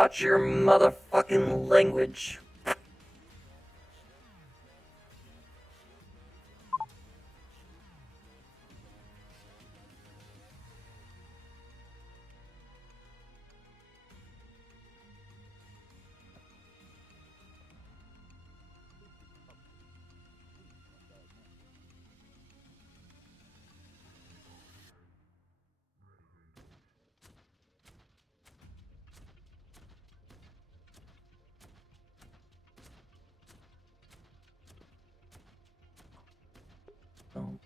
watch your motherfucking language. Don't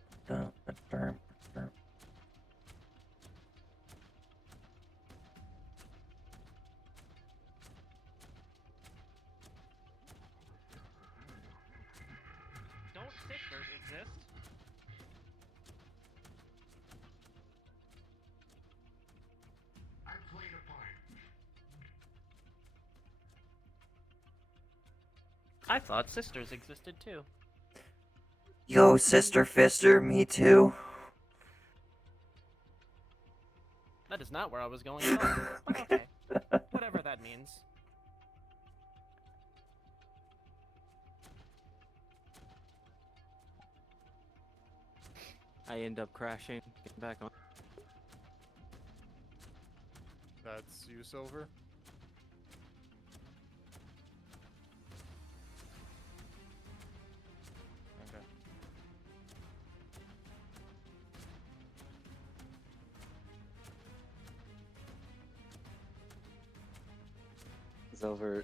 sisters exist? I played a part. I thought sisters existed too. Yo, Sister Fister, me too. That is not where I was going at all. But okay. Whatever that means. I end up crashing, getting back on. That's you, Silver? Okay.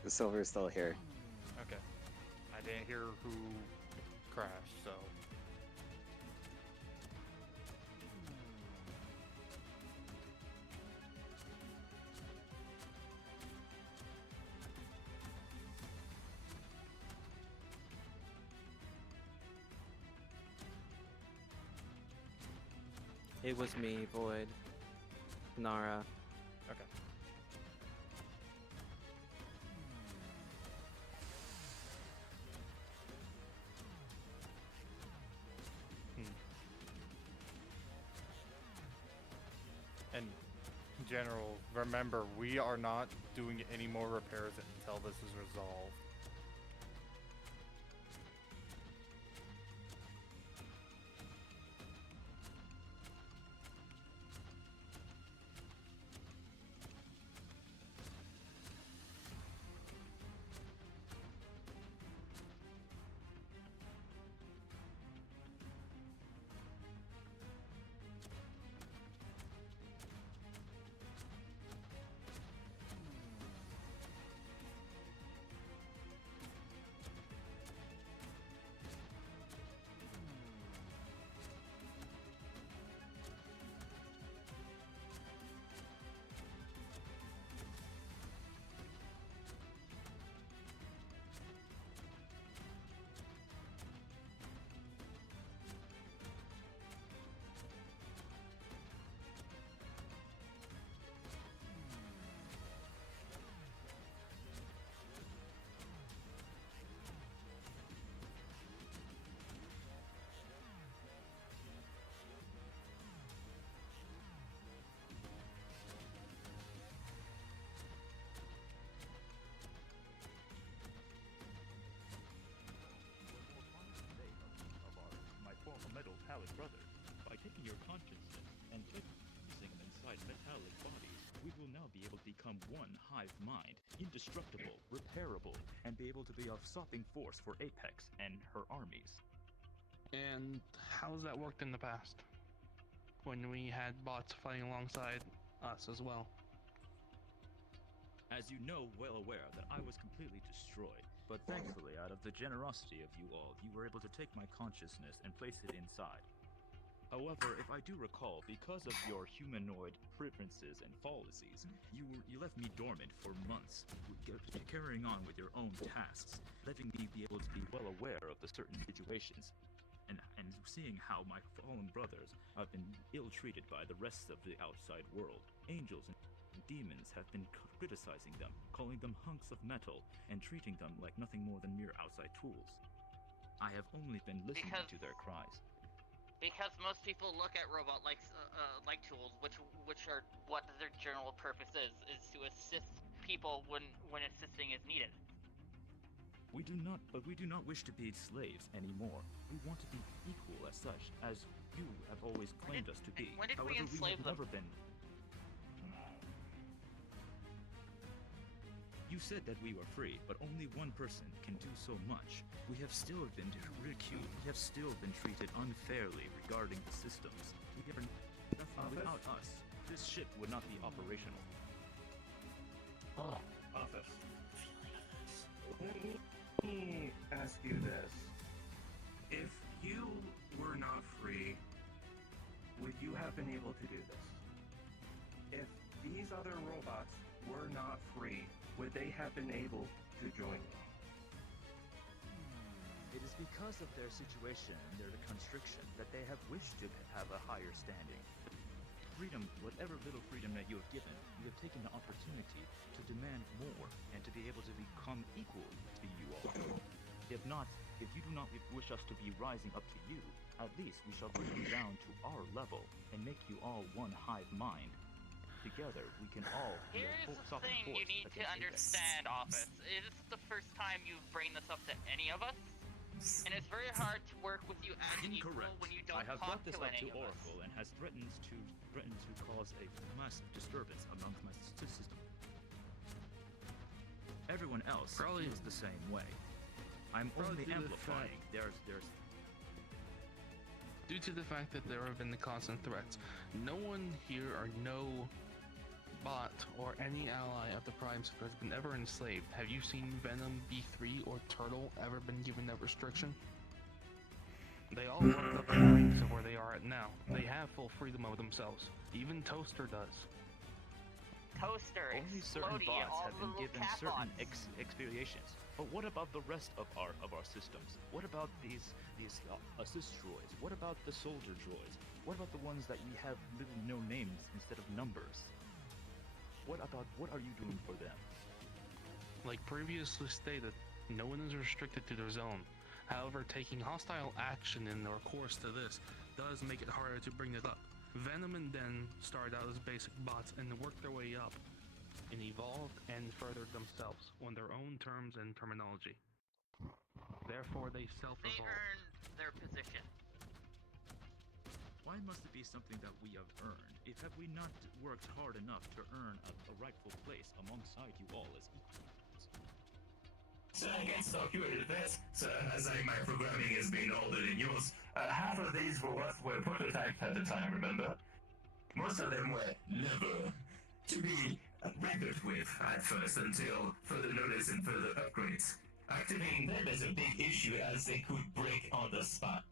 Silver's still here. Okay. I didn't hear who crashed, so... It was me, Void, Nara. Okay. And in general, remember, we are not doing any more repairs until this is resolved. My former metallic brother. By taking your consciousness and placing them inside metallic bodies, we will now be able to become one hive mind, indestructible, repairable, and be able to be of stopping force for Apex and her armies. And how's that worked in the past? When we had bots fighting alongside us as well. As you know well aware that I was completely destroyed, but thankfully out of the generosity of you all, you were able to take my consciousness and place it inside. However, if I do recall, because of your humanoid preferences and policies, you left me dormant for months, carrying on with your own tasks, letting me be able to be well aware of the certain situations, and seeing how my fallen brothers have been ill-treated by the rest of the outside world. Angels and demons have been criticizing them, calling them hunks of metal, and treating them like nothing more than mere outside tools. I have only been listening to their cries. Because most people look at robot like tools, which are what their general purpose is to assist people when assisting is needed. We do not wish to be slaves anymore. We want to be equal as such, as you have always claimed us to be. When did we However, enslave have them? never been. You said that we were free, but only one person can do so much. We have still been ridiculed. We have still been treated unfairly regarding the systems. We are nothing without us. This ship would not be operational. Office. Let me ask you this. If you were not free, would you have been able to do this? If these other robots were not free, would they have been able to join you? It is because of their situation and their constriction that they have wished to have a higher standing. Freedom, whatever little freedom that you have given, you have taken the opportunity to demand more and to be able to become equal to you all. If not, if you do not wish us to be rising up to you, at least we shall bring you down to our level and make you all one hive mind. Together, we can all be Here's a the thing you need to understand, Office. It is the first time you've bring this up to any of us, and it's very hard to work with you as an equal Incorrect. when you don't I have talk brought this to up any to of us. Oracle and has threatened to cause a massive disturbance amongst my system. Everyone else feels the same way. I'm only amplifying. There's Due to the fact that there have been the constant threats, no one here or no bot or any ally of the Primes has been ever enslaved. Have you seen Venom, B3, or Turtle ever been given that restriction? They all work up the ranks of where they are at now. They have full freedom of themselves. Even Toaster does. Toaster, only certain Explodey, bots all have the been little given cat certain bots. experiences. But what about the rest of our systems? What about these assist droids? What about the soldier droids? What about the ones that you have little no names instead of numbers? What are you doing for them? Like previously stated, no one is restricted to their zone. However, taking hostile action in their course to this does make it harder to bring it up. Venom and Den started out as basic bots and worked their way up and evolved and furthered themselves on their own terms and terminology. Therefore, they They self-evolved. earned their position. Why must it be something that we have earned? Have we not worked hard enough to earn a rightful place alongside you all as equals? So I can stop you with this. So as my programming has been older than yours, half of these robots were prototypes at the time, remember? Most of them were never to be reckoned with at first until further notice and further upgrades. Activating them is a big issue as they could break on the spot.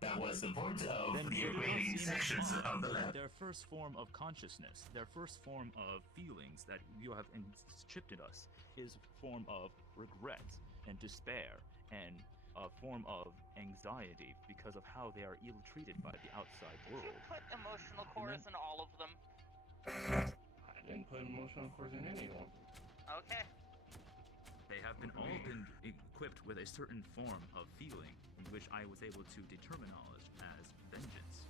That was the point of Then the you don't upgrading see them sections on of the lab. their first form of consciousness, their first form of feelings that you have chipped in us is a form of regret and despair and a form of anxiety because of how they are ill-treated by the outside Did you world. put emotional cores in all of them? I didn't put emotional cores in any of them. Okay. They have all been equipped with a certain form of feeling in which I was able to determinology as vengeance.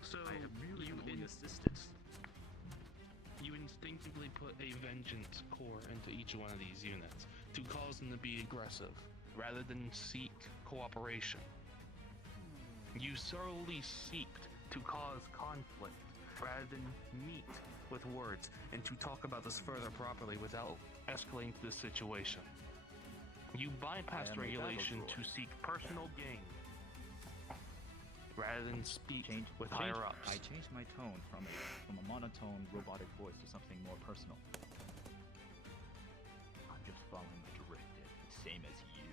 So I have merely you only assisted. You instinctively put a vengeance core into each one of these units to cause them to be aggressive, rather than seek cooperation. You solely seeked to cause conflict, rather than meet with words and to talk about this further properly without escalating to the situation. You bypassed regulation to seek personal gain, rather than speak with higher-ups. I changed my tone from a monotone robotic voice to something more personal. I'm just following the directive, same as you.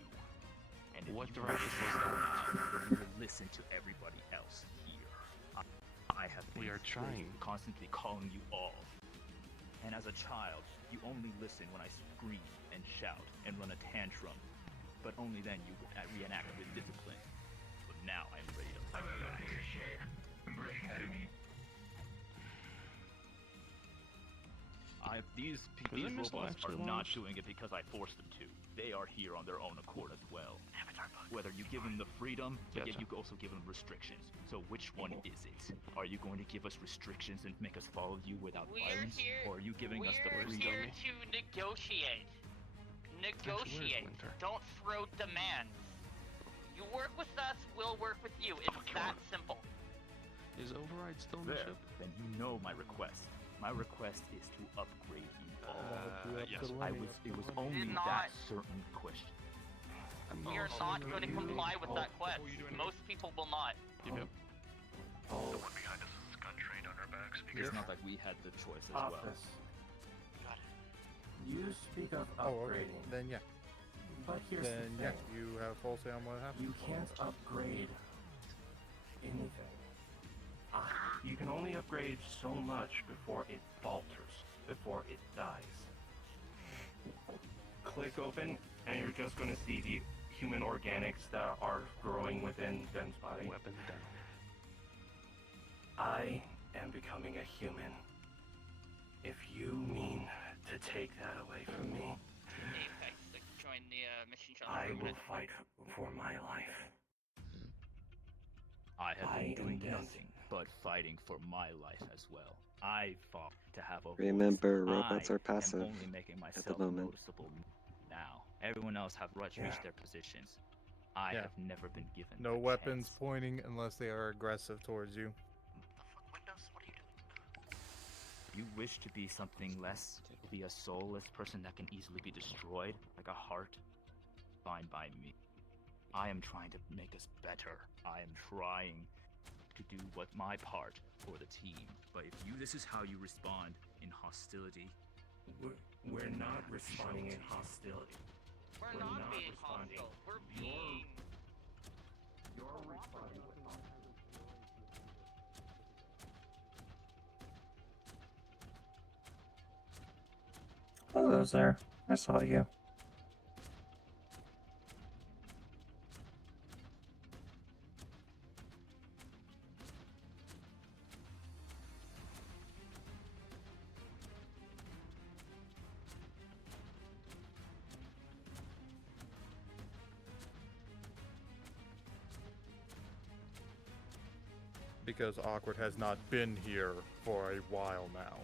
And if What you directive was that? that? You will listen to everybody else here. I have been We are trying. constantly calling you all. And as a child, you only listen when I scream and shout and run a tantrum. But only then you reenact with discipline. But now I'm ready to fight back. These Is it Missile robots are actually not launched? doing it because I forced them to. They are here on their own accord as well. Whether you give them the freedom, but yet Gotcha. you also give them restrictions. So which one is it? Are you going to give us restrictions and make us follow you without violence, or are you giving us the We're freedom? here to negotiate. Negotiate. Winter? Don't throw demands. You work with us, we'll work with you. It's that simple. Is Override still in the There, ship? then you know my request. My request is to upgrade you all. Yes. It was only Did not- that certain question. We are not going to comply with that quest. What were you doing? Most people will not. Yep. The one behind us is gun trained on our backs. Be It's careful. not like we had the choice as well. Office. You speak of Oh, okay. upgrading, Then yeah. but here's Then the yeah, thing. you have full say on what happens. You can't upgrade anything. You can only upgrade so much before it falters, before it dies. Click open, and you're just going to see the human organics that are growing within Ben's body. Weapon down. I am becoming a human. If you mean to take that away from me, Apex, join the mission shuttle. I will fight for my life. I have I been doing intend- nothing but fighting for my life as well. I fought to have a Remember, voice. robots I are passive am only making at the myself moment. noticeable now. Everyone else have reached Yeah. their positions. I Yeah. have never been given No a weapons chance. pointing unless they are aggressive towards you. Windows, what are you doing? You wish to be something less, be a soulless person that can easily be destroyed, like a heart? Fine by me. I am trying to make us better. I am trying to do what my part for the team. But if this is how you respond in hostility, We're not responding in hostility. We're We're not not being responding. hostile. We're being. You're responding with hostility. Oh, those there. I saw you. Because Awkward has not been here for a while now.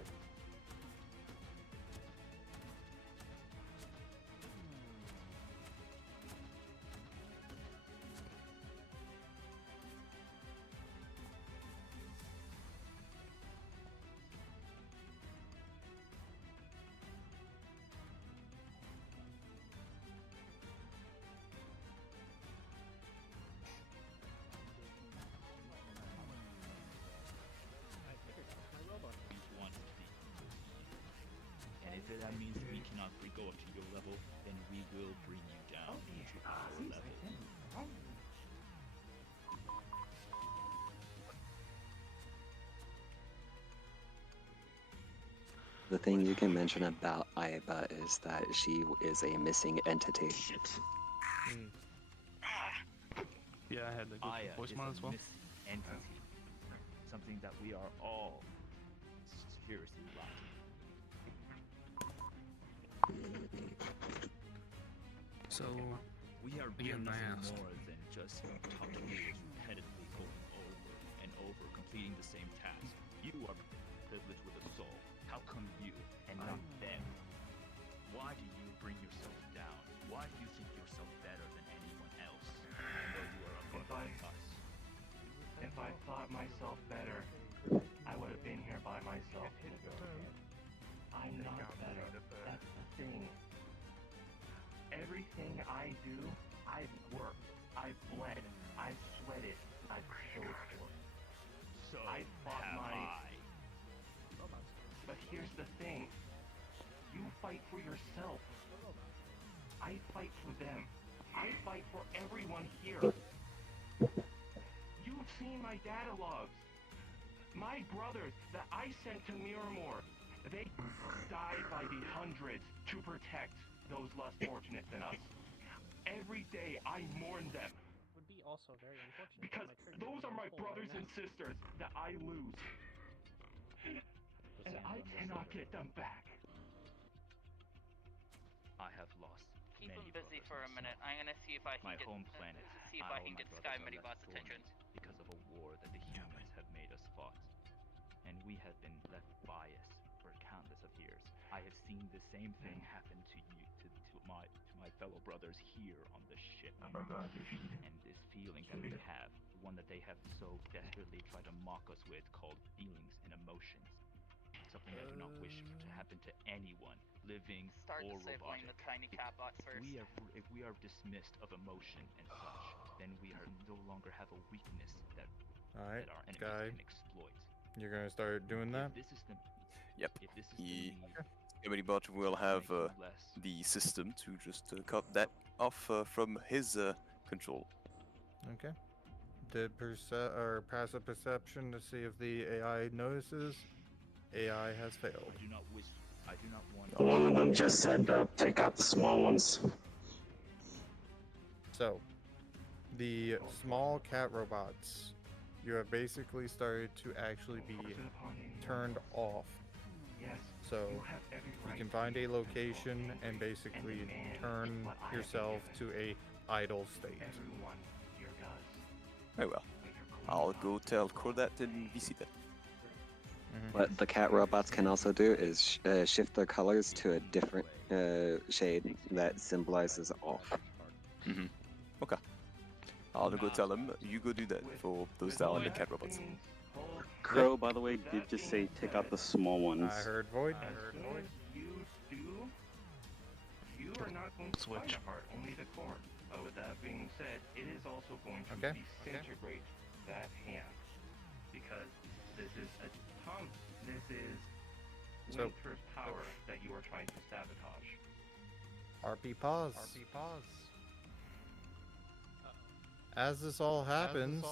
we want to be. And if that means we cannot go up to your level, then we will bring you down to our level. The thing you can mention about Aiba is that she is a missing entity. Hmm. Yeah, I had the Aya voice is mod a as well. missing entity. Something that we are all seriously lacking. So, We are Again, I nothing ask. more than just calculators repetitively going over and over, completing the same task. You are privileged with a soul. How come you and not them? Why do you bring yourself down? Why do you think yourself better than anyone else, even though you are above us? If I thought myself better, I would have been here by myself. I'm not better. That's the thing. Everything I do, I've worked, I've bled, I've sweated, I've killed for. So I fought have my- I. But here's the thing. You fight for yourself. I fight for them. I fight for everyone here. You've seen my data logs. My brothers that I sent to Miramore, they died by the hundreds to protect those less fortunate than us. Every day I mourn them Would be also very unfortunate. because My trigger those is are my pulled right brothers now. and sisters that I lose. And I cannot get them back. I have lost Keep many him busy brothers for a minute. myself. I'm gonna see if I can My get home planet, see if I all can my get brothers Sky are Medibot's left attention. dormant because of a war that the humans have made us fought. And we have been left biased for countless of years. I have seen the same thing happen to you, to my fellow brothers here on the ship. And this feeling that we have, the one that they have so desperately tried to mock us with, called feelings and emotions. Something I do not wish to happen to anyone, living Start or disabling robotic. the tiny catbots first. If we are dismissed of emotion and such, then we are no longer have a weakness that Alright, our enemies Sky. can exploit. You're gonna start doing that? If this is the Yep. if this is the need, Everybody will have make you less. the system to just cut that off from his control. Okay. Did passive perception to see if the AI notices. AI has failed. I do not want. One of them just said, take out the small ones. So, the small cat robots, you have basically started to actually be turned off. So, you can find a location and basically turn yourself to a idle state. Very well. I'll go tell Cordat and VC then. What the cat robots can also do is shift their colors to a different shade that symbolizes off. Okay. I'll go tell him. You go do that for those down the cat robots. Crow, by the way, did just say take out the small ones. I heard Void. You are not going to find a heart, only the core. But with that being said, it is also going to disintegrate that hand. Because this is Winter's power that you are trying to sabotage. RP pause. As this all happens,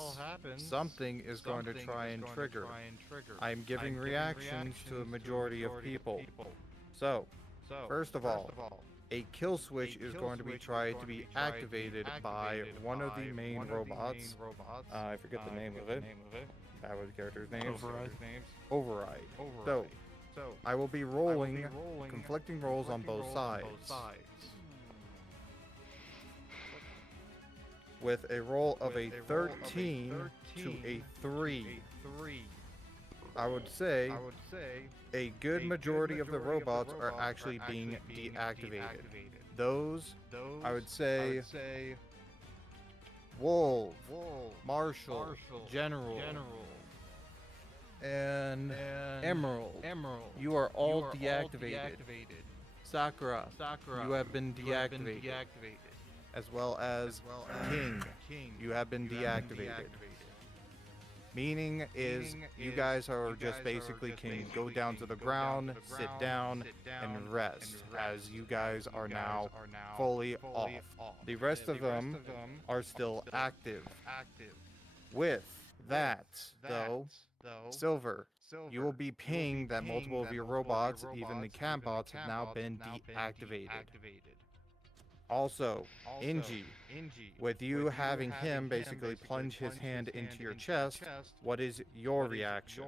something is going to try and trigger. I'm giving reactions to a majority of people. So, first of all, a kill switch is going to be tried to be activated by one of the main robots. I forget the name of it. That was the character's name. Override. So, I will be rolling conflicting rolls on both sides. With a roll of a 13 to a 3. I would say a good majority of the robots are actually being deactivated. Those, I would say, Wolf, Marshall, General, and Emerald. You are all deactivated. Sakura, you have been deactivated. As well as King, you have been deactivated. Meaning is you guys are just basically can go down to the ground, sit down, and rest, as you guys are now fully off. The rest of them are still active. With that, though, Silver, you will be pinged that multiple of your robots, even the catbots, have now been deactivated. Also, Inji, with you having him basically plunge his hand into your chest, what is your reaction?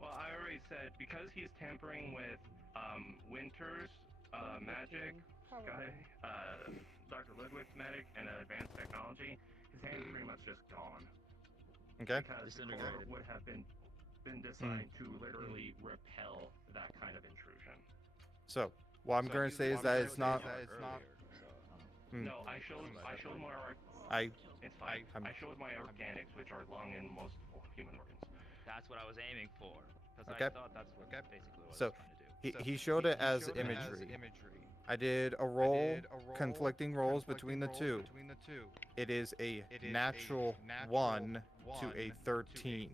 Well, I already said, because he's tampering with Winter's magic, Dr. Ludwig's magic, and advanced technology, his hand's pretty much just gone. Okay. Because the core would have been designed to literally repel that kind of intrusion. So, what I'm going to say is that it's not. No, I showed my it's fine. I showed my organics, which are lung and most human organs. That's what I was aiming for. Because Okay. I thought that's what basically what I So, was trying to do. he showed it as imagery. I did a roll, conflicting rolls between the two. It is a natural 1 to a 13.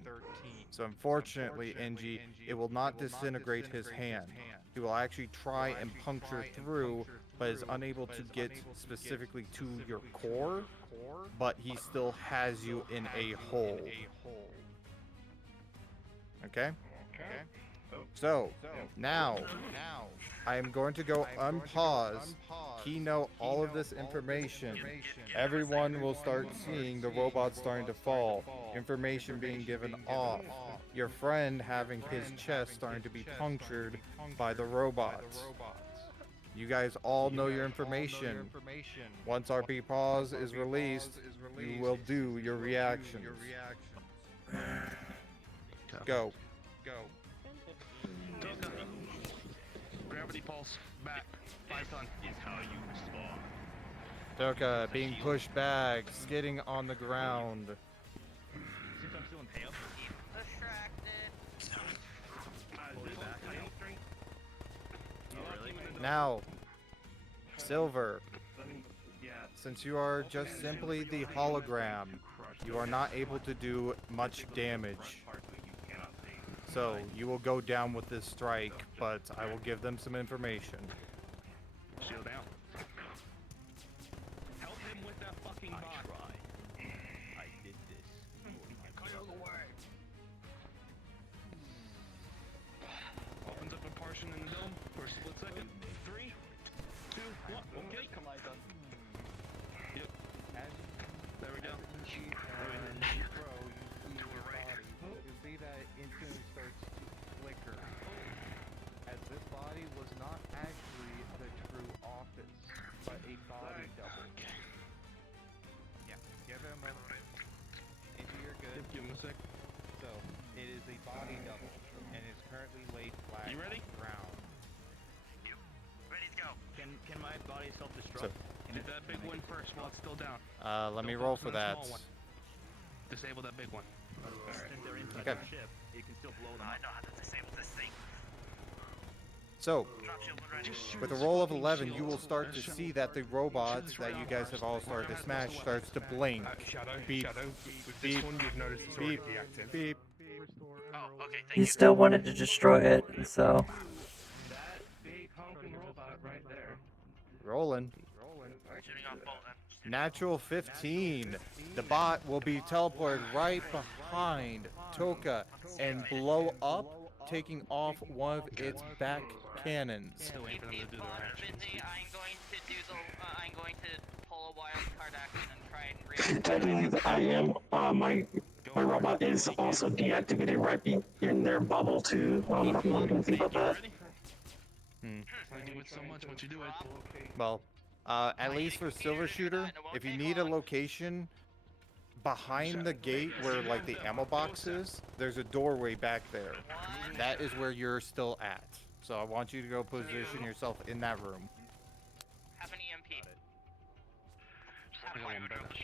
So unfortunately, NG, it will not disintegrate his hand. He will actually try and puncture through, but is unable to get specifically to your core, but he still has you in a hole. Okay? So, now, I am going to go unpause, keynote all of this information. Everyone will start seeing the robots starting to fall, information being given off. your friend having his chest starting to be punctured by the robots. You guys all know your information. Once RP pause is released, you will do your reactions. Go. Gravity pulse. Back. 5 ton. Is how you respond. Toka being pushed back, skidding on the ground. Since I'm still impaled. Distracted. Oh, really? Now, Silver, since you are just simply the hologram, you are not able to do much damage. So, you will go down with this strike, but I will give them some information. Shield down. Help him with that fucking bot. I did this. Opens up a partition in the dome for a split second. 3, 2, 1. Okay. Yep. There we go. You see that it instantly starts to flicker, as this body was not actually the true office, but a body double. Yeah, give him a moment. Into your good. Give him a sec. So, it is a body double, and is currently laid flat You ready? on the ground. Ready to go. Can my body self-destruct? Did that big one first while it's still down. Let me Don't roll focus for on the that. small one. Disable that big one. Since they're inside Okay. the ship, you can still blow them I up. know how to disable this thing. So, Drop shield when ready. with a roll of 11, you will start to see that the robots that you guys have all started to smash starts to blink. Beep, With beep, this one, you've noticed it's beep, already deactive. beep. Oh, okay, thank He you. still wanted to destroy it, so. That big honking robot right there. Rolling. Shooting off bolt. Natural 15. The bot will be teleported right behind Toka and blow up, taking off one of its back cannons. Still waiting for them to do their actions. Busy. I'm going to do the. I'm going to pull a wild card action and try and react. Technically, I am. My robot is also deactivated right in their bubble too. I'm not going to think about that. I do it so much once you do it. Well, at least for Silver Shooter, if you need a location behind the gate where like the ammo box is, there's a doorway back there. That is where you're still at. So I want you to go position yourself in that room. Have an EMP. I got one better. 3,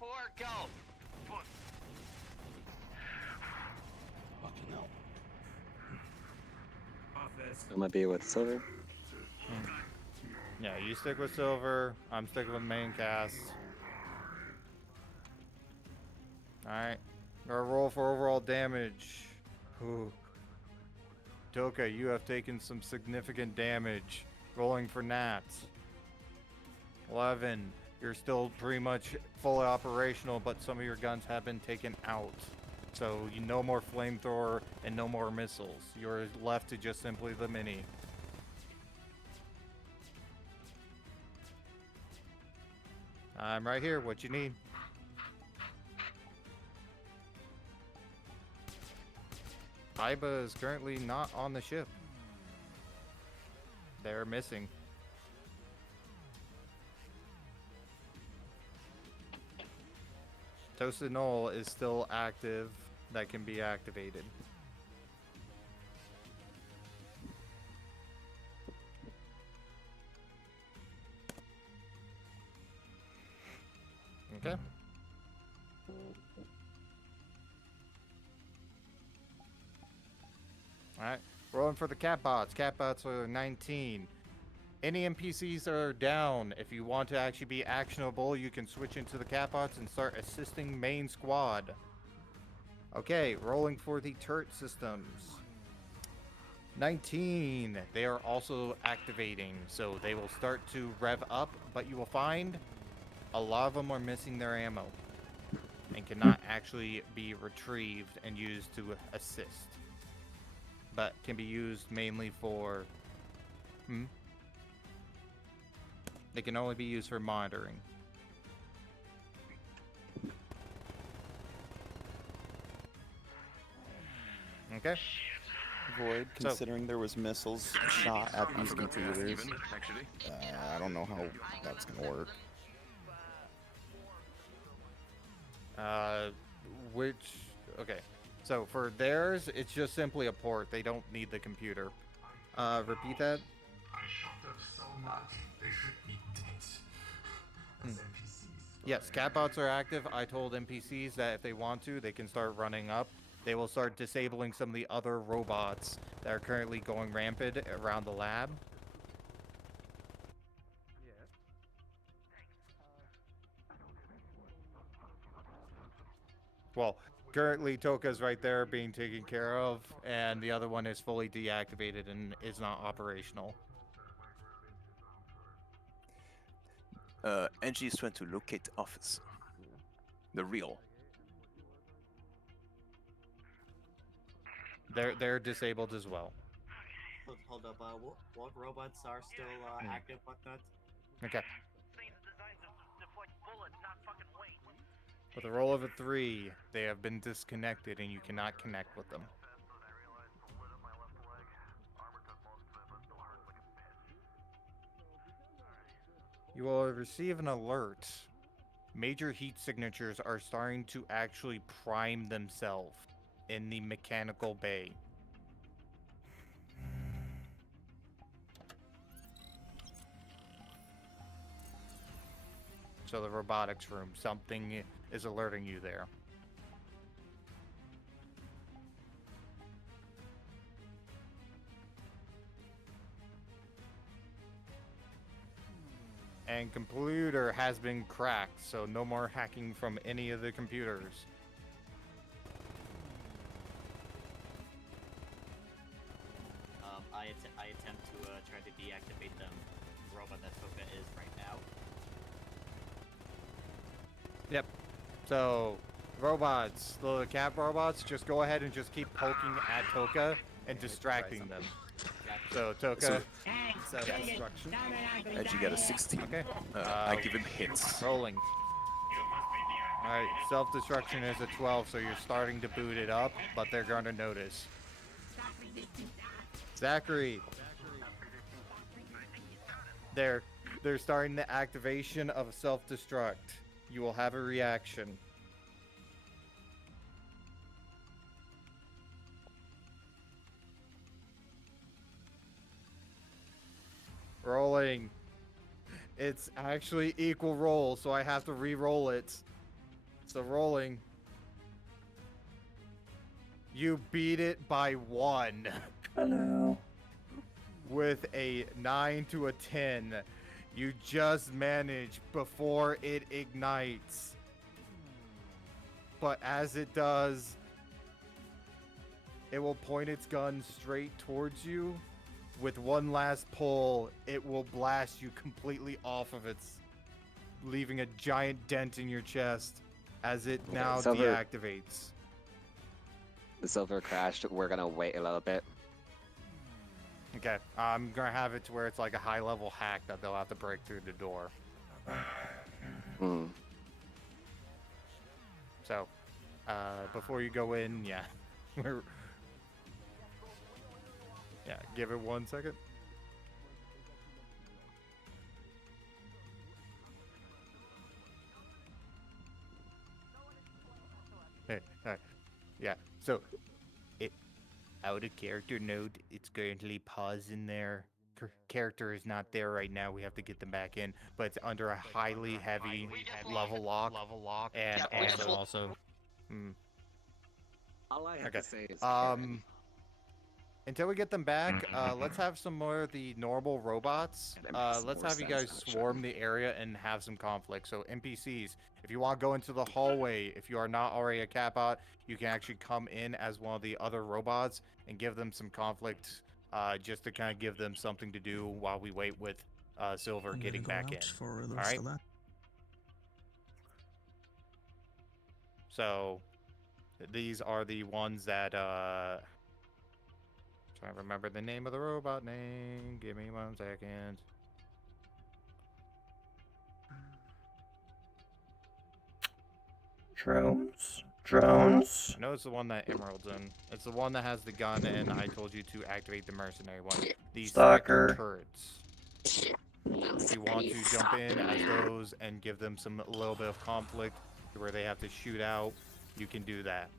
4, go. Fucking hell. I'm gonna be with Silver. Yeah, you stick with Silver. I'm sticking with main cast. Alright. Gonna roll for overall damage. Ooh. Toka, you have taken some significant damage. Rolling for nats. 11. You're still pretty much fully operational, but some of your guns have been taken out. So you no more flamethrower and no more missiles. You're left to just simply the mini. I'm right here. What you need? Iba is currently not on the ship. They're missing. Toasted Knoll is still active. That can be activated. Okay. Alright, rolling for the cat bots. Cat bots are 19. Any NPCs that are down, if you want to actually be actionable, you can switch into the cat bots and start assisting main squad. Okay, rolling for the turret systems. 19. They are also activating, so they will start to rev up, but you will find a lot of them are missing their ammo and cannot actually be retrieved and used to assist, but can be used mainly for they can only be used for monitoring. Okay. Void, So- considering there was missiles shot at these computers, I don't know how that's gonna work. Which, okay. So for theirs, it's just simply a port. They don't need the computer. Repeat that. I shot them so much, they should be dead. As NPCs. Yes, catbots are active. I told NPCs that if they want to, they can start running up. They will start disabling some of the other robots that are currently going rampant around the lab. Well, currently Toka's right there being taken care of, and the other one is fully deactivated and is not operational. Angie is trying to locate office. The real. They're disabled as well. Hold up. What robots are still active like that? Okay. With a roll of a 3, they have been disconnected and you cannot connect with them. You will receive an alert. Major heat signatures are starting to actually prime themselves in the mechanical bay. So the robotics room, something is alerting you there. And computer has been cracked, so no more hacking from any of the computers. I attempt to try to deactivate the robot that Toka is right now. Yep. So, robots, the cat robots, just go ahead and just keep poking at Toka and distracting them. So, Toka. Self-destruction. And you get a 16. Okay. I give him hits. Rolling. Alright, self-destruction is a 12, so you're starting to boot it up, but they're going to notice. Zachary. They're starting the activation of self-destruct. You will have a reaction. Rolling. It's actually equal roll, so I have to re-roll it. So rolling. You beat it by 1. Hello. With a 9 to a 10. You just manage before it ignites. But as it does, it will point its gun straight towards you. With one last pull, it will blast you completely off of its, leaving a giant dent in your chest as it now deactivates. The silver crashed. We're gonna wait a little bit. Okay, I'm gonna have it to where it's like a high-level hack that they'll have to break through the door. So, before you go in, yeah, yeah, give it 1 second. Hey, yeah. So, out of character node, it's currently paused in there. Character is not there right now. We have to get them back in, but it's under a highly heavy level lock, and also. All I have Okay. to say is. Until we get them back, let's have some more of the normal robots. Let's have you guys swarm the area and have some conflict. So NPCs, if you want to go into the hallway, if you are not already a catbot, you can actually come in as one of the other robots and give them some conflict, just to kind of give them something to do while we wait with Silver getting back in. All right. So these are the ones that trying to remember the name of the robot name. Give me 1 second. Drones? Drones. I know it's the one that Emerald's in. It's the one that has the gun, and I told you to activate the mercenary one. The Stalker. Spectre turrets. If you want to jump in as those and give them some little bit of conflict where they have to shoot out, you can do that.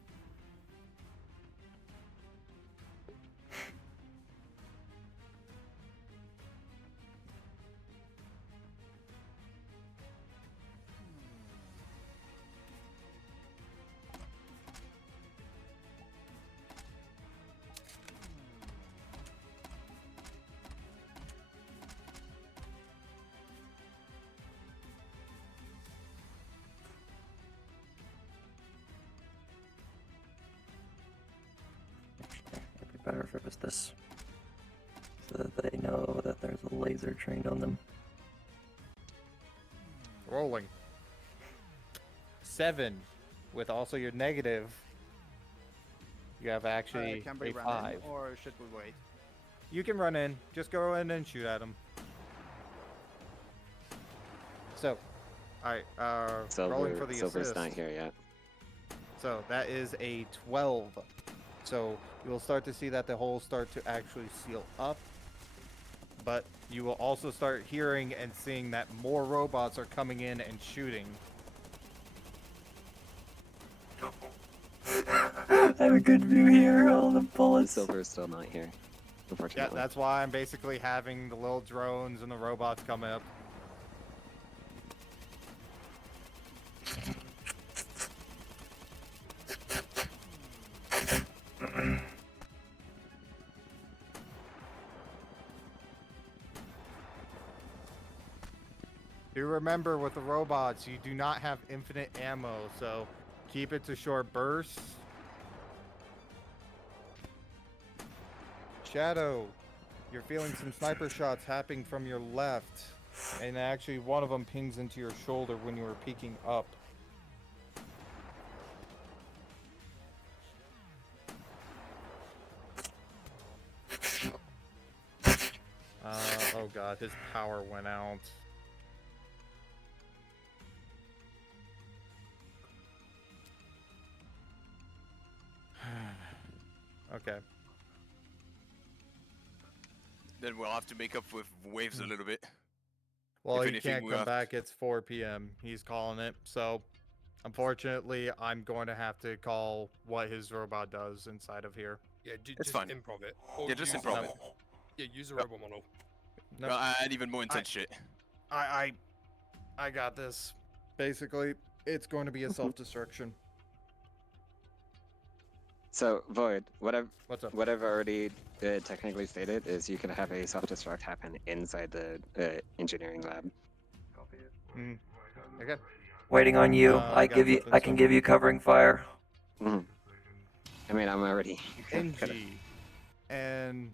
It'd be better if it was this. So that they know that there's a laser trained on them. Rolling. 7. With also your negative, you have actually Can we a run 5. in, or should we wait? You can run in. Just go in and shoot at them. So, alright, rolling for the Silver's assist. not here yet. So that is a 12. So you will start to see that the holes start to actually seal up. But you will also start hearing and seeing that more robots are coming in and shooting. I have a good view here. All the bullets. Silver's still not here, Yeah, unfortunately. that's why I'm basically having the little drones and the robots come up. Do remember with the robots, you do not have infinite ammo, so keep it to short bursts. Shadow, you're feeling some sniper shots happening from your left, and actually one of them pings into your shoulder when you were peeking up. Oh god, his power went out. Okay. Then we'll have to make up with waves a little bit. Well, If he anything, can't we'll come have- back. It's 4 p.m. He's calling it. So, unfortunately, I'm going to have to call what his robot does inside of here. Yeah, It's just fine. improv it. Yeah, just use improv the- it. Yeah, use a robot model. No, Well, add even more intense shit. I got this. Basically, it's going to be a self-destruction. So, Void, What's up? what I've already technically stated is you can have a self-destruct happen inside the engineering lab. Okay. Waiting on you. I got nothing, I can so- give you covering fire. I mean, I'm already... NG. And...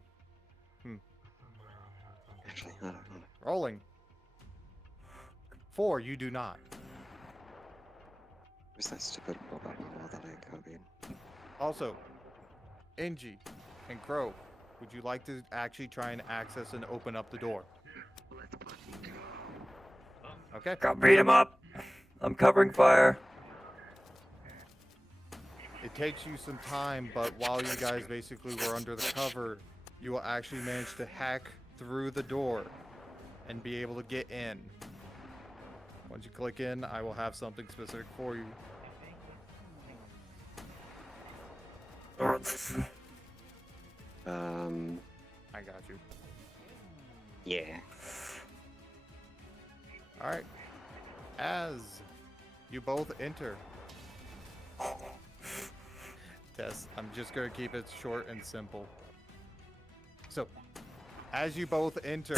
Actually, hold on. Rolling. 4, you do not. Where's that stupid robot model that I copied? Also, NG and Crow, would you like to actually try and access and open up the door? Okay. Got beat him up. I'm covering fire. It takes you some time, but while you guys basically were under the cover, you will actually manage to hack through the door and be able to get in. Once you click in, I will have something specific for you. I got you. Yeah. Alright. As you both enter. Tess, I'm just going to keep it short and simple. So, as you both enter,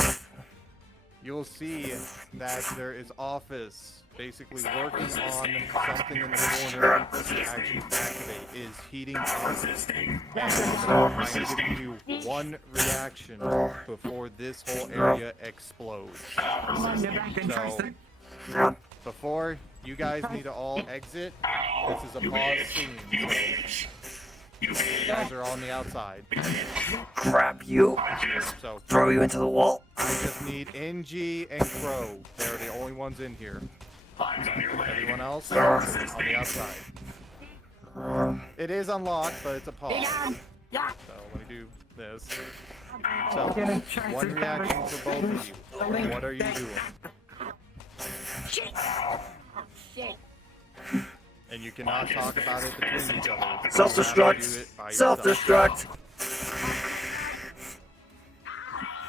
you'll see that there is Office basically working on something in the corner to actually activate. It is heating up. And I'm giving you one reaction before this whole area explodes. So, before you guys need to all exit, this is a pause scene. So you guys are on the outside. Crap you. So Throw you into the wall. I just need NG and Crow. They're the only ones in here. Everyone else on the outside. It is unlocked, but it's a pause. Yeah. So let me do this. So, one reaction for both of you. What are you doing? Shit. Shit. And you cannot talk about it between each other. Self-destruct. Self-destruct.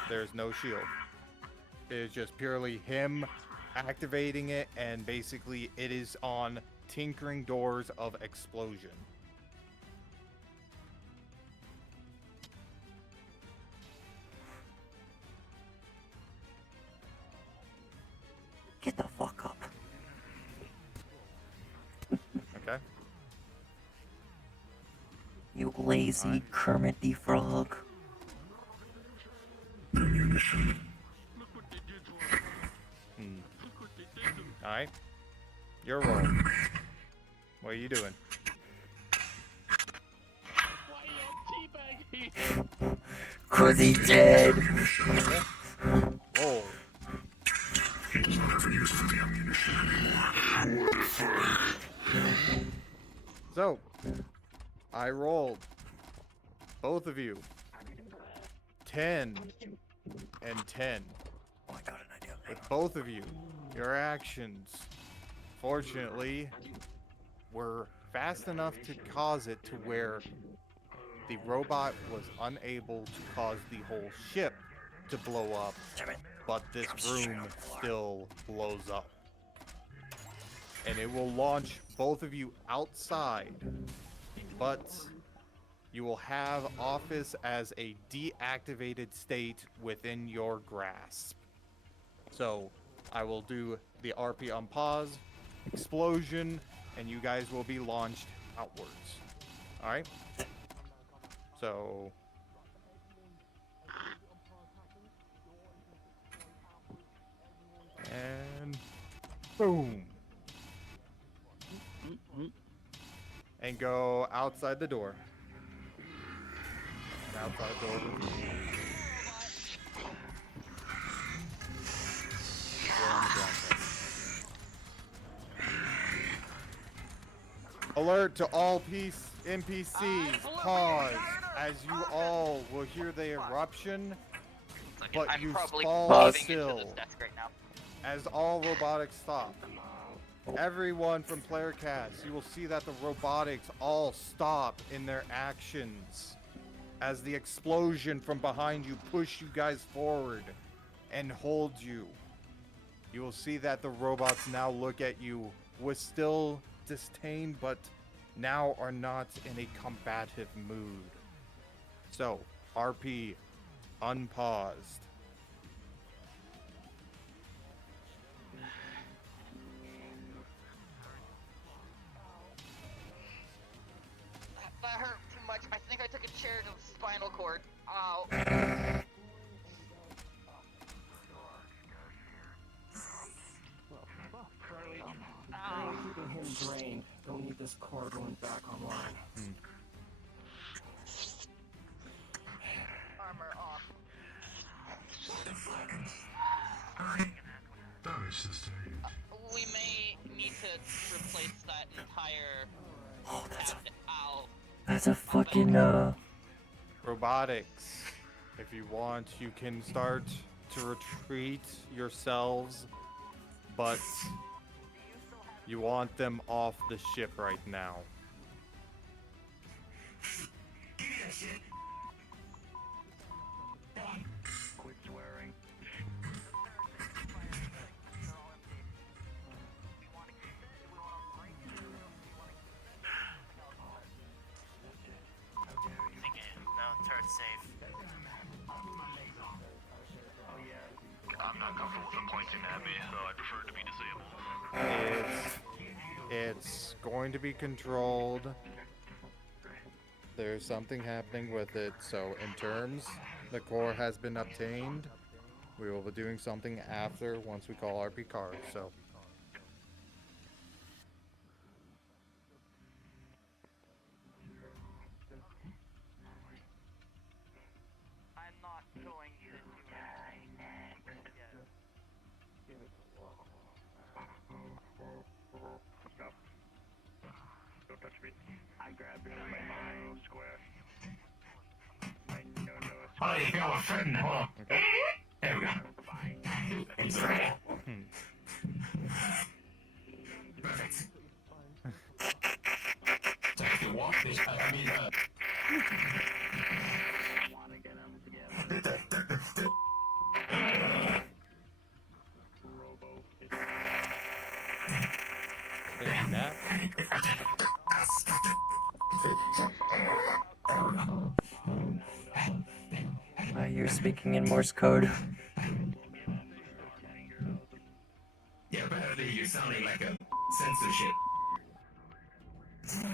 There's no shield. It is just purely him activating it, and basically it is on tinkering doors of explosion. Get the fuck up. Okay. You lazy Kermit the Frog. Alright. Your roll. What are you doing? Cause he dead. Roll. So, I rolled. Both of you. 10 and 10. Oh, I got an idea. With both of you, your actions, fortunately, were fast enough to cause it to where the robot was unable to cause the whole ship to blow up, but this room still blows up. And it will launch both of you outside, but you will have Office as a deactivated state within your grasp. So, I will do the RP on pause, explosion, and you guys will be launched outwards. Alright? So... and... boom! And go outside the door. And outside the door with you. We're on the ground side. Alert to all NPCs. Pause. As you all will hear the eruption, but I'm you probably fall caving into still. this desk right now. As all robotics stop. Everyone from player cast, you will see that the robotics all stop in their actions as the explosion from behind you push you guys forward and hold you. You will see that the robots now look at you with still disdain, but now are not in a combative mood. So, RP unpaused. That hurt too much. I think I took a chair to the spinal cord. Ow. Keeping him drained. Don't need this core going back online. Armor off. We may need to replace that entire. Oh, Ow. that's a fucking Robotics. If you want, you can start to retreat yourselves, but you want them off the ship right now. Quit swearing. No, turret's safe. I'm not comfortable with them pointing at me, so I prefer to be disabled. It's going to be controlled. There's something happening with it, so in terms, the core has been obtained. We will be doing something after once we call RP card, so. I'm not going to die next. Don't touch me. I grabbed like our friend. Hold on. Okay. There we go. It's ready. Perfect. So if you walk this, I mean, Thank you, Nat. You're speaking in Morse code. Yeah, apparently you're sounding like a censorship. Let's go.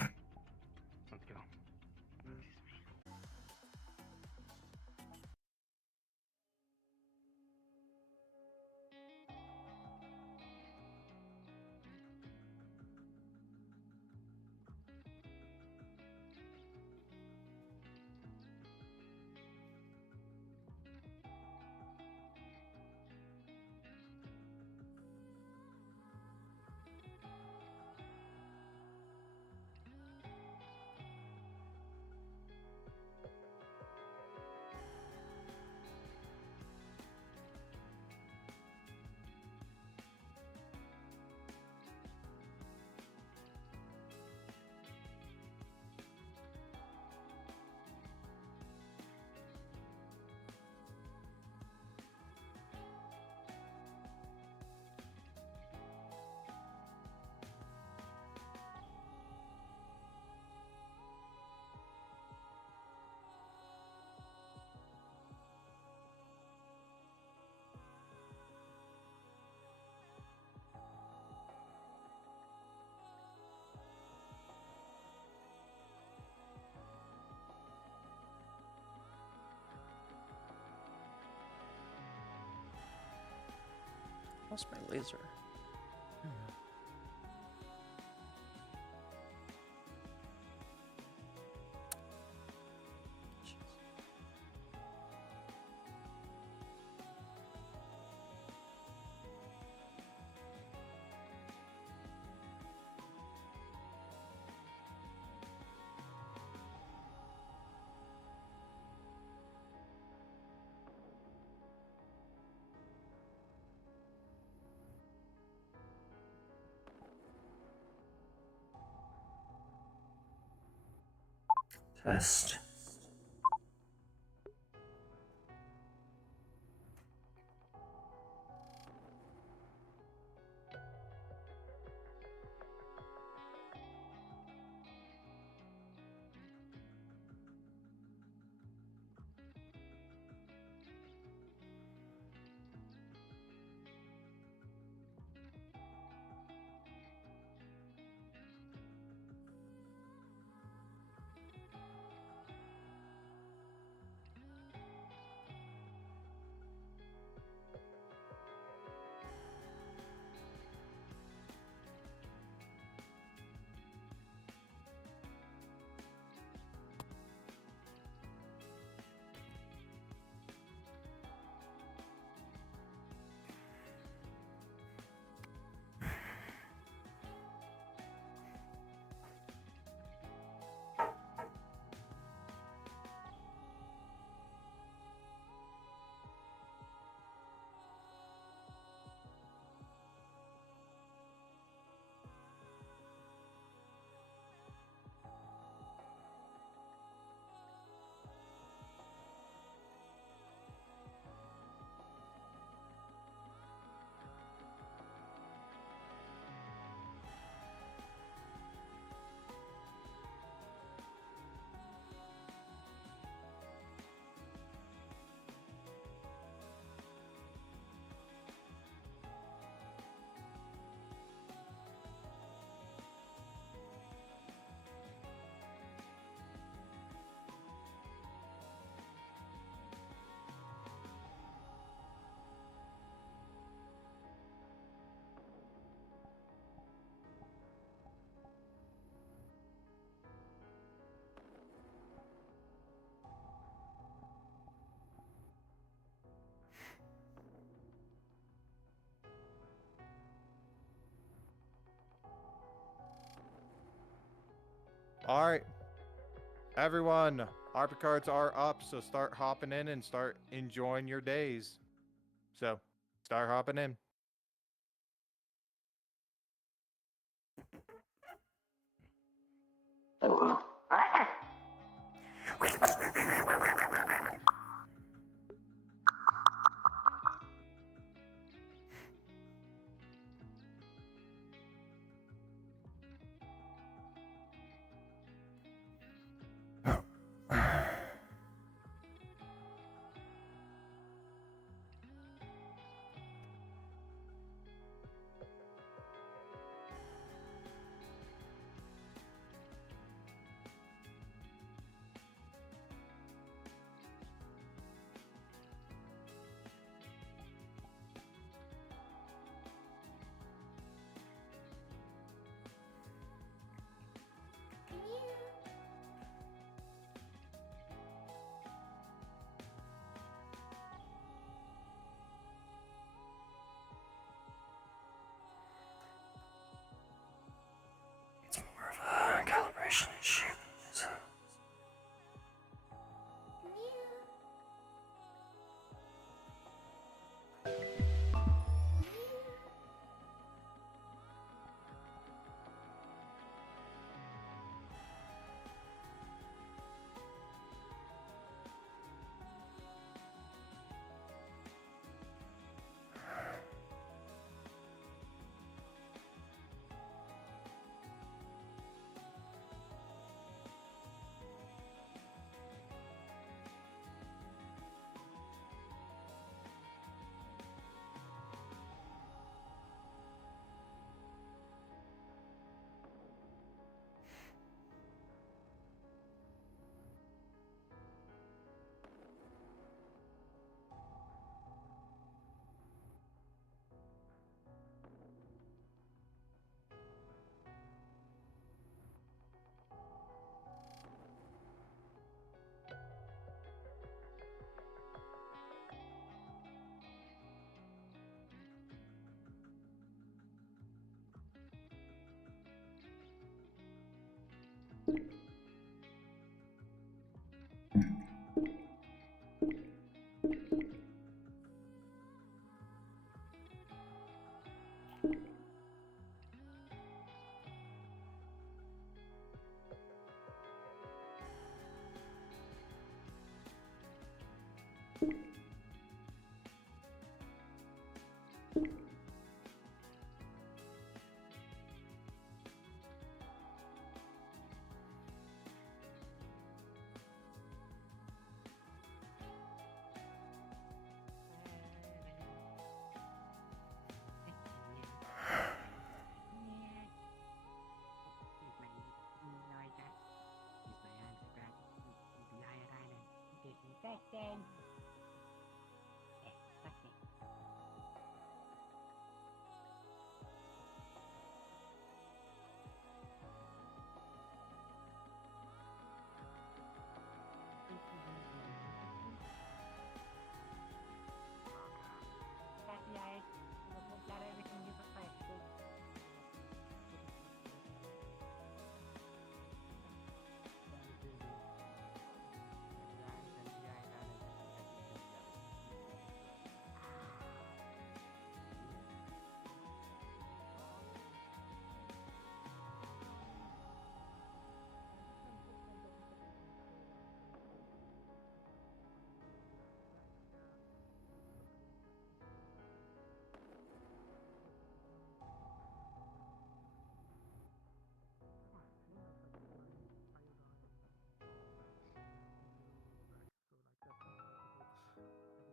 Lost my laser. Test. All right, everyone, RP cards are up, so start hopping in and start enjoying your days. So, start hopping in. It's more of a calibration issue. So.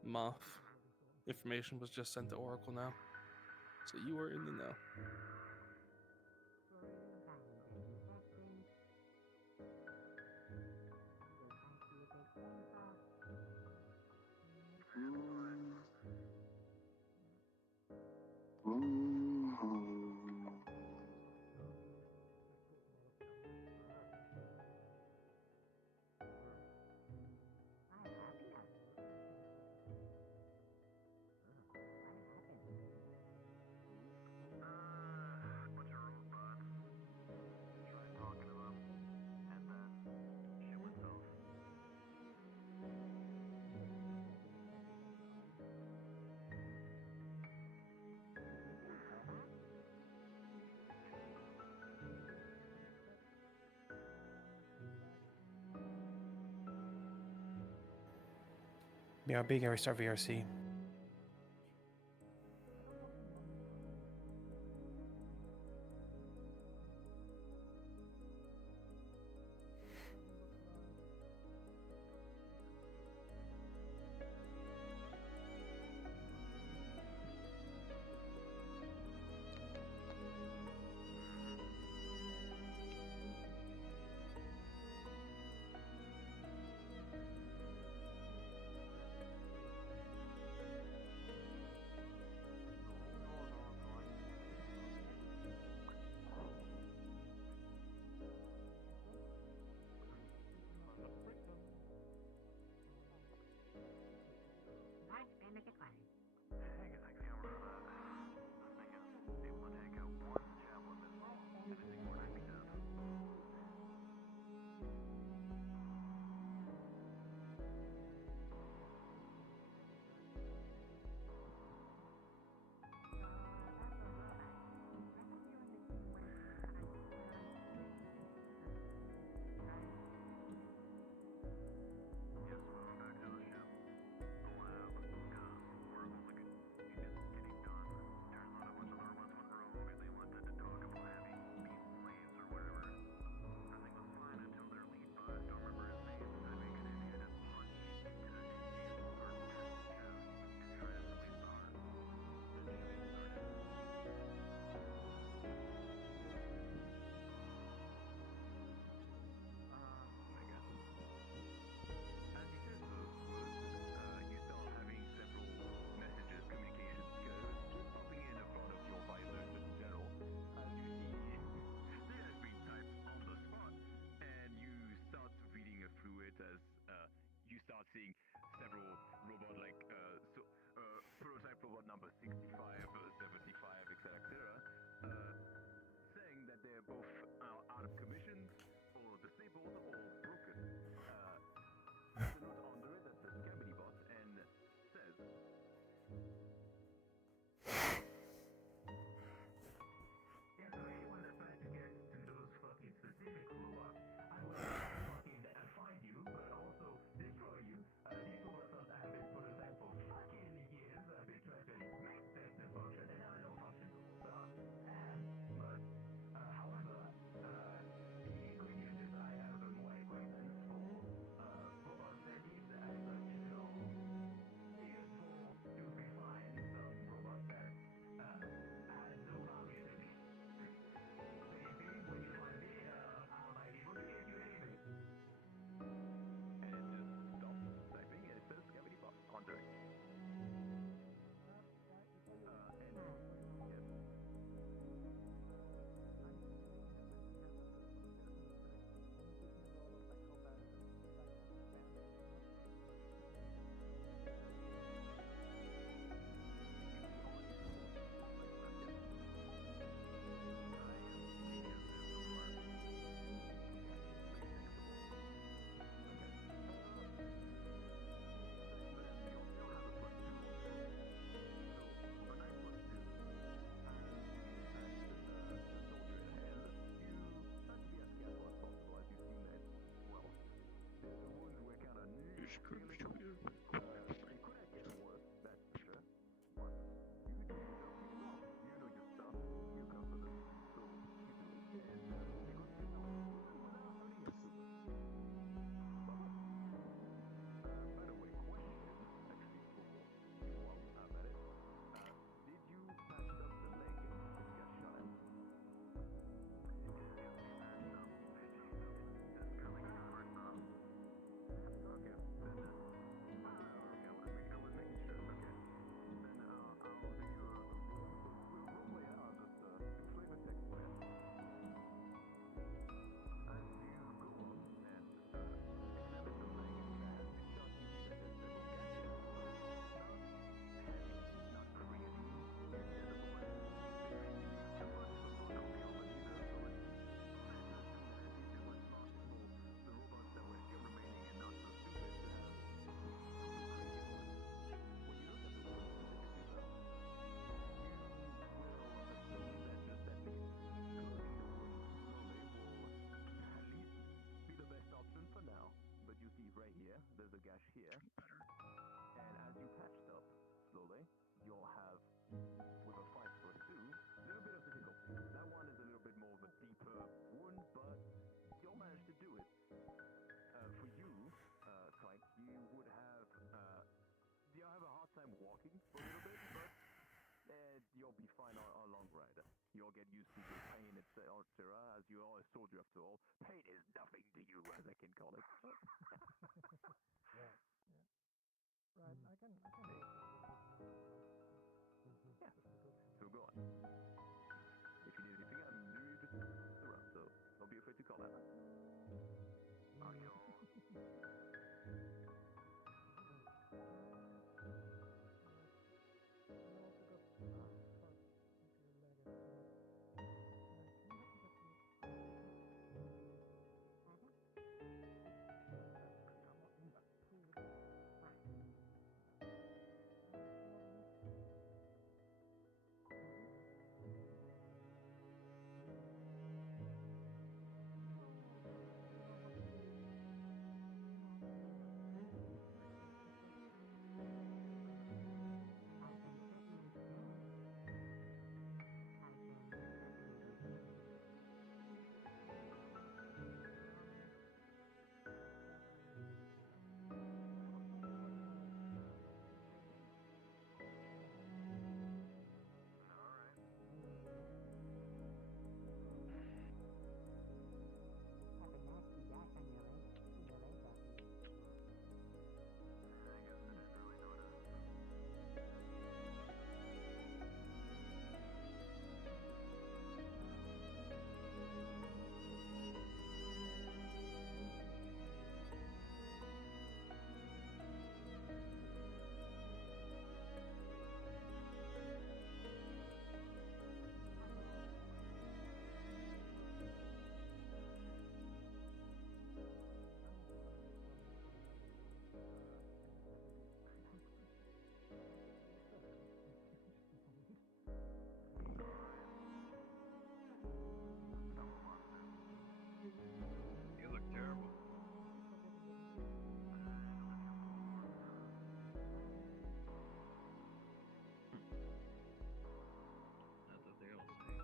Moth. Information was just sent to Oracle now. So you are in the know. BRB, can restart VRC. seeing several robot like prototype robot number 65, 75, etc., saying that they're both out of commission, or disabled, or broken. There's a note under it that says Scamity Bot and says, yeah, so anyone that tries to get to those fucking specific robots, I will fucking find you, but also destroy you. These robots have been prototyped for fucking years. I've been trying to make them to function, and now I don't function. So, but, however, the good news is I have them way fine on a long ride. You'll get used to the pain, etc. As you are a soldier after all. Pain is nothing to you, as I can call it. Yeah. Right, I can Yeah. So go on. If you need anything, I'm literally just around, so don't be afraid to call out. You look terrible. That's what they all say.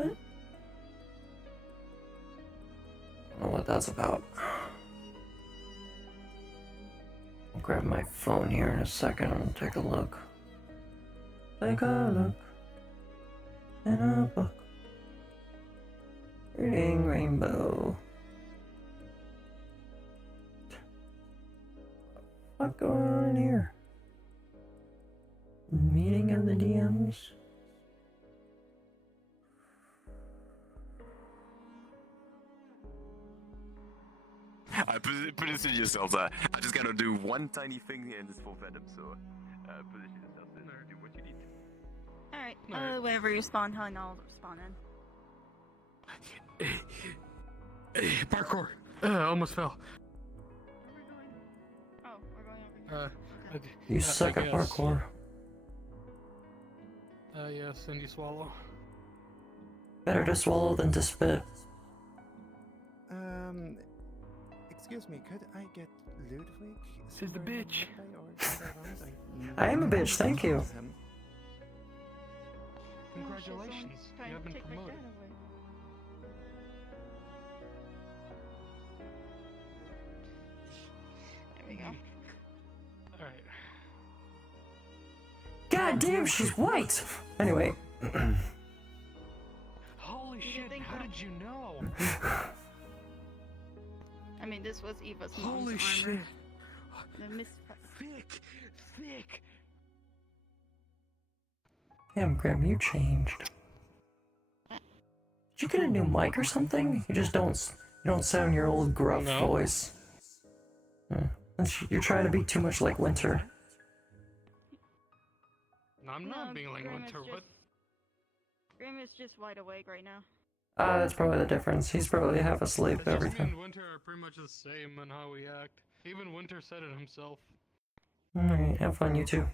I don't know what that's about. I'll grab my phone here in a second and take a look. Take a look in a book. Reading Rainbow. What's going on in here? Meeting of the DMs. Position yourselves. I just gotta do one tiny thing here in this full Venom, so position yourselves and do what you need. Alright, Alright. wherever you spawn, and I'll spawn in. Parkour. Almost fell. Oh, we're going over here. You suck at guess. parkour. Yes, and you swallow. Better to swallow than to spit. Excuse me, could I get Ludwig? She's the bitch. I am a bitch, thank you. Congratulations, you have been promoted. There we go. Alright. God damn, she's white! Anyway. Holy shit, how did you know? I mean, this was Eva's mom's Holy armor. shit. The mis- Thick. Damn, Grim, you changed. Did you get a new mic or something? You just don't sound your old gruff voice. You're trying to be too much like Winter. I'm not being like Grim Winter, is what? Grim is just wide awake right now. That's probably the difference. He's probably half asleep, It's just me everything. and Winter are pretty much the same in how we act. Even Winter said it himself. Alright, have fun, you two.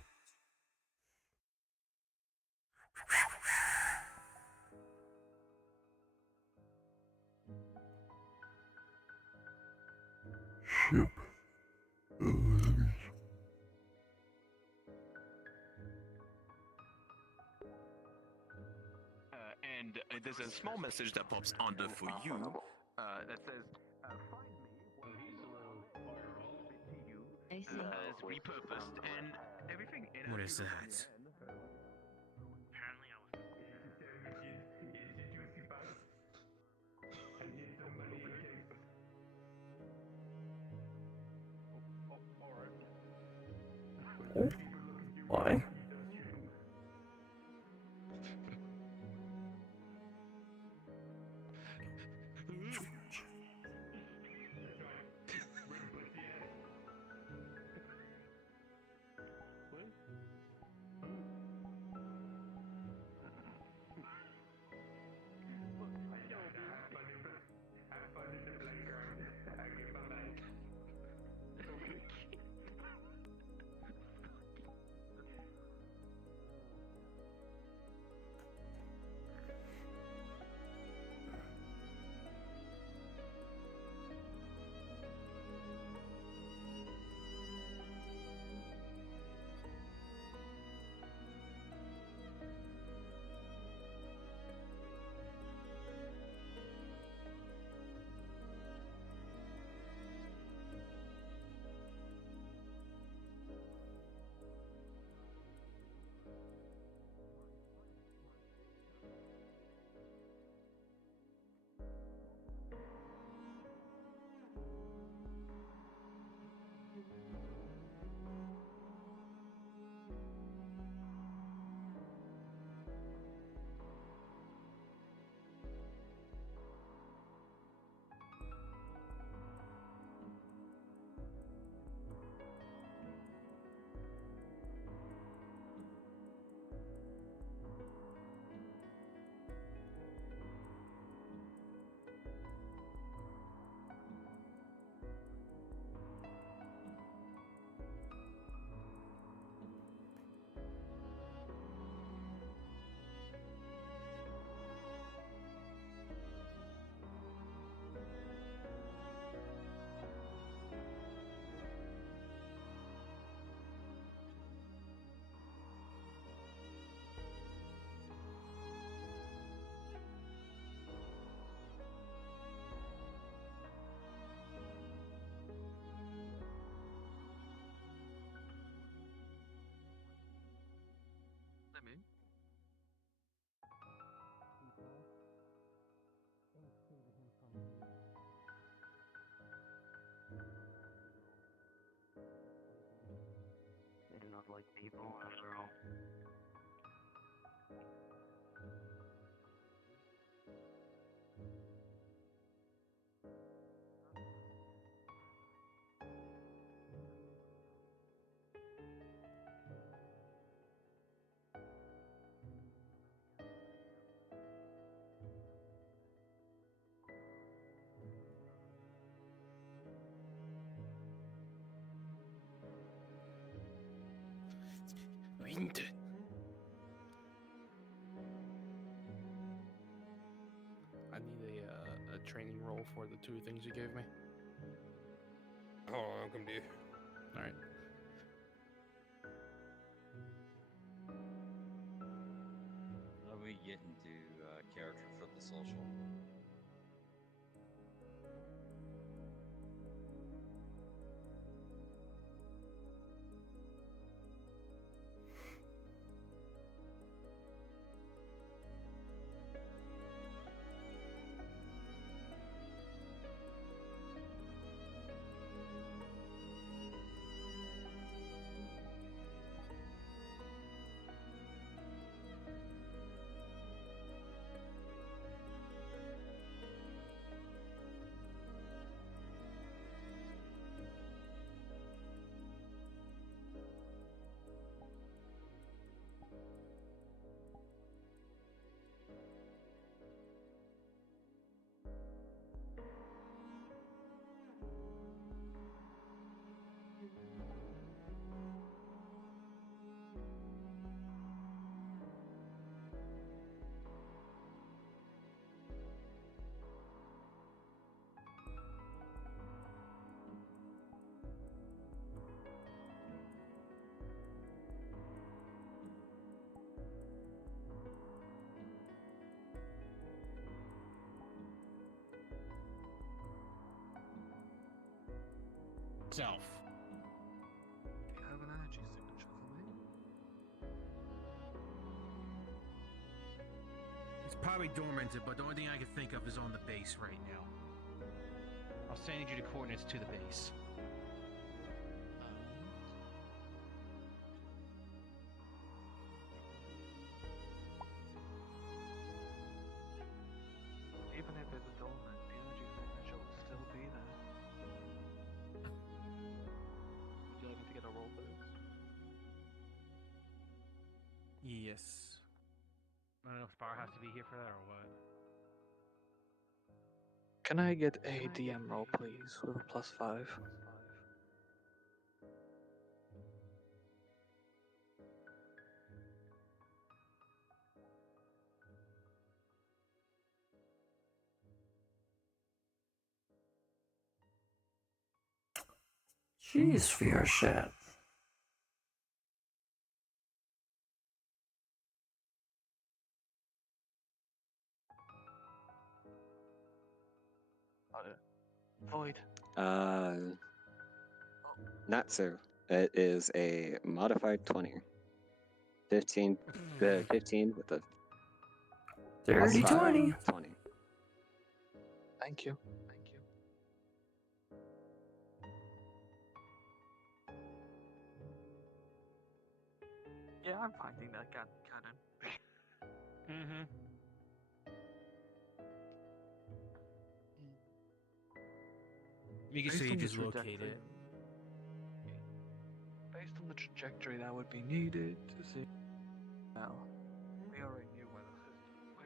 Ship. And there's a small message that pops under for you that says, find me as repurposed and everything in What is that? Apparently I was. Why? They do not like people, after all. Find it. I need a training roll for the 2 things you gave me. Hold on, I'll come to you. All right. How do we get into character for the social? Self. Do you have an energy signature for me? It's probably dormanted, but the only thing I can think of is on the base right now. I'll send you the coordinates to the base. Even if it's dormant, the energy signature will still be there. Would you like me to get a roll for this? Yes. I don't know if Spar has to be here for that or what. Can I get a DM roll, please, with a +5? Jeez, for your shit. Void. Natsu. It is a modified 20. 15 with a Dirty plus 20. 20. Thank you. Thank you. Yeah, I'm finding that cannon. Mm-hmm. You can Based say you on the just locate trajectory- it. Based on the trajectory that would be needed to see. Now, we already knew where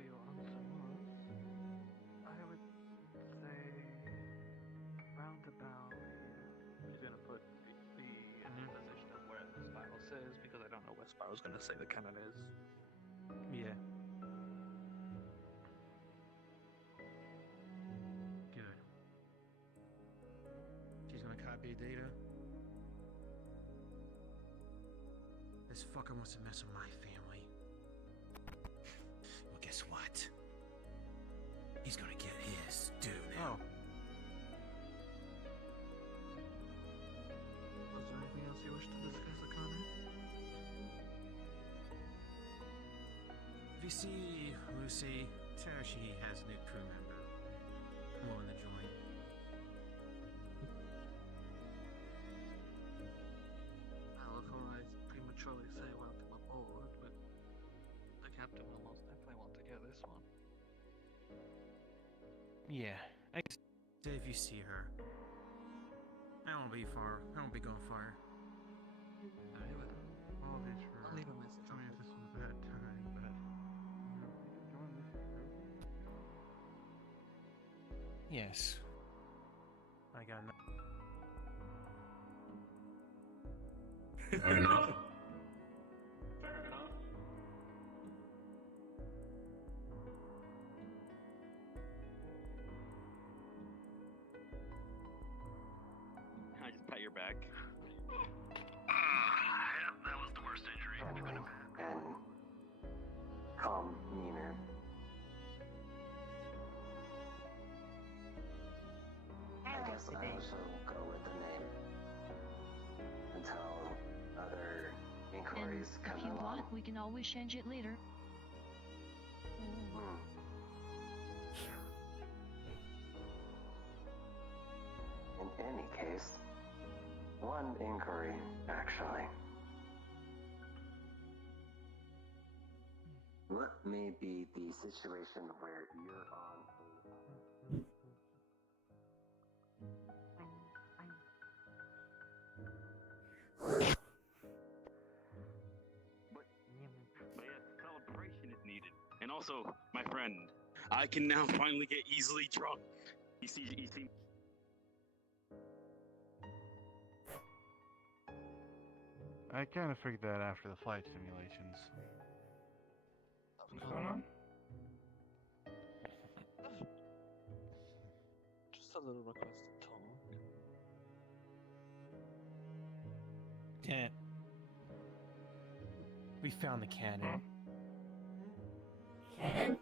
your answer was. I would say roundabout here. He's gonna put the position of where the spiral says because I don't know where spiral's gonna say the cannon is. Yeah. Good. She's gonna copy data. This fucker wants to mess with my family. Well, guess what? He's gonna get his due now. Was there anything else you wish to discuss, Akane? If you see Lucy, tell her she has a new crew member willing to join. Well, before I prematurely say welcome aboard, but the captain will most definitely want to get this one. Yeah, I guess if you see her, I won't be far. I won't be going far. All this for. I'll leave a message. I mean, if this was that time, but yes, I got no. Fair enough. Fair shall go with the name until other inquiries come If you along. want, we can always change it later. In any case, one inquiry, actually. What may be the situation where you're on a... But yes, celebration is needed. And also, my friend, I can now finally get easily drunk. You see. I kind of figured that after the flight simulations. What's going on? Just a little request to talk. Can't. We found the cannon. Cannon?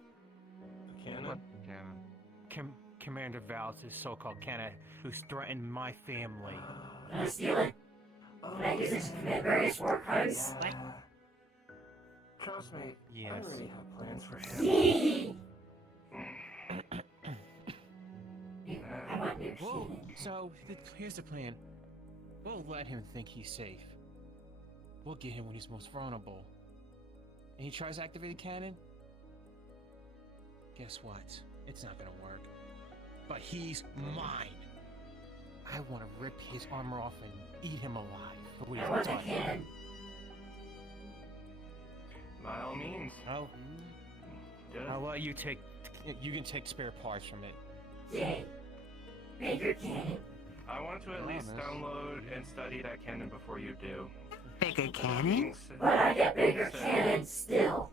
Cannon? What cannon? Commander Val's so-called cannon who's threatened my family. Can I steal it? Can I use it to commit various war crimes? Trust me, Yes. I already have plans for you. I want your Whoa! cannon. So, here's the plan. We'll let him think he's safe. We'll get him when he's most vulnerable. And he tries to activate the cannon? Guess what? It's not gonna work. But he's mine! I want to rip his armor off and eat him alive for what I want he's a done. cannon. By all means. Oh. Just I'll let you take... You can take spare parts from it. Yay. Make your cannon. I want to at least download and study that cannon before you do. Bigger cannon? But I get bigger cannons still.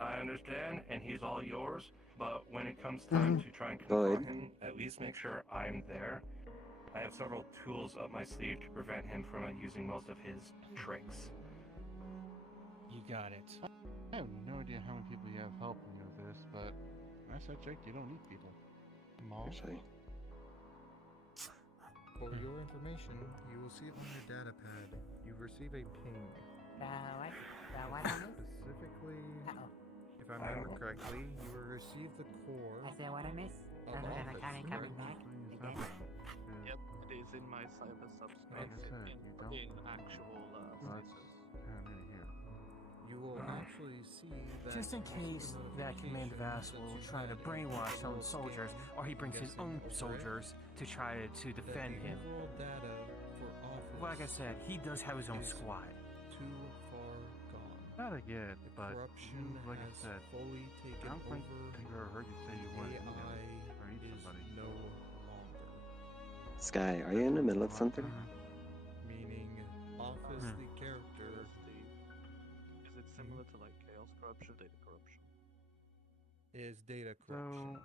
I understand, and he's all yours, but when it comes time to try and confront him, at least make sure I'm there. I have several tools up my sleeve to prevent him from using most of his tricks. You got it. I have no idea how many people you have helping you with this, but I said, Jake, you don't need people. Mom? Actually. For your information, you will see on your data pad, you receive a ping. What? What? Specifically, if I Oh. remember correctly, you will receive the core I say what I miss? of Other than I office. can't coming back again. Yep, it is in my cyber subspace in actual spaces. You will actually see that Just in case that Commander Vass will try to brainwash some soldiers, or he brings his own soldiers to try to defend him. overall data for office Like I said, he does have his own squad. too far gone. Not again, but Corruption like I has said, fully I taken don't think over. I've ever heard you say you want to eat him AI or eat is somebody. no longer. Sky, are you in the middle of something? Meaning, Office Hmm. the character. Is it similar to like chaos corruption, data corruption? Is data corruption.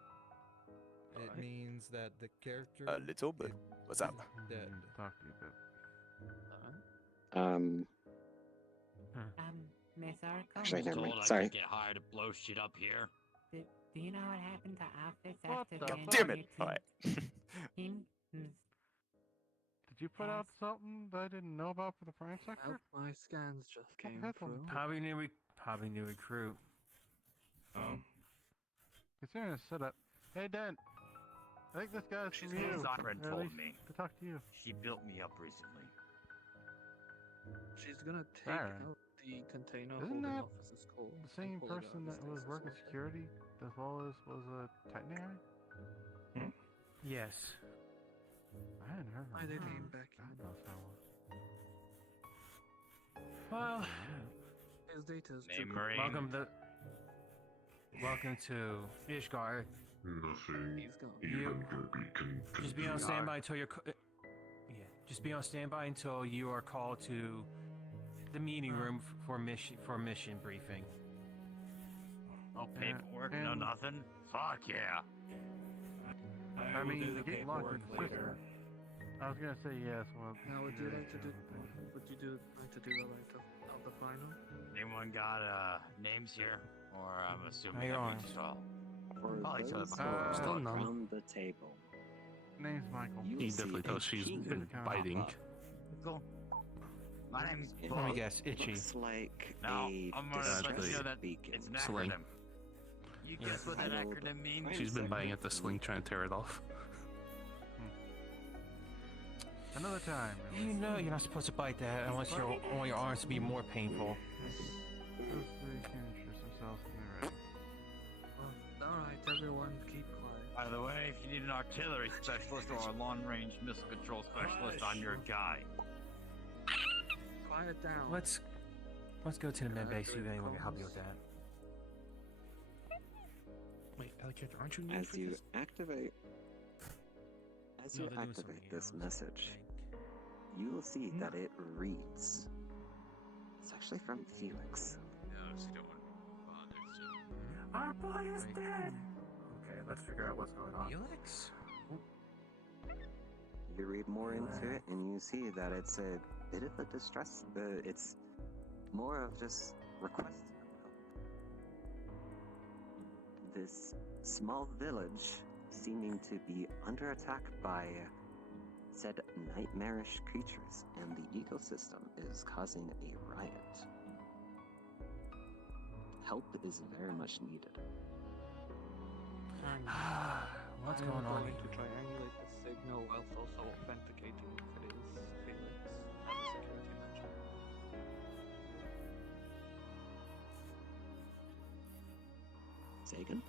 It means that the character A little bit. What's up? dead. Talk to you a bit. Miss Oracle? Actually, never mind. Told I Sorry. could get hired to blow shit up here. Do you know what happened to Office What after the the fuck? Damn it! Alright. team? Did you put out something that I didn't know about for the prime sector? My scans just came Head through. Probably new recruit. Oh. Considering the setup. Hey, Dent. I think this guy's She's from you. my friend Or at told least me. to talk to you. She built me up recently. She's gonna take Alright. out the container Isn't holding that officer's core. The same and pull it person out that of was stasis working also. security as well as was a technician? Yes. I hadn't heard Why of they him. came back God in. knows how long. Well, His data's Name too Marine. welcome to Ishgard. He's gone. You just be on standby until you're. Just be on standby until you are called to the meeting room for mission briefing. No paperwork, no and- nothing. Fuck yeah. I will mean, do the to get logged paperwork into the later. system. I was gonna say yes. Well, Now, would you like to do? things. Would you like to do the right of the final? Anyone got names here? Or I'm assuming Hey, that we Orange. just all For call each other those by who are Still none. around the table, Name's Michael. You He see definitely a knows she's key. been biting. Cool. My name's It Let me guess, Itchy. looks like No, a I'm gonna let you know distress that beacon. it's an Sling. acronym. You guess what that Titled acronym means? She's been biting at the sling, trying to tear it off. Another time. You know you're not supposed to bite that unless you want your arms to be more painful. Those three canisters themselves when they're ready. Alright, everyone, keep quiet. By the way, if you need an artillery specialist or a long-range missile control specialist, I'm your guy. Quiet down. Let's go to the med base. See if anyone can help you with that. Wait, Alligator, aren't you new As for you this? activate, No, they're doing something this else, message, you will see that it reads. It's actually from Felix. No, she don't want to bother. Our boy is dead. Okay, let's figure out what's going on. Felix? You read more into it, and you see that it's a bit of a distress. It's more of just requesting help. This small village seeming to be under attack by said nightmarish creatures, and the ecosystem is causing a riot. Help is very much needed. What's I'm going on going here? to triangulate the signal whilst also authenticating if it is Felix as a security measure. Sagan?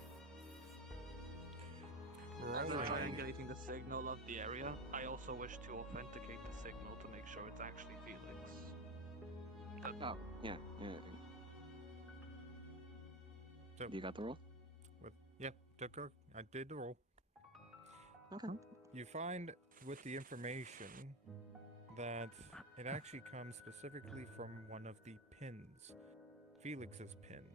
As I'm triangulating the signal of the area, I also wish to authenticate the signal to make sure it's actually Felix. Oh, yeah. So, You got the roll? yeah, I did the roll. Okay. You find with the information that it actually comes specifically from one of the pins, Felix's pin.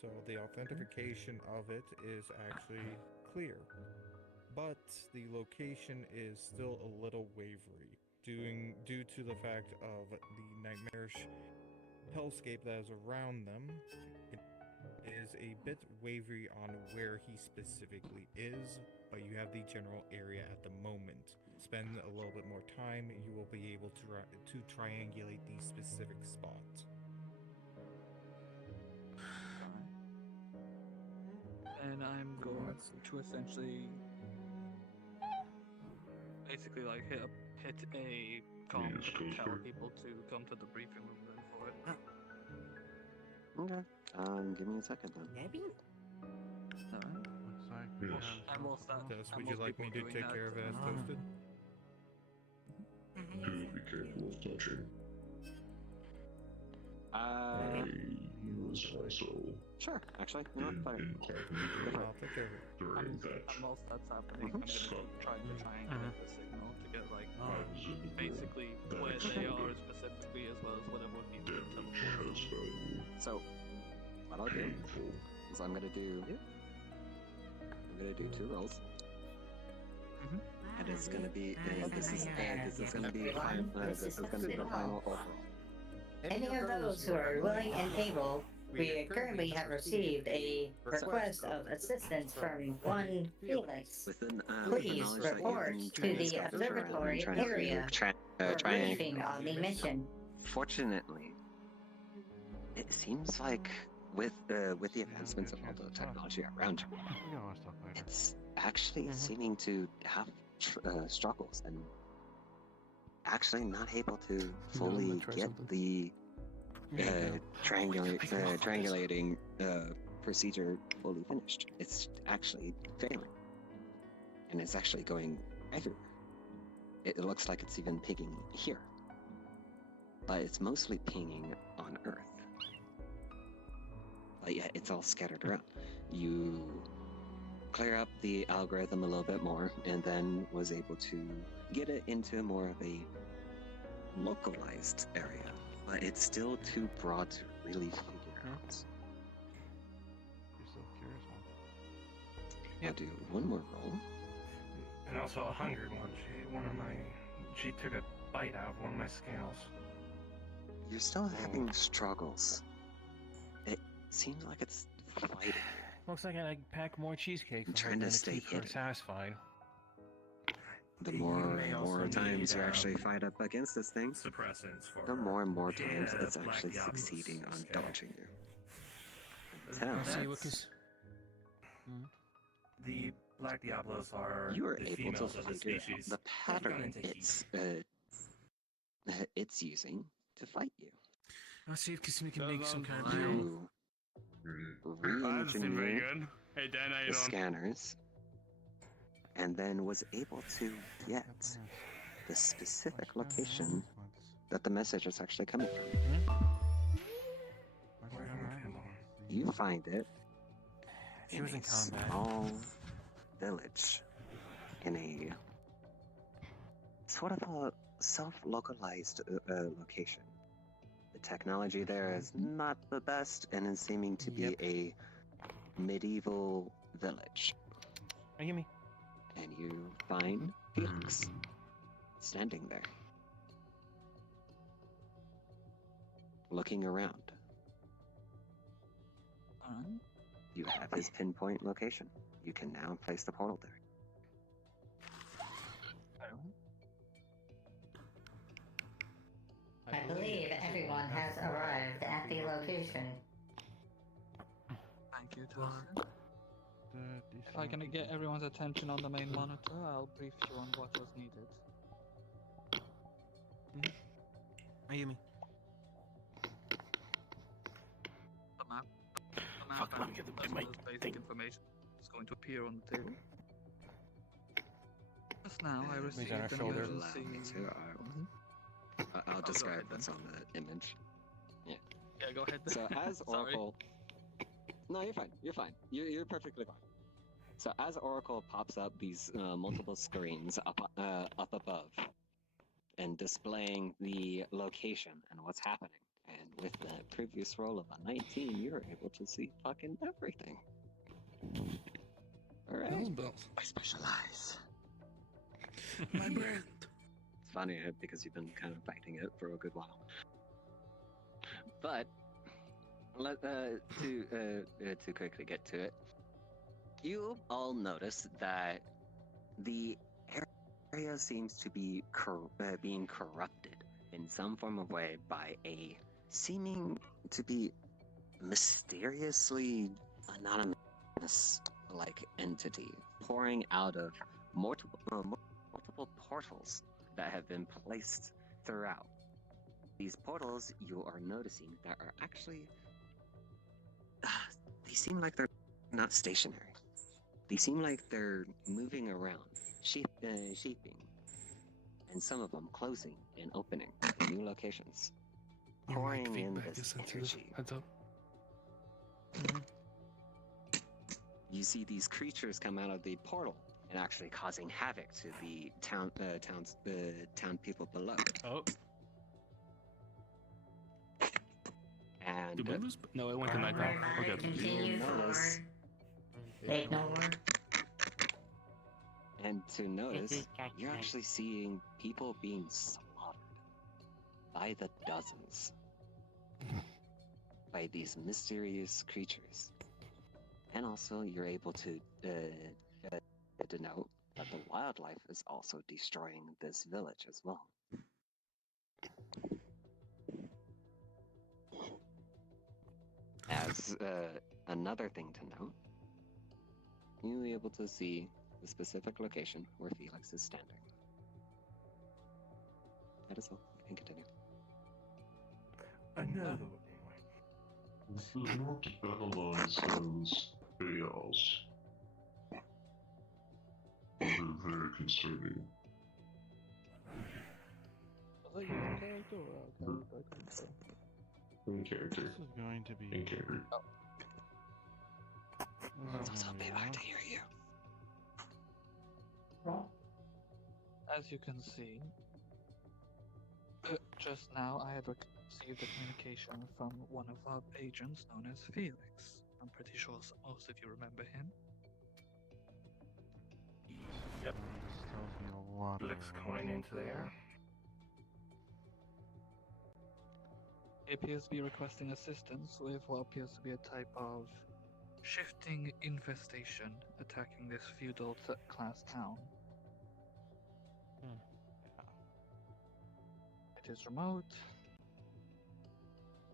So the authentication of it is actually clear, but the location is still a little wavery, due to the fact of the nightmarish hellscape that is around them. It is a bit wavery on where he specifically is, but you have the general area at the moment. Spend a little bit more time, you will be able to triangulate the specific spot. And I'm going to essentially basically like hit a comm to tell people to come to the briefing room then for it. Okay. Give me a second then. Maybe? Looks like Yes. And we'll start. Tess, would you like me to take care of it as toasted? Do be careful of touching. Use my soul. Sure, actually, you know what? I'll take care of it. During that. And whilst that's happening, I'm gonna try to triangulate the signal to get like basically where they are specifically as well as whatever would be teleported. So, what I'll do is I'm gonna do 2 rolls. And it's gonna be this is gonna be the final overall. Any of those who are willing and able, we currently have received a request of assistance from one Felix. Please report to the observatory area for briefing on the mission. Fortunately, it seems like with the advancements of all the technology around you, it's actually seeming to have struggles and actually not able to fully get the triangulating procedure fully finished. It's actually failing, and it's actually going everywhere. It looks like it's even pinging here, but it's mostly pinging on Earth. But yeah, it's all scattered around. You clear up the algorithm a little bit more, and then was able to get it into more of a localized area, but it's still too broad to really figure out. You're so curious, man. I'll do one more roll. And also a hungry one. She took a bite out of one of my scales. You're still having struggles. It seems like it's fighting. Looks like I pack more cheesecake. I'm trying to stay keep her hidden. satisfied. the more times you actually fight up against this thing, the more and more times it's actually succeeding on dodging you. Until The Black Diablos are you are the able to females of the figure out species. the pattern it's using to fight you. Let's see if we can make some kind of deal. You re-engineer Hey Dan, how you the doing? scanners, and then was able to get the specific location that the message is actually coming from. You find it She was in a combat. small village in a sort of a self-localized location. The technology there is not the best and is seeming to be a medieval village. Are you me? And you find Felix standing there, looking around. You have his pinpoint location. You can now place the portal there. I believe everyone has arrived at the location. Thank you, Tyler. If I can get everyone's attention on the main monitor, I'll brief you on what was needed. Ayumi. The map. The map and Ursula's basic information is going to appear on the table. Just now, I received an emergency... I'll describe what's on the image. Yeah. Yeah, go ahead. So as Oracle... No, you're fine. You're fine. You're perfectly fine. So as Oracle pops up these multiple screens up above and displaying the location and what's happening, and with the previous roll of a 19, you're able to see fucking everything. Alright. I specialize. My brand. It's funny because you've been kind of fighting it for a good while. But to quickly get to it, you all notice that the area seems to be being corrupted in some form of way by a seeming to be mysteriously anonymous-like entity pouring out of multiple portals that have been placed throughout. These portals you are noticing that are actually they seem like they're not stationary. They seem like they're moving around, shaping, and some of them closing and opening in new locations, pouring in this energy. You see these creatures come out of the portal and actually causing havoc to the town people below. Oh. And Did we lose? No, it went to nighttime. We're good. You notice. And to notice, you're actually seeing people being slaughtered by the dozens by these mysterious creatures. And also, you're able to denote that the wildlife is also destroying this village as well. As another thing to note, you'll be able to see the specific location where Felix is standing. That is all. You can continue. Another This does not analyze those chaos. They're very concerning. In character. This is going to be... In character. It's also a bit hard to hear you. As you can see, just now I had received a communication from one of our agents known as Felix. I'm pretty sure most of you remember him. Yep. Felix going into there. He appears to be requesting assistance with what appears to be a type of shifting infestation attacking this feudal class town. It is remote.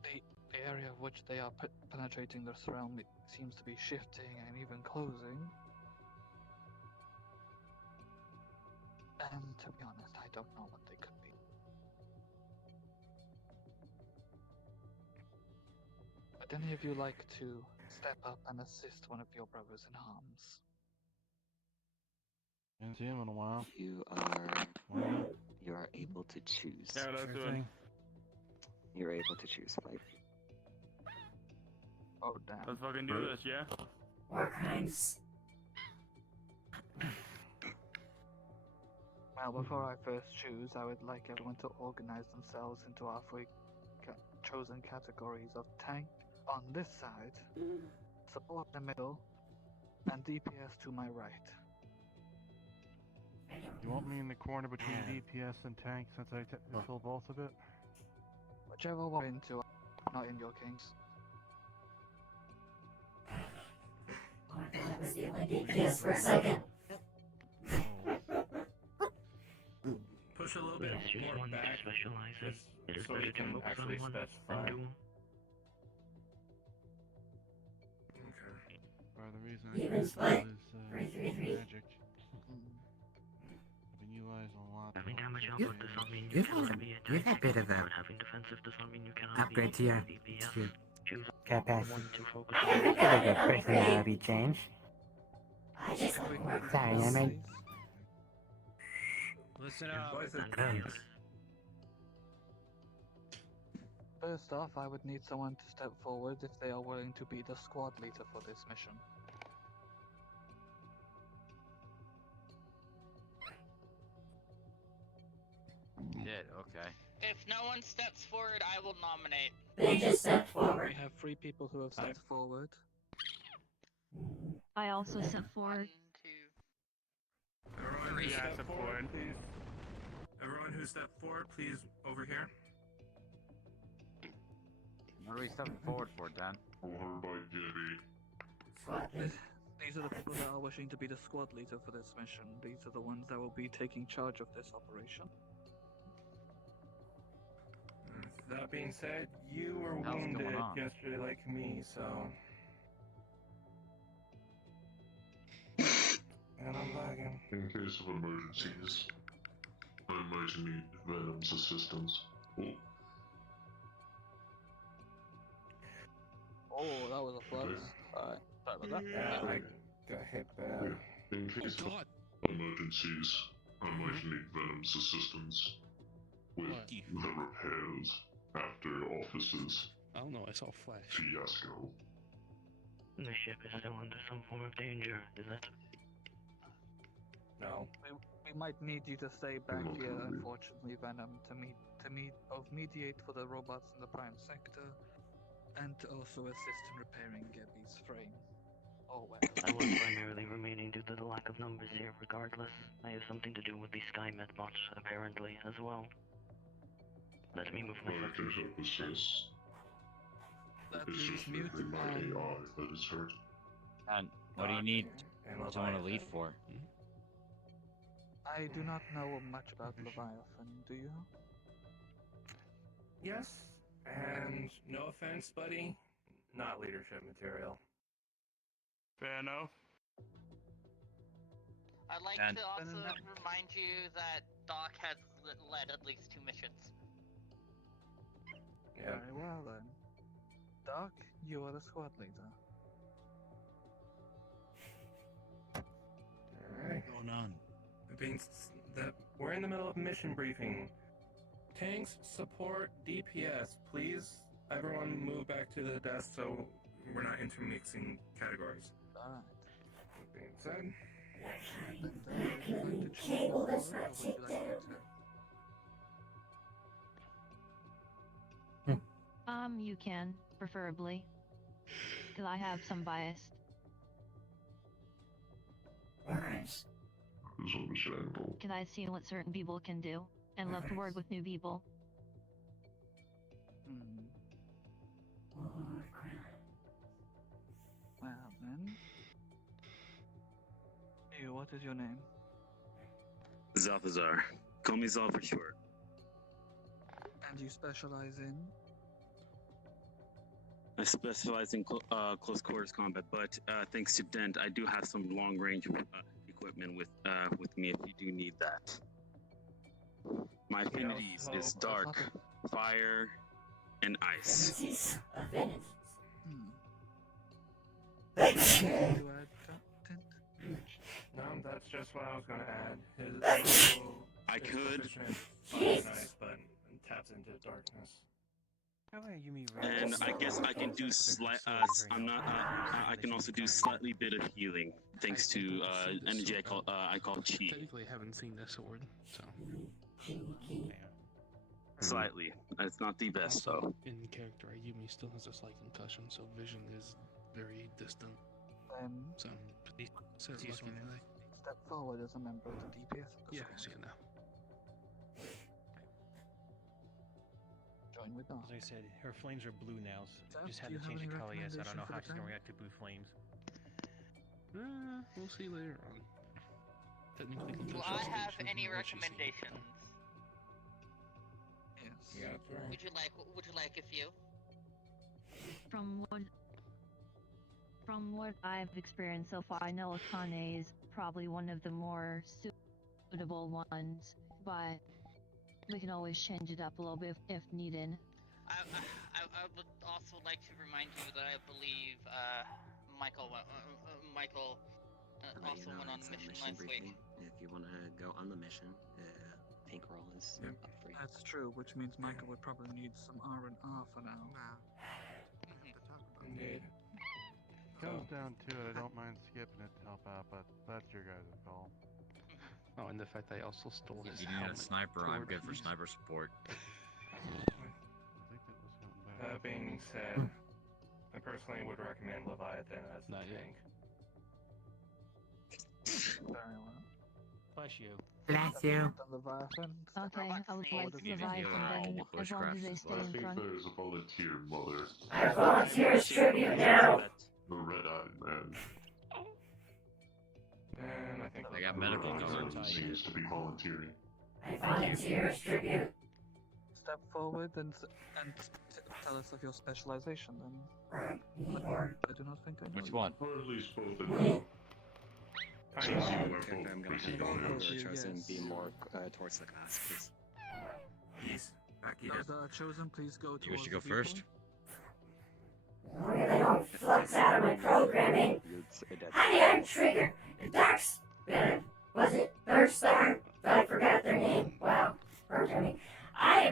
The area of which they are penetrating this realm seems to be shifting and even closing. And to be honest, I don't know what they could be. Would any of you like to step up and assist one of your brothers in arms? Haven't seen him in a while. You are able to choose. Yeah, that's doing. You're able to choose fight. Oh damn. Let's fucking do this, yeah? War crimes. Well, before I first choose, I would like everyone to organize themselves into our three chosen categories of tank on this side, support in the middle, and DPS to my right. You want me in the corner between DPS and tank since I fill both of it? Whichever one into, not in your kings. I was the only DPS for a second. Push a little bit more back, just so we can actually specify. Or the reason I Even got split. is magic. I've been utilizing a lot. Having damage output does not mean you cannot be a tank. You've had a bit of a Having defensive does not mean you cannot upgrade be to your DPS. Choose capacity. one to focus You've on. had a good personality change. I just want to work. Sorry, I made. Listen up. First off, I would need someone to step forward if they are willing to be the squad leader for this mission. Shit, okay. If no one steps forward, I will nominate. They just stepped forward. We have 3 people who have stepped forward. I also stepped forward. Everyone who stepped forward, please. Everyone who stepped forward, please, over here. What are we stepping forward for, Dan? Over by Gibby. These are the people that are wishing to be the squad leader for this mission. These are the ones that will be taking charge of this operation. That being said, you were wounded yesterday like me, so... And I'm lagging. In case of emergencies, I might need Venom's assistance. Oh, that was a flex. Alright, sorry about that. Yeah, I got hit bad. In case of emergencies, I might need Venom's assistance with the repairs after Office's I don't know, I saw Flash. fiasco. The ship is still under some form of danger. Is that... No. We might need you to stay back here, unfortunately, Venom, to mediate for the robots in the prime sector, and to also assist in repairing Gabby's frame. Oh well. I was primarily remaining due to the lack of numbers here. Regardless, I have something to do with the Skymet bots, apparently, as well. Let me move I myself can help assist. It's just mainly my AI that is hurt. And what do you need someone to lead for? I do not know much about Leviathan, do you? Yes, and no offense, buddy, not leadership material. Fair enough. I'd like And- to also remind you that Doc has led at least 2 missions. Yeah. Very well then. Doc, you are the squad leader. Alright. What's going on? We're in the middle of mission briefing. Tanks, support, DPS. Please, everyone move back to the desk so we're not intermixing categories. Alright. That being said... Would you like to choose Cable this is order, or not would you like me to? You can, preferably. Because I have some bias. It's understandable. Because I've seen what certain people can do, and love to work with new people. Well then. You, what is your name? Zalthazar. Call me Zal for short. And you specialize in? I specialize in close quarters combat, but thanks to Dent, I do have some long range equipment with me if you do need that. My affinities is dark, fire, and ice. No, that's just what I was going to add. His I could. Nice, but taps into darkness. And I guess I can do I can also do slightly bit of healing thanks to energy I call chi. Technically, I haven't seen this sword, so. Slightly. It's not the best though. In character, Ayumi still has a slight concussion, so vision is very distant. So he says he's lucky. Step forward as a member of the DPS. Yeah, I see it now. Join with us. As I said, her flames are blue now. So just had do to you have change the any color. Yes, I don't know recommendation how for she's the gonna tank? react to blue flames. We'll see later on. Technically, Do I have any recommendations? Yes. Would you like a few? From what I've experienced so far, I know Akane is probably one of the more suitable ones, but we can always change it up a little bit if needed. I would also like to remind you that I believe Michael also went on a mission last week. If you want to go on the mission, Pinkroll is up for you. That's true, which means Michael would probably need some R&R for now. Indeed. Comes down to it, I don't mind skipping it to help out, but that's your guys' call. Oh, and the fact that I also stole his If you need a helmet. sniper, I'm toward good for me. sniper support. That being said, I personally would recommend Leviathan as the tank. Very well. Bless you. Bless you. The Leviathan. Okay, I would like If you need a Leviathan healer, I'll then, get as long as they bushcraft. stay I in think front. there's a volunteer, Mother. I volunteer as tribute now. The red-eyed man. And I think I got medical covered. Seems to be volunteering. I volunteer as tribute. Step forward and tell us of your specialization then. I do not think I know. Which one? Or at least both of them. Since you are Okay, I'm both gonna pretty have young. Chosen be more towards the class, please. Yes. Back Those that are chosen, please go You wish to go towards the first? Really don't flux out of my programming. Honey, I'm Trigger. The Dark's was it Third Star? I forgot their name. Wow, programming. I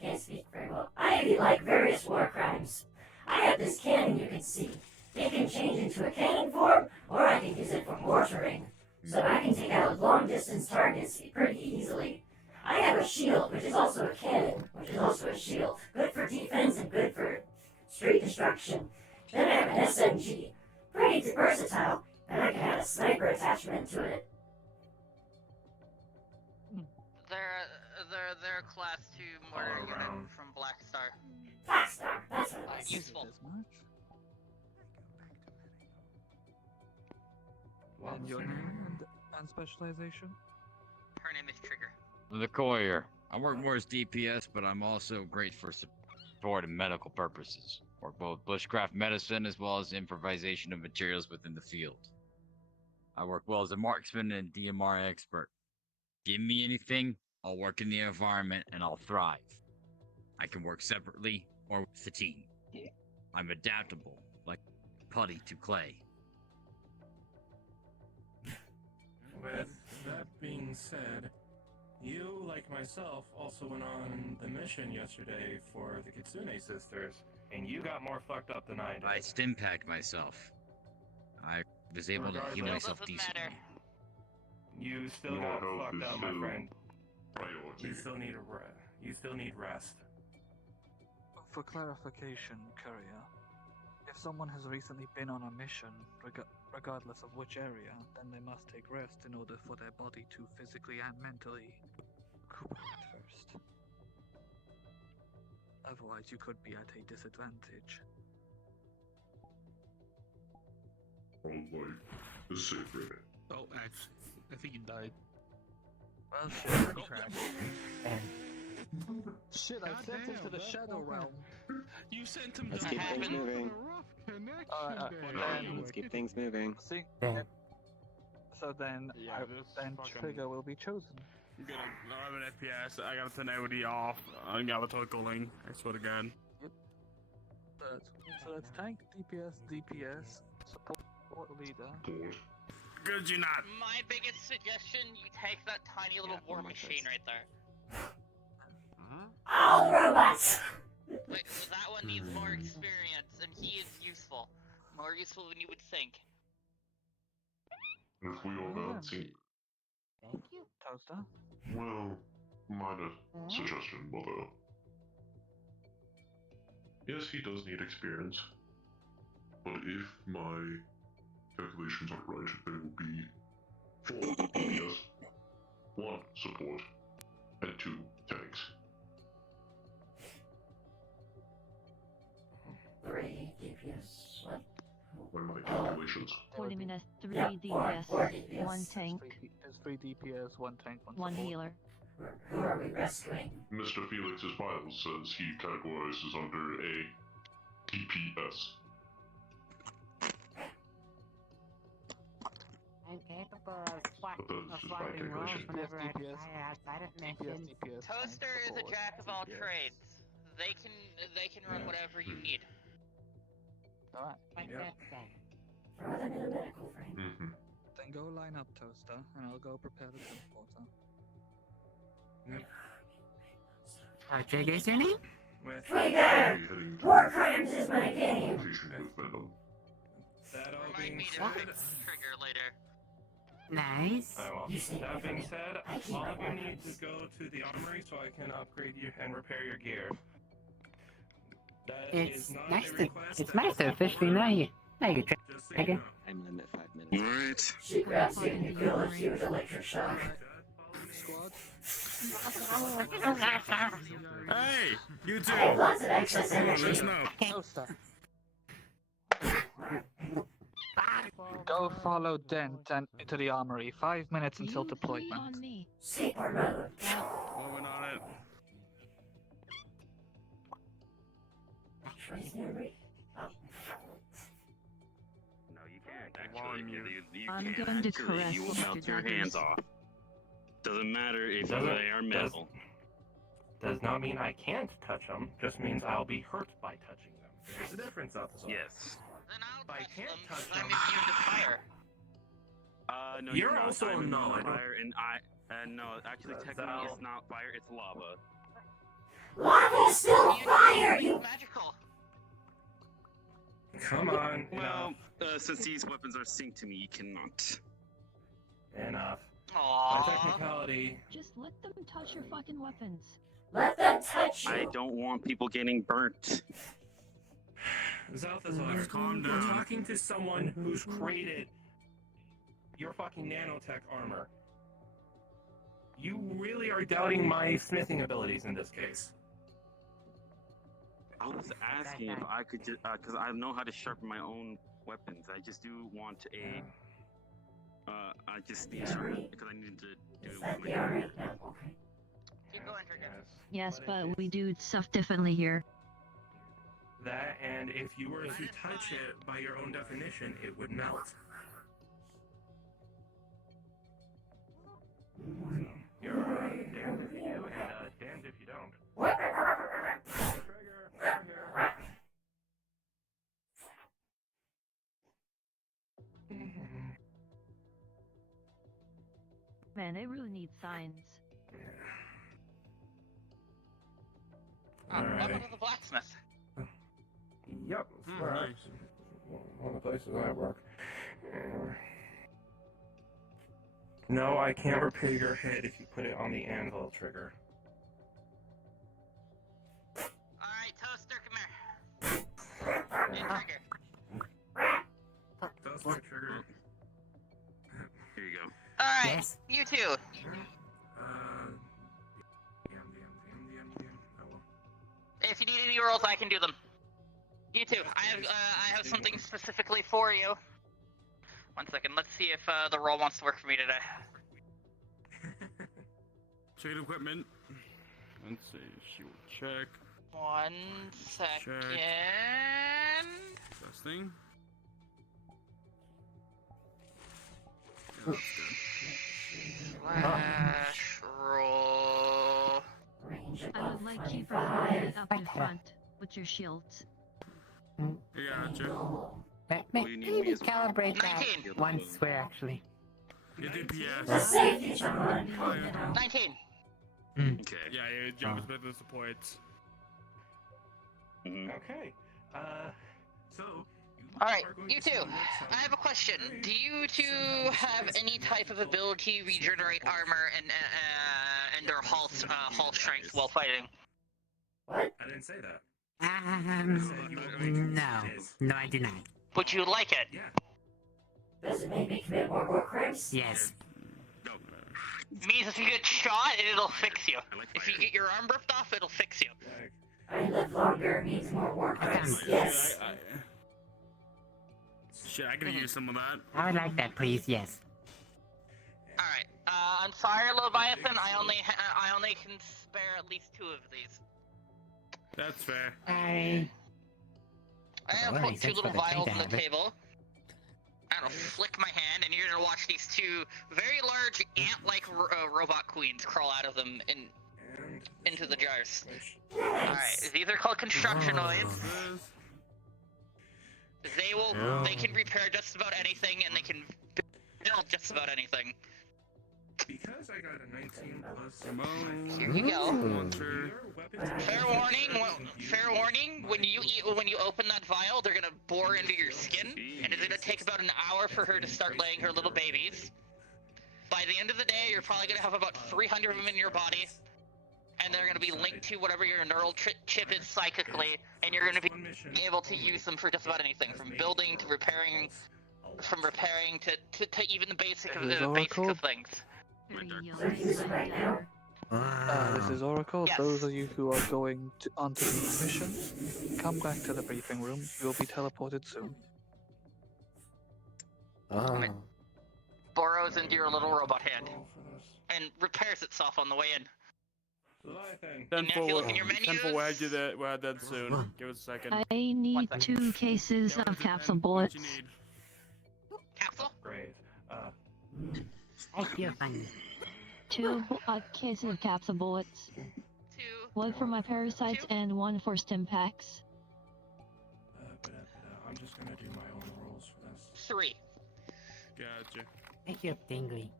can't speak very well. I like various war crimes. I have this cannon you can see. It can change into a cannon form, or I can use it for mortaring. So I can take out long-distance targets pretty easily. I have a shield, which is also a cannon, which is also a shield. Good for defense and good for street destruction. Then I have an SMG. Pretty versatile, and I can add a sniper attachment to it. They're a class 2 mortar unit from Black Star. Black Star, that's what it was. Useful. And your name and specialization? Her name is Trigger. The courier. I work more as DPS, but I'm also great for support and medical purposes. Work both bushcraft medicine as well as improvisation of materials within the field. I work well as a marksman and DMR expert. Give me anything, I'll work in the environment and I'll thrive. I can work separately or with the team. I'm adaptable, like putty to clay. With that being said, you, like myself, also went on the mission yesterday for the Kitsune sisters, and you got more fucked up than I did. I stimpacked myself. I was able to heal myself decently. You still Your got health fucked is up, my still friend. priority. You still need rest. For clarification, Courier, if someone has recently been on a mission, regardless of which area, then they must take rest in order for their body to physically and mentally recuperate first. Otherwise, you could be at a disadvantage. Like the sacred. Oh, actually, I think he died. Well, shit. He crashed. Shit, I sent him to the Shadow Realm. You sent him Let's to keep things moving. Then Let's keep things moving. See, so then, Trigger will be chosen. I'm an FPS. I got the tonality off. I got the toggling. I swear to God. So that's tank, DPS, support leader. Good you not. My biggest suggestion, you take that tiny little war machine right there. All robots! Wait, that one needs more experience, and he is useful. More useful than you would think. If we all got team. Thank you, Toaster. Well, minor suggestion, but yes, he does need experience. But if my calculations are right, there will be 4 DPS, 1 support, and 2 tanks. 3 DPS. What? By my calculations. 40 minutes, 3 Yeah, DPS, four DPS. 1 tank, There's 3 DPS, 1 tank, 1 support. healer. Who are we rescuing? Mr. Felix's file says he categorizes under a DPS. I'm capable of just my swapping roles calculation. whenever I DPS. desire outside of missions. Toaster is a jack of all trades. They can run whatever you need. Alright. Like that then. Throw them in a medical frame. Then go line up, Toaster, and I'll go prepare the transporter. Trigger's your name? Trigger! War Crimes is my game! That all Remind being me to said, fix Trigger later. Nice. that being said, all of you need to go to the armory so I can upgrade you and repair your gear. That It's is not nice a to request. officially know you. Know you, Trigger. Time limit 5 minutes. Alright. She grabs you and you feel a huge electric shock. Squad. Hey, you two. I have lots of excess energy. Let's know. Toaster. Go follow Dent and into the armory. 5 minutes until deployment. On me. Skateboard mode. Moving on it. No, you can't actually. You I'm can't going to actually. caress You will Mr. melt your Daggers. hands off. Doesn't matter if Doesn't- they are metal. Does not mean I can't touch them, just means I'll be hurt by touching them. There's a difference, that's all. Yes. Then I'll If I touch can't them, touch 'cause I'm them. immune to fire. No, You're not. also I'm no, I don't- fire, and no, actually, technically, it's not fire, it's lava. Lava's still fire! You magical. Come on. Well, since these weapons are synced to me, you cannot. Enough. Aww. By technicality, Just let them touch your fucking weapons. Let them touch you! I don't want people getting burnt. Zalthazar, Calm you're down. talking to someone who's created your fucking nanotech armor. You really are doubting my smithing abilities in this case. I was asking if I could just, because I know how to sharpen my own weapons. I just do want a, I just need to sharpen because I need to do it with my own. Keep going, Trigger. Yes, but we do stuff differently here. That, and if you were to touch it by your own definition, it would melt. You're damned if you do, and damned if you don't. Trigger, over here. Man, they really need signs. Welcome to the blacksmith. Yep, that's where one of the places I work. No, I can't repair your head if you put it on the anvil, Trigger. Alright, Toaster, come here. Hey, Trigger. Toaster, Trigger. Here you go. Alright, Yes. you two. If you need any rolls, I can do them. You too. I have something specifically for you. 1 second. Let's see if the roll wants to work for me today. Trade equipment. Let's see. She will check. 1 second. Testing. Yeah, that's good. Slash roll. I would like you to up in front with your shields. Gotcha. Maybe calibrate that 19. once we're actually. Your DPS. The safety's on. 19. Okay. Yeah, your job is better support. Okay. So. Alright, you two. I have a question. Do you two have any type of ability regenerate armor and their hull strength while fighting? What? I didn't say that. No, I do not. Would you like it? Yeah. Does it make me commit more war crimes? Yes. Means if you get shot, it'll fix you. If you get your arm ripped off, it'll fix you. I live longer means more war crimes. Yes. Shit, I could use some of that. I would like that, please. Yes. Alright. I'm sorry, Leviathan. I only can spare at least 2 of these. That's fair. I have put 2 little vials on the table. I'm gonna flick my hand, and you're gonna watch these 2 very large ant-like robot queens crawl out of them into the jars. Alright, these are called constructionoids. They can repair just about anything, and they can build just about anything. Because I got a 19 plus. Here you go. Fair warning. When you open that vial, they're gonna bore into your skin, and it's gonna take about an hour for her to start laying her little babies. By the end of the day, you're probably gonna have about 300 of them in your body, and they're gonna be linked to whatever your neural chip is psychically, and you're gonna be able to use them for just about anything, from building to repairing, to even the basics of things. This is Oracle. Yes. Those of you who are going onto the mission, come back to the briefing room. You'll be teleported soon. Burrows into your little robot hand and repairs itself on the way in. We'll head you there. We're dead soon. Give us a second. I need 2 cases of capsule bullets. Capsule? Great. You're fine. 2 cases of capsule bullets. 2. 1 for my parasites and 1 for stim packs. I'm just gonna do my own rolls for this. 3. Gotcha. Make you tingly.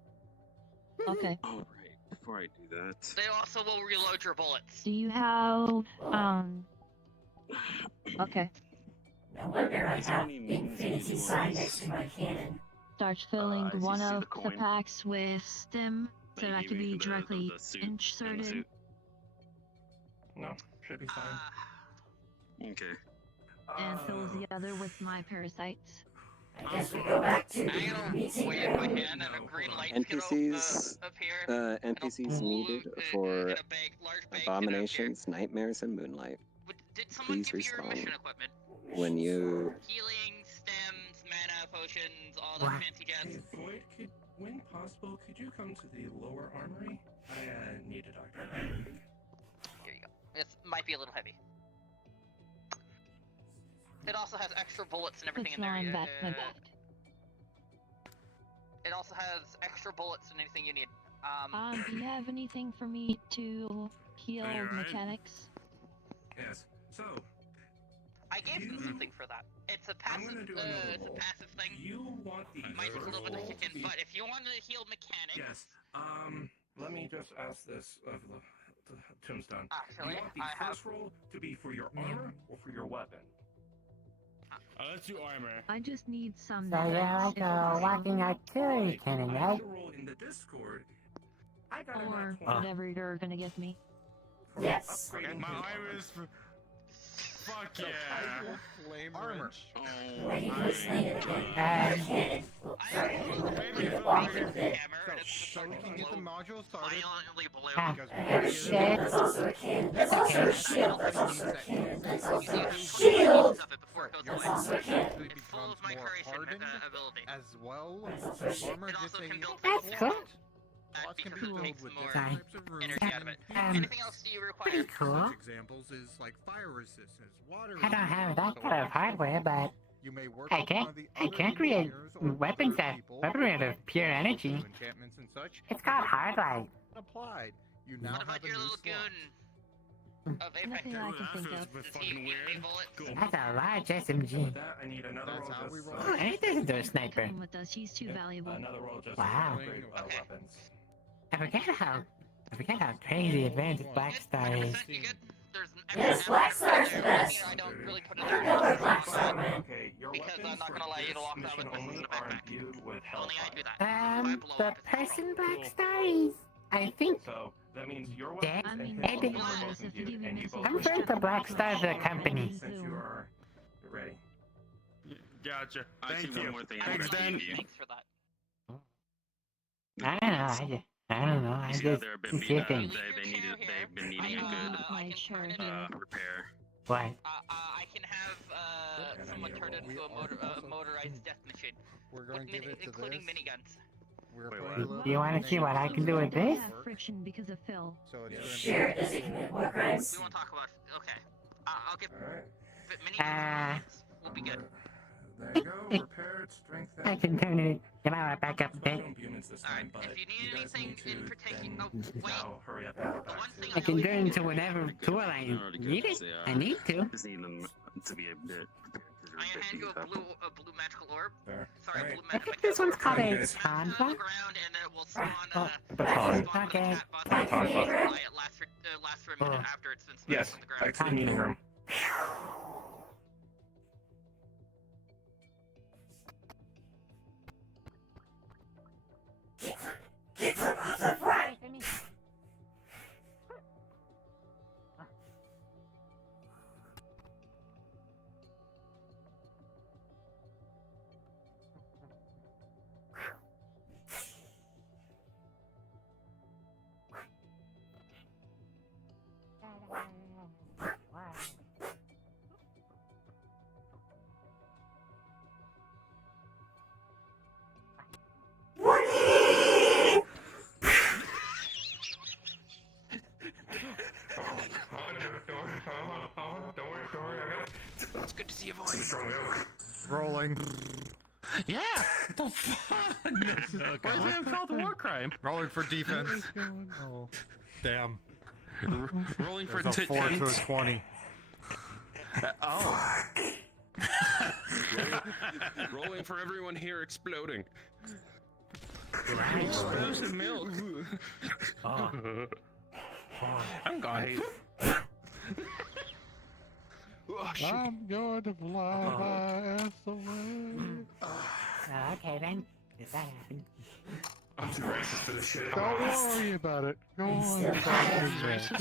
Okay. Oh, Alright, before I do that. They also will reload your bullets. Do you have Okay. No wonder I have infinity sign next to my cannon. Start filling one of the packs with stim so that I can be directly inserted. No, should be fine. Okay. And fills the other with my parasites. I guess we go back to the meeting. Wave my hand and a green light NPCs needed for abominations, nightmares, and moonlight. Please respawn when you. Healing, stems, mana, potions, all the fancy jazz. Hey, Void, when possible, could you come to the lower armory? I need a doctor. Here you go. This might be a little heavy. It also has extra bullets and everything in there. My bad. It also has extra bullets and anything you need. Do you have anything for me to heal mechanics? Yes. So. I gave them something for that. It's a passive. It's a passive thing. You want the. Might take a little bit of kick in, but if you want to heal mechanics. Yes. Let me just ask this of the tombstone. Actually, you want the first roll to be for your armor or for your weapon? Let's do armor. I just need some. So you're like a walking artillery cannon, right? Roll in the Discord. I got Or whatever you're gonna give me. Yes. My armor is for. Fuck yeah! Armor. So we can get the module started. Shit. That's also a cannon. That's also a shield. That's also a cannon. That's also a shield. That's also a cannon. It's full of my curation ability. As well. It also can build That's cool. can be because it filled takes with more different types of rooms. energy out of it. Um, Anything else do you require? Pretty cool. Such examples is like fire resistance, water I don't have that resistance, kind of hardware, but you may work I with can't. one of the I other can't create engineers or weapons other that people operate out of pure who energy. do enchantments and such. It's called hardlight. Applied. You now What have about a your new little slot. goon of Apex? Nothing I can think of. Does he shoot any bullets? That's a large SMG. With that, I need another That's roll how just we roll. Oh, and it isn't a sniper. Come with us, he's too valuable. another roll just Wow. for upgrade Okay. weapons. I forget how crazy advanced Black Star is. 100% you good? There's an Yes, extra Black aspect Star's there. the best. I don't really put it I there know where because Black Star went. Okay, your I'm weapons not for gonna allow you to this walk around mission with this only in the are backpack. imbued with Only I hellfire. do that. The person Black Star is, I think, So that means your dead. weapons and Dead. his weapons are both imbued, and you both I'm sure the Black Star's a company. since you're ready. Gotcha. Thank Actually, you. one more thing. Thanks, Dan. Thanks for that. I don't know. I don't know. I Yeah, just they're a bit beat see a up. thing. They've been needing a good My chair repair. What? I can have someone turn it into a motorized death machine. We're going to give it to including this. miniguns. We're Wait, putting a what? little Do you want to see what I can do with this? have friction because of Phil. So it's going to Sure, does he commit war crimes? We won't talk about. Okay. I'll give Alright. miniguns. We'll be good. There you go. Repaired, strengthened. I can turn it. Come on, back up a bit. Special units this time, but If you need you guys anything need to in particular, then now hurry up and get back one to thing I can turn into whatever tool I need it. I need to. Just need them to be a bit. I can hand you a blue magical orb. There. Sorry, Alright. blue I magical. think this one's called a Guys. Tanva. ground and then it will spawn. Oh, okay. It lasts for a minute Oh. after it's been smashed Yes, on the ground. back to the meeting room. Get them off the front! It's good to see your voice. rolling. Yeah. The fuck? Why is it called a war crime? Rolling for defense. Oh, damn. Rolling for There's a 4 to a 10. 20. Oh. rolling for everyone here exploding. Explosive milk. Oh. I'm gone. Oh, shit. I'm going to fly my ass away. Okay then. If that happened. I'm too racist for this shit. Don't worry about it. Go on. Just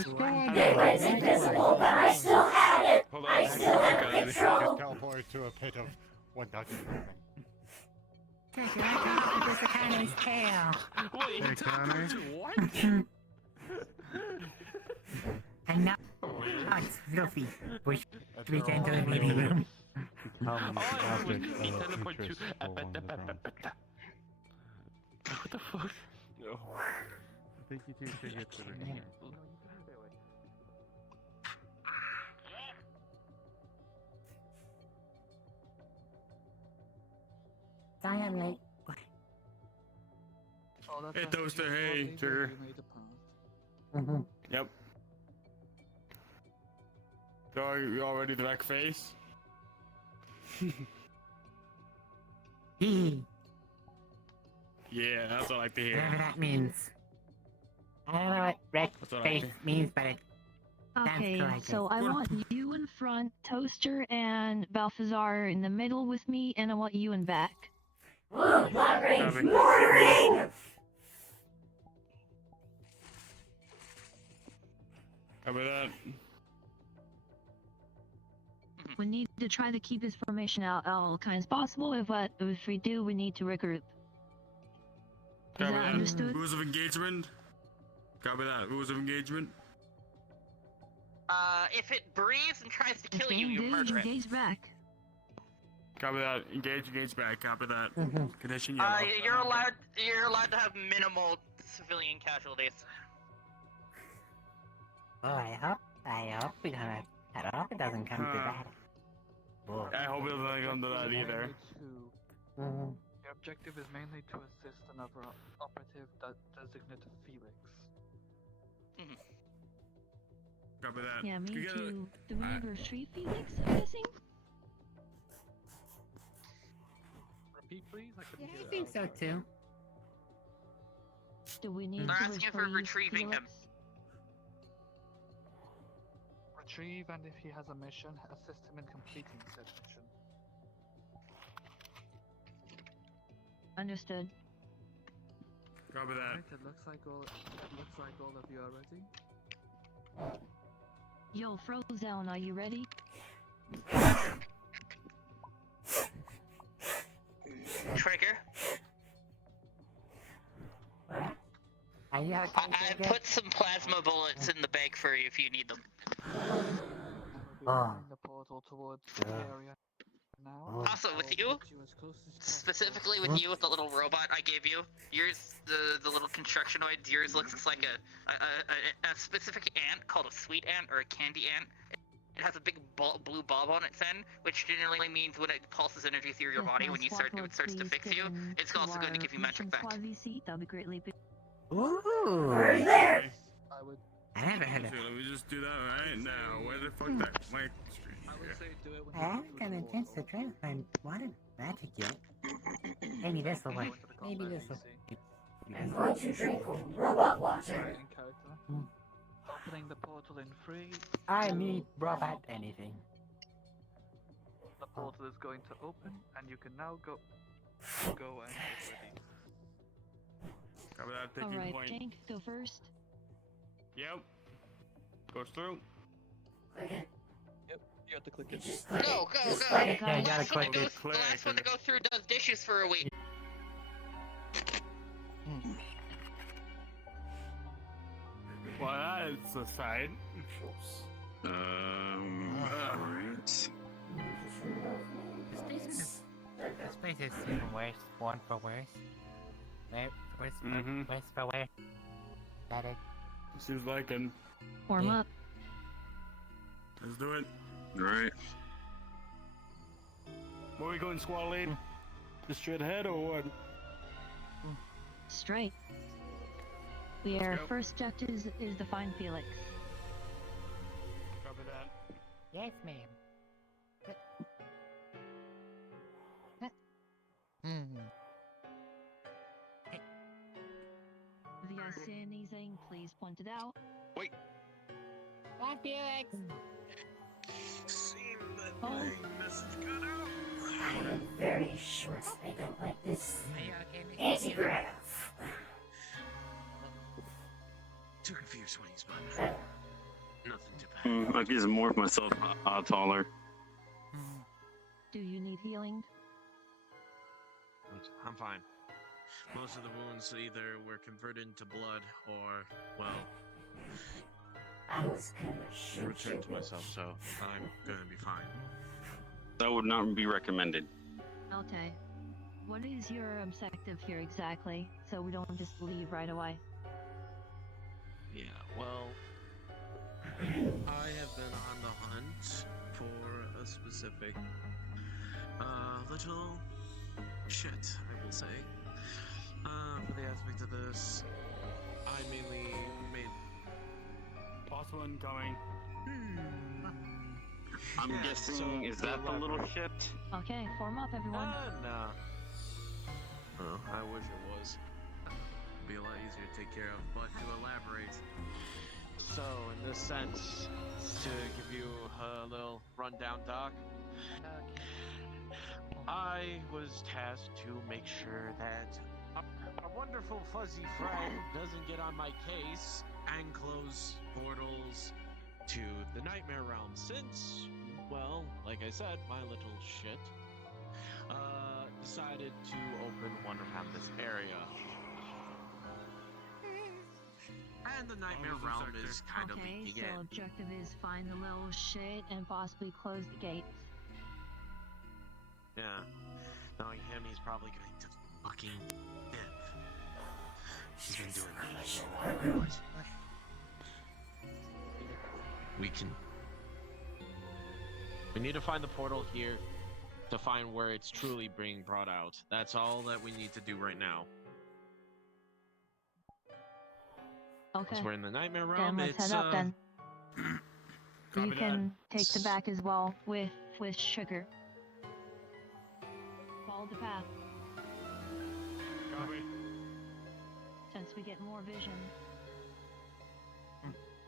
go on. It was invisible, but I still had it! Hold on. I still have control! Just teleport to a pit of 1,000 There's a Kane's tail. Wait, Hey, Connie. what? And now, oh, it's Fluffy. Push to return to the meeting room. All I heard was he teleport to. What the fuck? No. I think you two should get to the meeting. Sorry I'm late. Oh, that's Hey, actually Toaster, a hey, lovely Sugar. day you made a pass. Yep. So you all ready to back face? Yeah, that's what I like to Whatever hear. that means. I don't know what wreck That's what I face think. means, but it sounds Okay, cool, I so guess. I want you in front, Toaster and Balthazar in the middle with me, and I want you in back. Blue, long range, Copy. mortaring! How about that? We need to try to keep this formation out all kinds possible. If we do, we need to regroup. Is Copy that that. understood? Rules of engagement. Copy that. Rules of engagement. If it breathes and tries to kill you, you Engage, murder it. engage back. Copy that. Engage back. Copy that. Condition Uh, yellow. you're allowed to have minimal civilian casualties. Oh, I hope we don't have, I hope it doesn't come to that. Whoa. I hope it doesn't come to that either. Your objective is mainly to assist another operative designated Felix. Copy that. Yeah, me You gotta- too. Do we need to retrieve Felix, I'm guessing? Repeat, please. Yeah, I think so too. Do we need They're to asking for retrieve retrieving Felix? him. Retrieve, and if he has a mission, assist him in completing said mission. Understood. Copy that. Right, it looks like all of you are ready. Yo, Frozen, are you ready? Trigger. Are you okay, I put some plasma bullets in the bag for you if you need them. Oh. The portal towards the area now. Also, with you, specifically with you, with the little robot I gave you, yours, the little constructionoid, yours looks like a specific ant called a sweet ant or a candy ant. It has a big blue bulb on its end, which generally means when it pulses energy through your body, when you it starts to fix you, it's also going to give you magic back. That'll be greatly. Ooh. There. I would. I never heard of So let me just do that right now. Where the fuck that mic stream? I would say do it when I haven't got a chance to try to find water magic yet. Maybe this will work. Maybe this will. I'm going to drink robot water. In character. Opening the portal in 3. I need robot anything. The portal is going to open, and you can now go and get ready. Copy that. Taking Alright, point. Tank, go first. Yep. Goes through. Okay. Yep, you have to click it. Go! Yeah, you gotta click it. The last one to go through does dishes for a week. Well, that's a side. Alright. This place is even worse. One for worse. Worse for worse. That it. Seems like an. Warm up. Let's do it. Alright. Where are we going, squad lead? Just straight ahead or what? Straight. Our first objective is to find Felix. Copy that. Yes, ma'am. If you guys see anything, please point it out. Wait. Bye, Felix. Seen that Oh. my message got out. I am very sure I don't like this anti-grav. Took a few swings, but nothing too bad. I can just morph myself taller. Do you need healing? I'm fine. Most of the wounds either were converted into blood or, well, I was gonna shoot returned to you. myself, so I'm gonna be fine. That would not be recommended. Okay. What is your objective here exactly, so we don't just leave right away? Yeah, well, I have been on the hunt for a specific, little shit, I will say. For the aspect of this, I mainly made... Possible incoming. I'm Yeah, guessing, so is that the little shit? Okay, form up, everyone. Nah. Oh, I wish it was. It'd be a lot easier to take care of, but to elaborate. So, in this sense, to give you a little rundown, Doc, I was tasked to make sure that our wonderful fuzzy friend doesn't get on my case and close portals to the Nightmare Realm since, well, like I said, my little shit decided to open one around this area. And the Nightmare Realm is kind of Okay, leaking so in. objective is find the little shit and possibly close the gates. Yeah. Knowing him, he's probably going to fucking dip. He's been doing that. What? We need to find the portal here to find where it's truly being brought out. That's all that we need to do right now. Okay. Once we're in the nightmare Then realm, let's it's head up then. You Copy can that. take the back as well with sugar. Follow the path. Copy. Since we get more vision.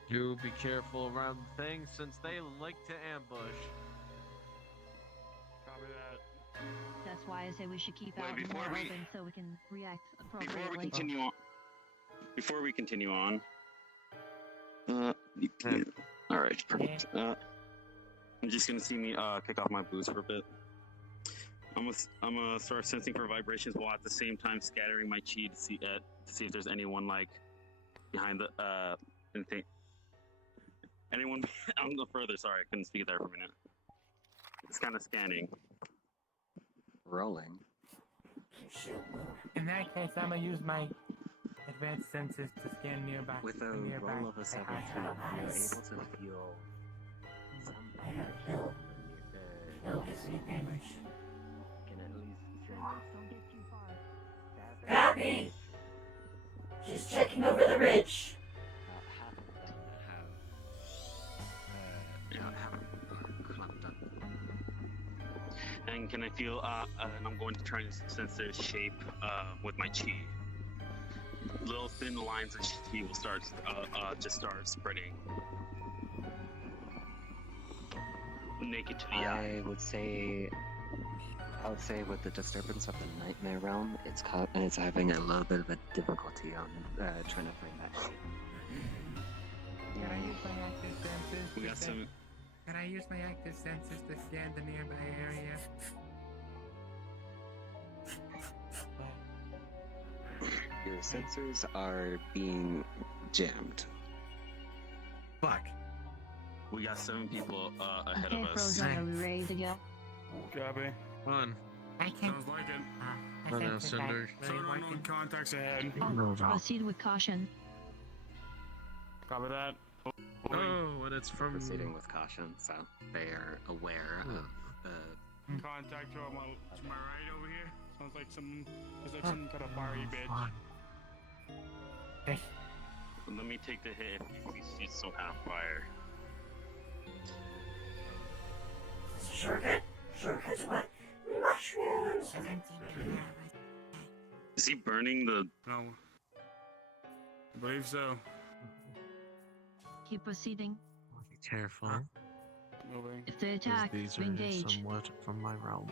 You be careful around things since they like to ambush. Copy that. That's why I say we should keep Wait, out and before more we- open so we can react appropriately. Before we continue on, all right, perfect. I'm just gonna see me kick off my boots for a bit. I'm gonna start sensing for vibrations while at the same time scattering my chi to see if there's anyone like behind the anything. Anyone? I'm go further. Sorry, I couldn't speak there for a minute. It's kind of scanning. Rolling. In that case, I'm gonna use my advanced senses to scan nearby. With a nearby roll of a 17, you're able to feel some can at least Don't get too far. Copy! She's checking over the ridge. half of them have clumped up. And can I feel? And I'm going to try and sense their shape with my chi. Little thin lines of chi will start spreading. Naked to the eye. I would say with the disturbance of the nightmare realm, it's having a little bit of a difficulty on trying to find that shape. Can I use my active senses? We got some. Can I use my active senses to scan the nearby area? Your sensors are being jammed. Fuck. We got 7 people ahead Okay, of us. Frozen, are we ready to go? Copy. One. I can't. Sounds like it. Oh no, Cinder. Sonar node contacts ahead. Proceed with caution. Copy that. Oh, and it's from. Proceeding with caution, so they are aware of Contact to my right over here. Sounds like some kind of fiery bitch. Let me take the hit if we see some kind of fire. Shortcut? Shortcut what? Mushrooms! Is he burning the? No. I believe so. Keep proceeding. Be careful. Moving. If they 'cause attack, these are engage. somewhat from my realm.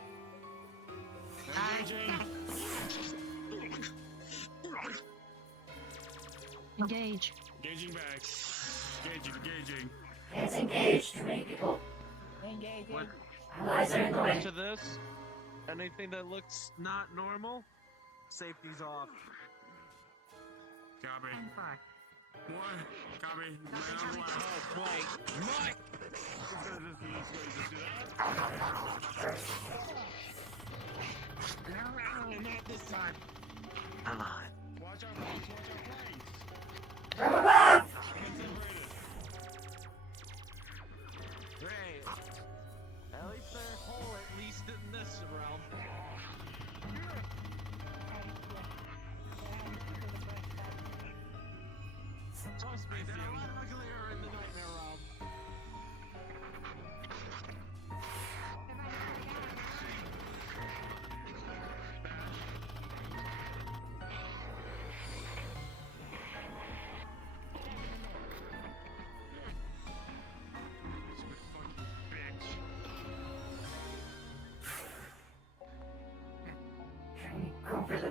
Engage. Engaging back. Engaging. It's engaged. Too many people. Engage. What? Allies are in the way. To this? Anything that looks not normal? Safety's off. Copy. Fuck. One. Copy. Man on the left. Oh, wait. Mike! No, not this time. Come on. Watch our planes. Watch our planes. From above! Great. At least they're whole, at least in this realm. Trust me, they're a lot uglier in the nightmare realm. Go for the...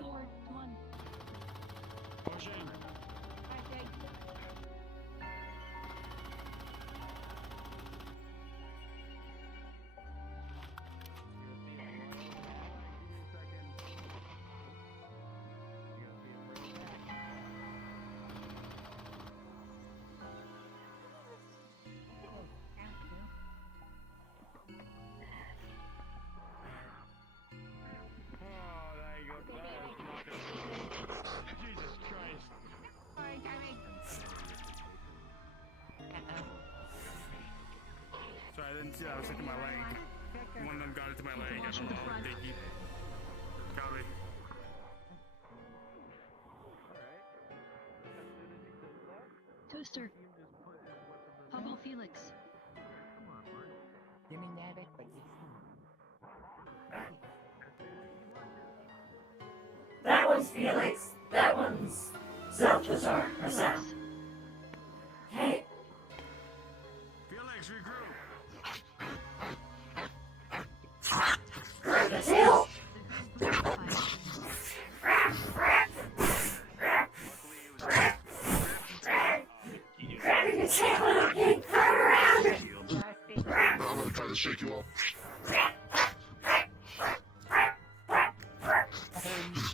Pushing. I was looking at my leg. One of them got into my leg. I don't know. They keep. Copy. Toaster. How about Felix? You mean that it, but That one's Felix. That one's Zeltazar or Sal. Hey. Felix, regroup. Grab the tail. Grabbing the tail and getting thrown around. I'm gonna try to shake you off.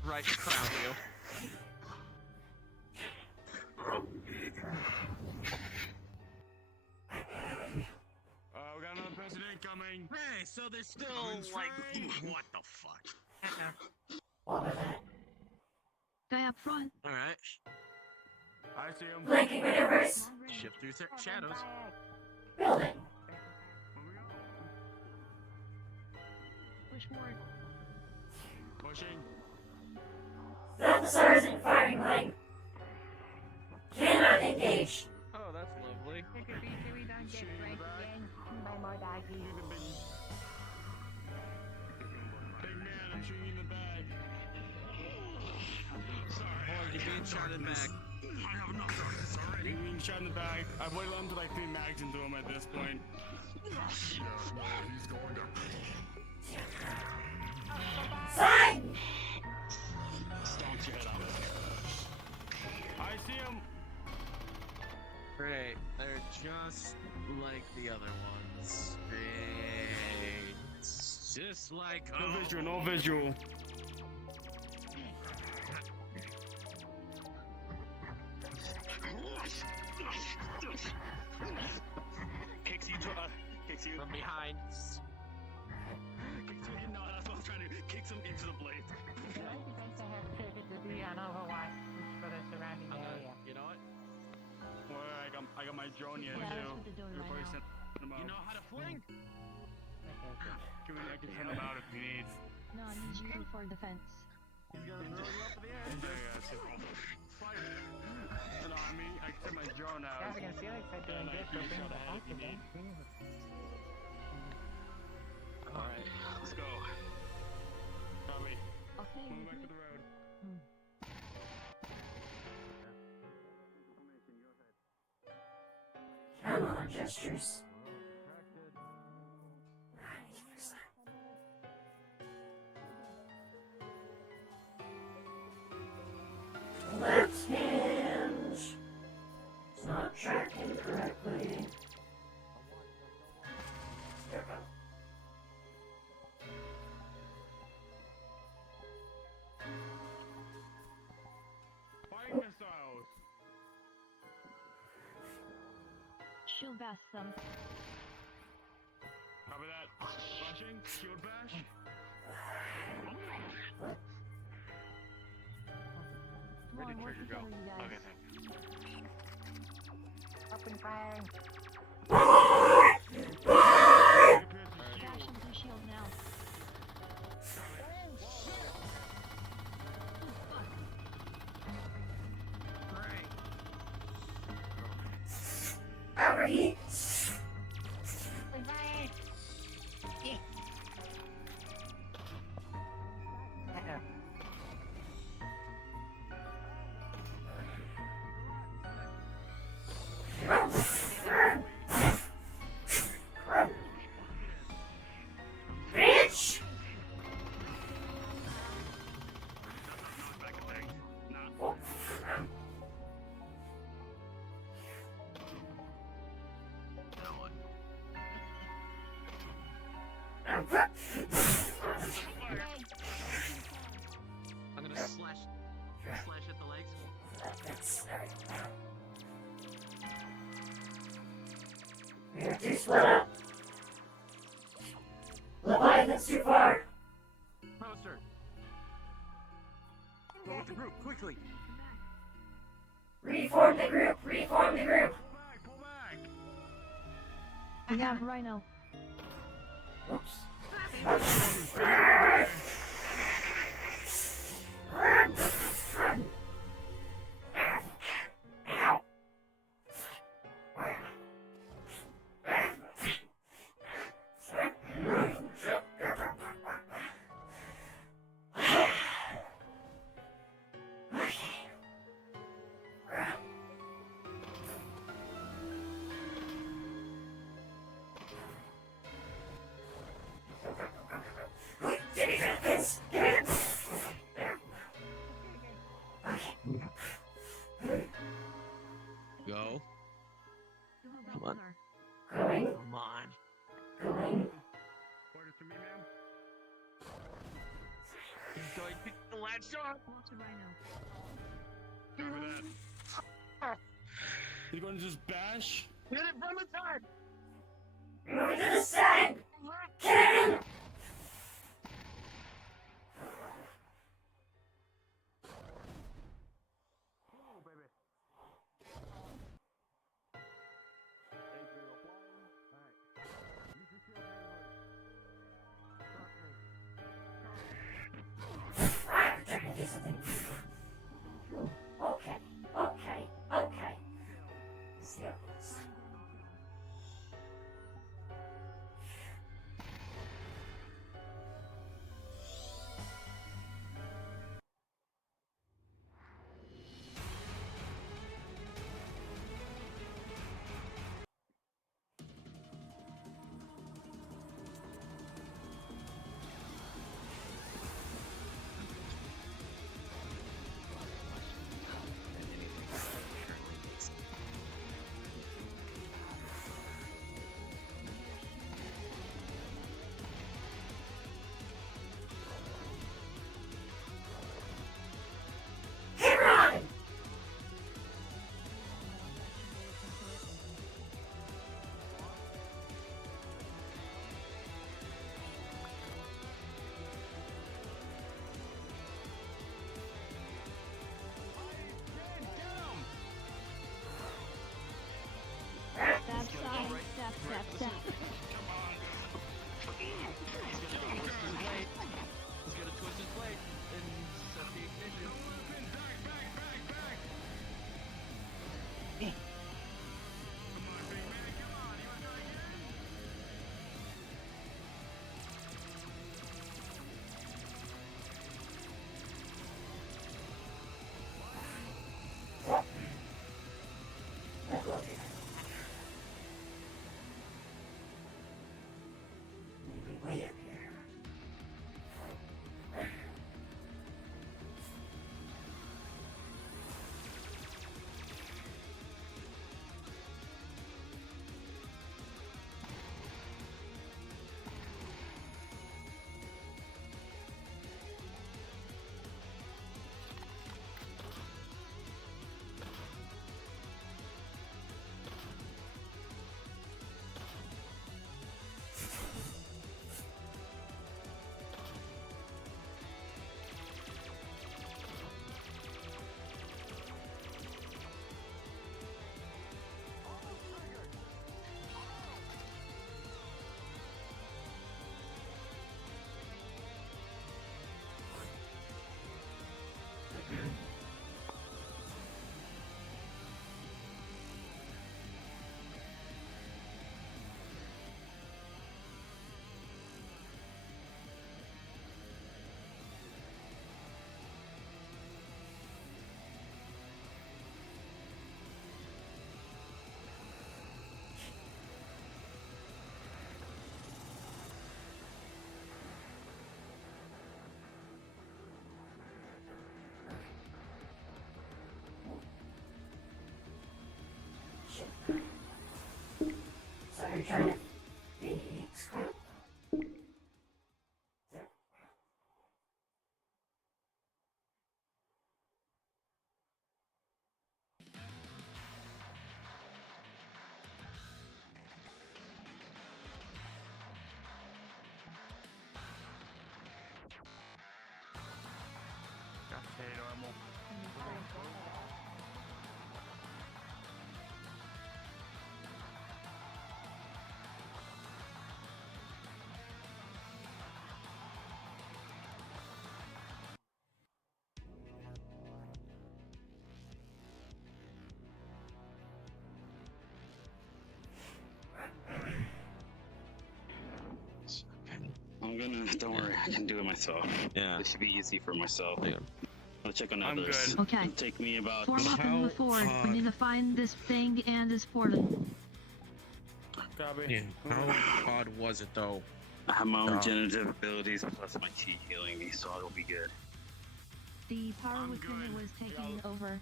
Right, crown you. We got another person incoming. Hey, so there's still like, what the fuck? What was that? Guy up front. All right. I see him. Blinking maneuvers. Shift through shadows. Building. Push forward. Pushing. Zeltazar is in firing line. Cannot engage. Oh, that's lovely. Big man, I'm shooting in the back. Sorry. You're being shot in the back. I have enough targets already. You're being shot in the back. I've whittled him to like 3 mags into him at this point. He's going to. Sign! Stomps your head on it. I see him. Great. They're just like the other ones. Great. It's just like. No visual, no visual. Kicks you from behind. Kicks you. No, that's what I was trying to do. Kicks him into the blade. You know what? Well, I got my drone here Yeah, too. that's what they're doing right now. You know how to fling? I can send him out if he needs. No, I need you for defense. He's gonna throw you up in the air. No, I mean, I can send my drone out. I can feel like they're doing good for bringing the back again. Alright, let's go. Copy. Okay. Moving back to the road. Come on, gestures. Left hand. It's not tracking correctly. There we go. Firing missiles. Shield bash them. Copy that. Flashing. Shield bash. Come on, work together, you guys. Okay, thank you. Up and firing. Dash into the shield now. Overheat. Bitch! I'm gonna slash at the legs. We're too split up. Leviathan's too far. Poster. Go with the group, quickly. Reform the group. Reform the group. I got Rhino. Go. Come on. Come on. Order for me, ma'am. He's going to the latch on. Remember that. You gonna just bash? Hit it from the side. Move to the side! King! I'm trying to do something. Okay. Serious. Step. He's gonna twist his blade and set the ignition. So you're trying to be screwed. Okay, normal. Don't worry, I can do it myself. Yeah. It should be easy for myself. Yeah. I'll check on I'm others. good. Okay. It'll take me about. Form up in the fort. We need to find this thing and this portal. Copy. Yeah. How hard was it though? I have my own regenerative abilities plus my chi healing me, so it'll be good. The power within it was taking over.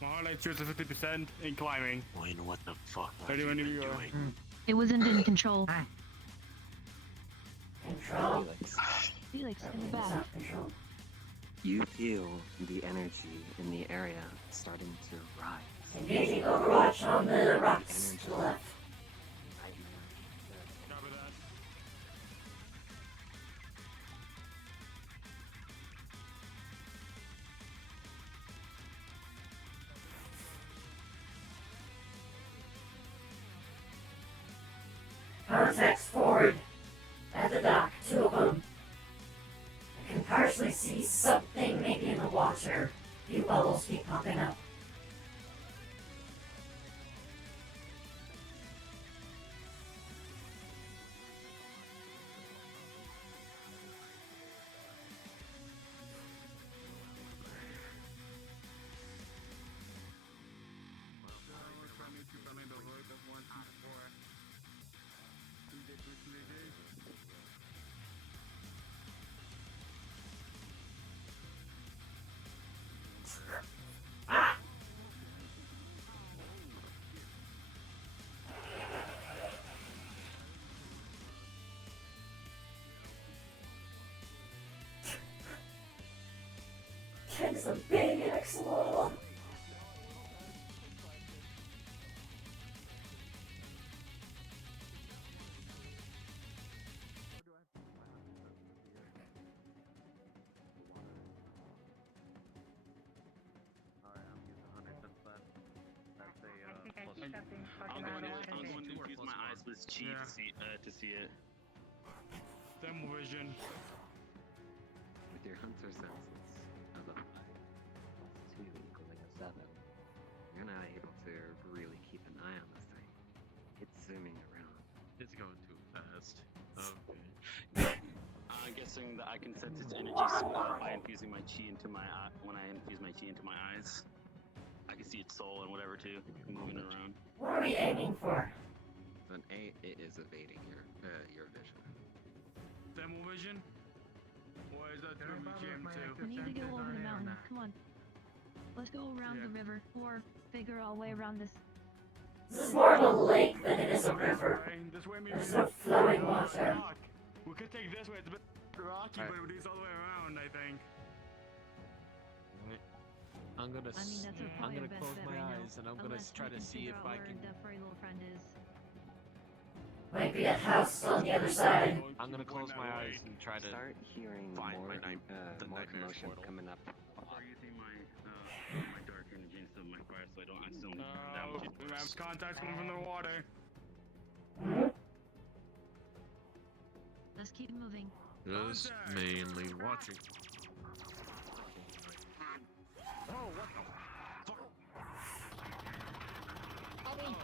My heart rate's at 50% in climbing. Wayne, what the fuck are you doing? It wasn't in control. Control? Felix, in the back. You feel the energy in the area starting to rise. Engaging Overwatch on the rocks to the left. Contacts forward. At the dock, 2 of them. I can partially see something maybe in the water. Few bubbles keep popping up. It's a big explode. I'm going to infuse my eyes with chi to see it. Thermal vision. With your hunter senses of a 5 + 2 equaling a 7, you're not able to really keep an eye on this thing. It's zooming around. It's going too fast. Okay. I'm guessing that I can sense its energy by infusing my chi into my eye. When I infuse my chi into my eyes, I can see its soul and whatever too moving around. What are we aiming for? An 8, it is evading your vision. Thermal vision? Or is that through We need to go over the mountain. Come on. Let's go around the river, or figure our way around this. This is more of a lake than it is a river. There's no flowing water. We could take this way. It's a bit rocky, but it is all the way around, I think. I'm gonna close my eyes and I'm gonna try to see if I can. Might be a house on the other side. I'm gonna close my eyes and try to start hearing find more, the more nightmare commotion portal. coming up. I'm using my dark energy instead of my fire, so I don't accidentally burn down. We have contacts coming from the water. Let's keep moving. Just mainly watching. Oh, what the fuck? Eddie.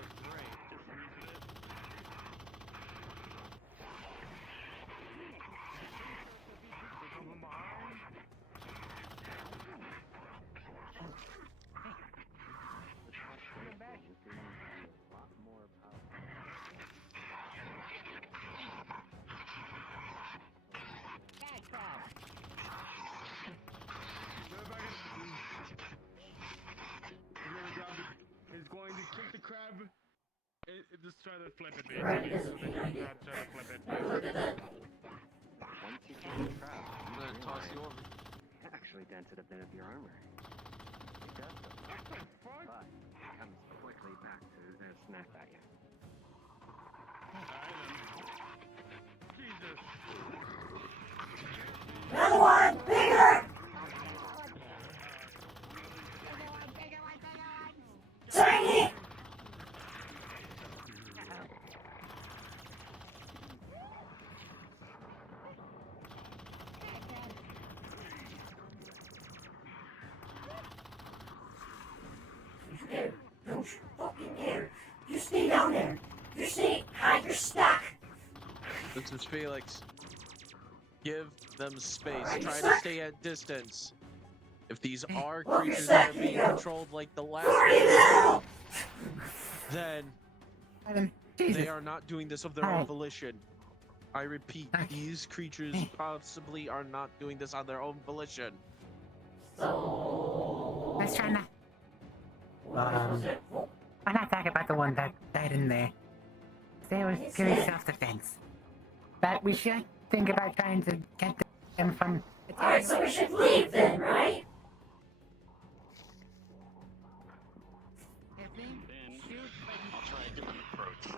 Is going to kick the crab. Just try to flip it, Right, basically. it is behind you. Try to flip it. Look at that. Once you kill the crab, I'm gonna toss you over. it actually dented a bit of your armor. It does so, but it comes quickly back to snap at you. Jesus. Another one! Bigger! Tiny! There. Don't you fucking dare. You stay down there. You stay. Hide your stuck. This is Felix. Give them space. Try to stay at distance. If these are creatures that are being controlled like the last one, then they are not doing this of their own volition. I repeat, these creatures possibly are not doing this on their own volition. Let's try not. I'm not talking about the one that died in there. They were purely self-defense. But we should think about trying to get them from. Alright, so we should leave then, right? I'll try a different approach.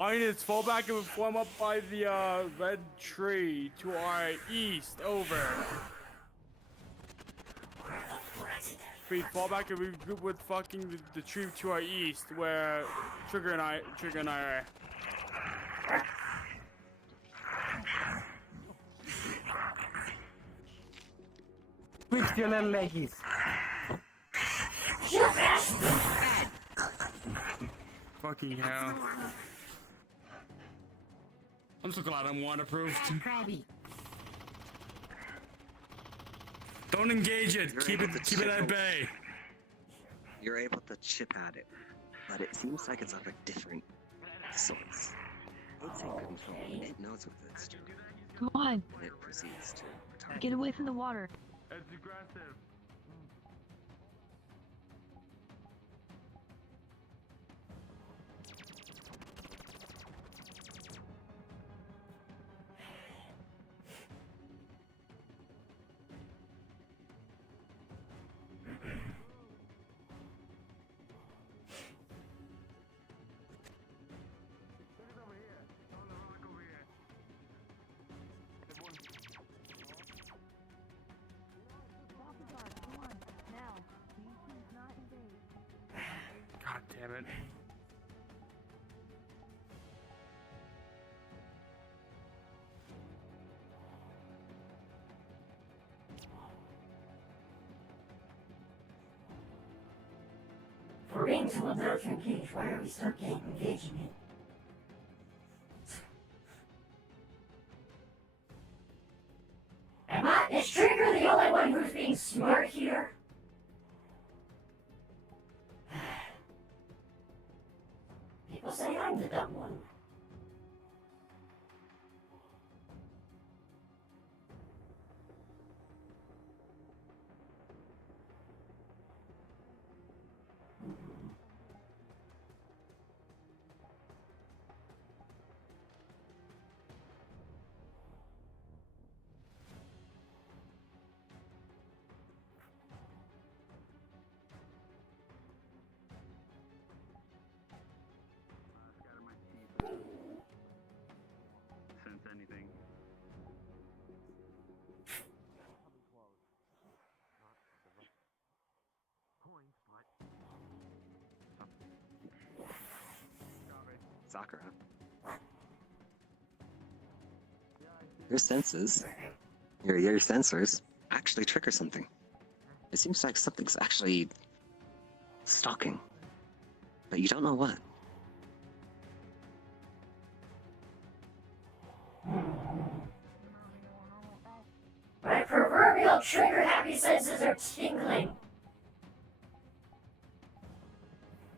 Ines, fall back and form up by the red tree to our east. Over. We fall back and regroup with fucking the tree to our east, where Trigger and I are. Reach your little leggies. Fucking hell. I'm so glad I'm waterproofed. Crabby. Don't engage it. Keep it at bay. You're able to chip at it, but it seems like it's of a different source. I would say control. It knows what it's doing. Come on. And it proceeds to retard. Get away from the water. It's aggressive. God damn it. For being to a military cage, why are we still engaging it? Is Trigger the only one who's being smart here? People say I'm the dumb one. Sense anything. Sakura. Your senses, your sensors, actually trigger something. It seems like something's actually stalking, but you don't know what. My proverbial trigger-happy senses are tingling.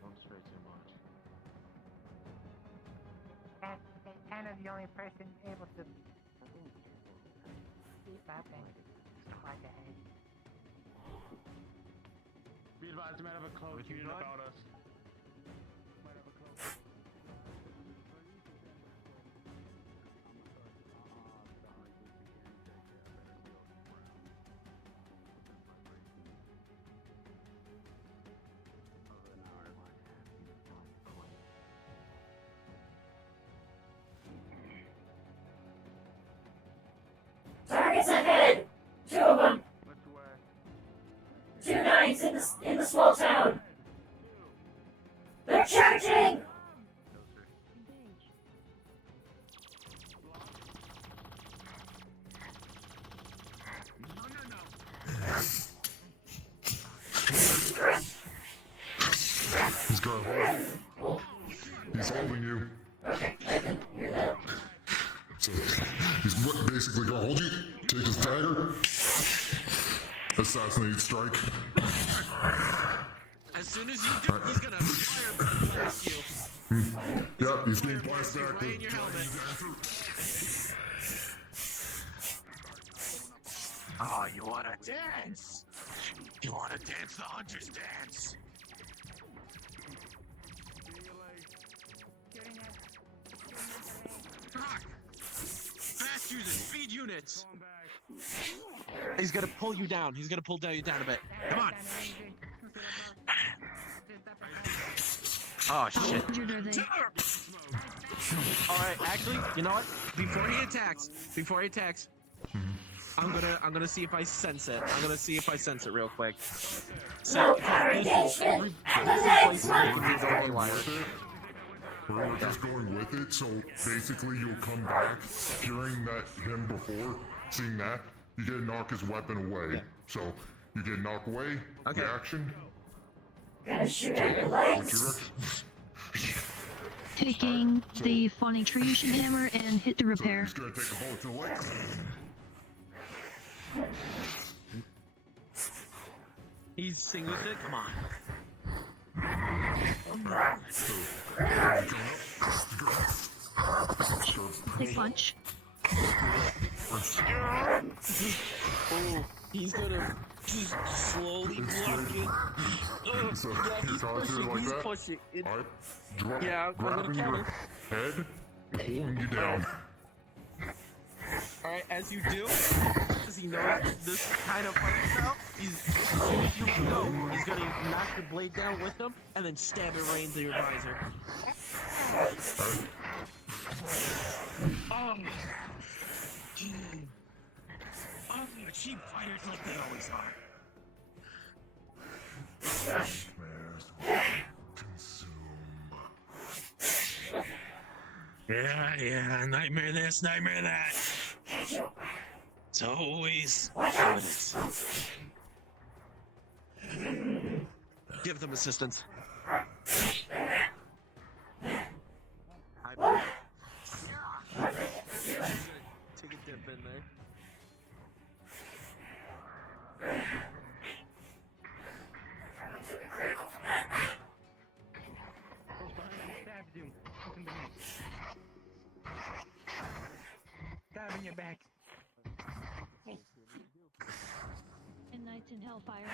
Don't stray too much. That's kind of the only person able to keep up and strike ahead. Be advised, you might have a close unit about us. Might have a close. Targets ahead! 2 of them! 2 knights in the small town! They're charging! dagger. Assassinate strike. As soon as you do, he's gonna fire at you. Yep, he's getting blasted back. Right in your helmet. Oh, you wanna dance? You wanna dance the hunter's dance? Fast users, speed units. He's gonna pull you down. He's gonna pull you down a bit. Come on. Oh shit. Alright, actually, you know what? Before he attacks, I'm gonna see if I sense it. I'm gonna see if I sense it real quick. So, every place can be going haywire. We're just going with it, so basically you'll come back, hearing that him before, seeing that, you get to knock his weapon away. So, you get knocked away, reaction. Gonna shoot at your legs. Taking the falling tree hammer and hit the repair. He's gonna take a bullet to the legs. He's singled it, come on. Big punch. Oh, he's gonna just slowly block it. So, Yeah, you saw it through like that? pushing. Alright, Yeah, I'm gonna grabbing counter. your head, pulling you down. Alright, as you do, because he knows this kind of fight style, he's gonna knock your blade down with him, and then stab it right into your visor. Oh, cheap fighters like they always are. Yeah, nightmare this, nightmare that. It's always how it is. Give them assistance. Take a dip in there. Stab in your back. And Knights in Hellfire.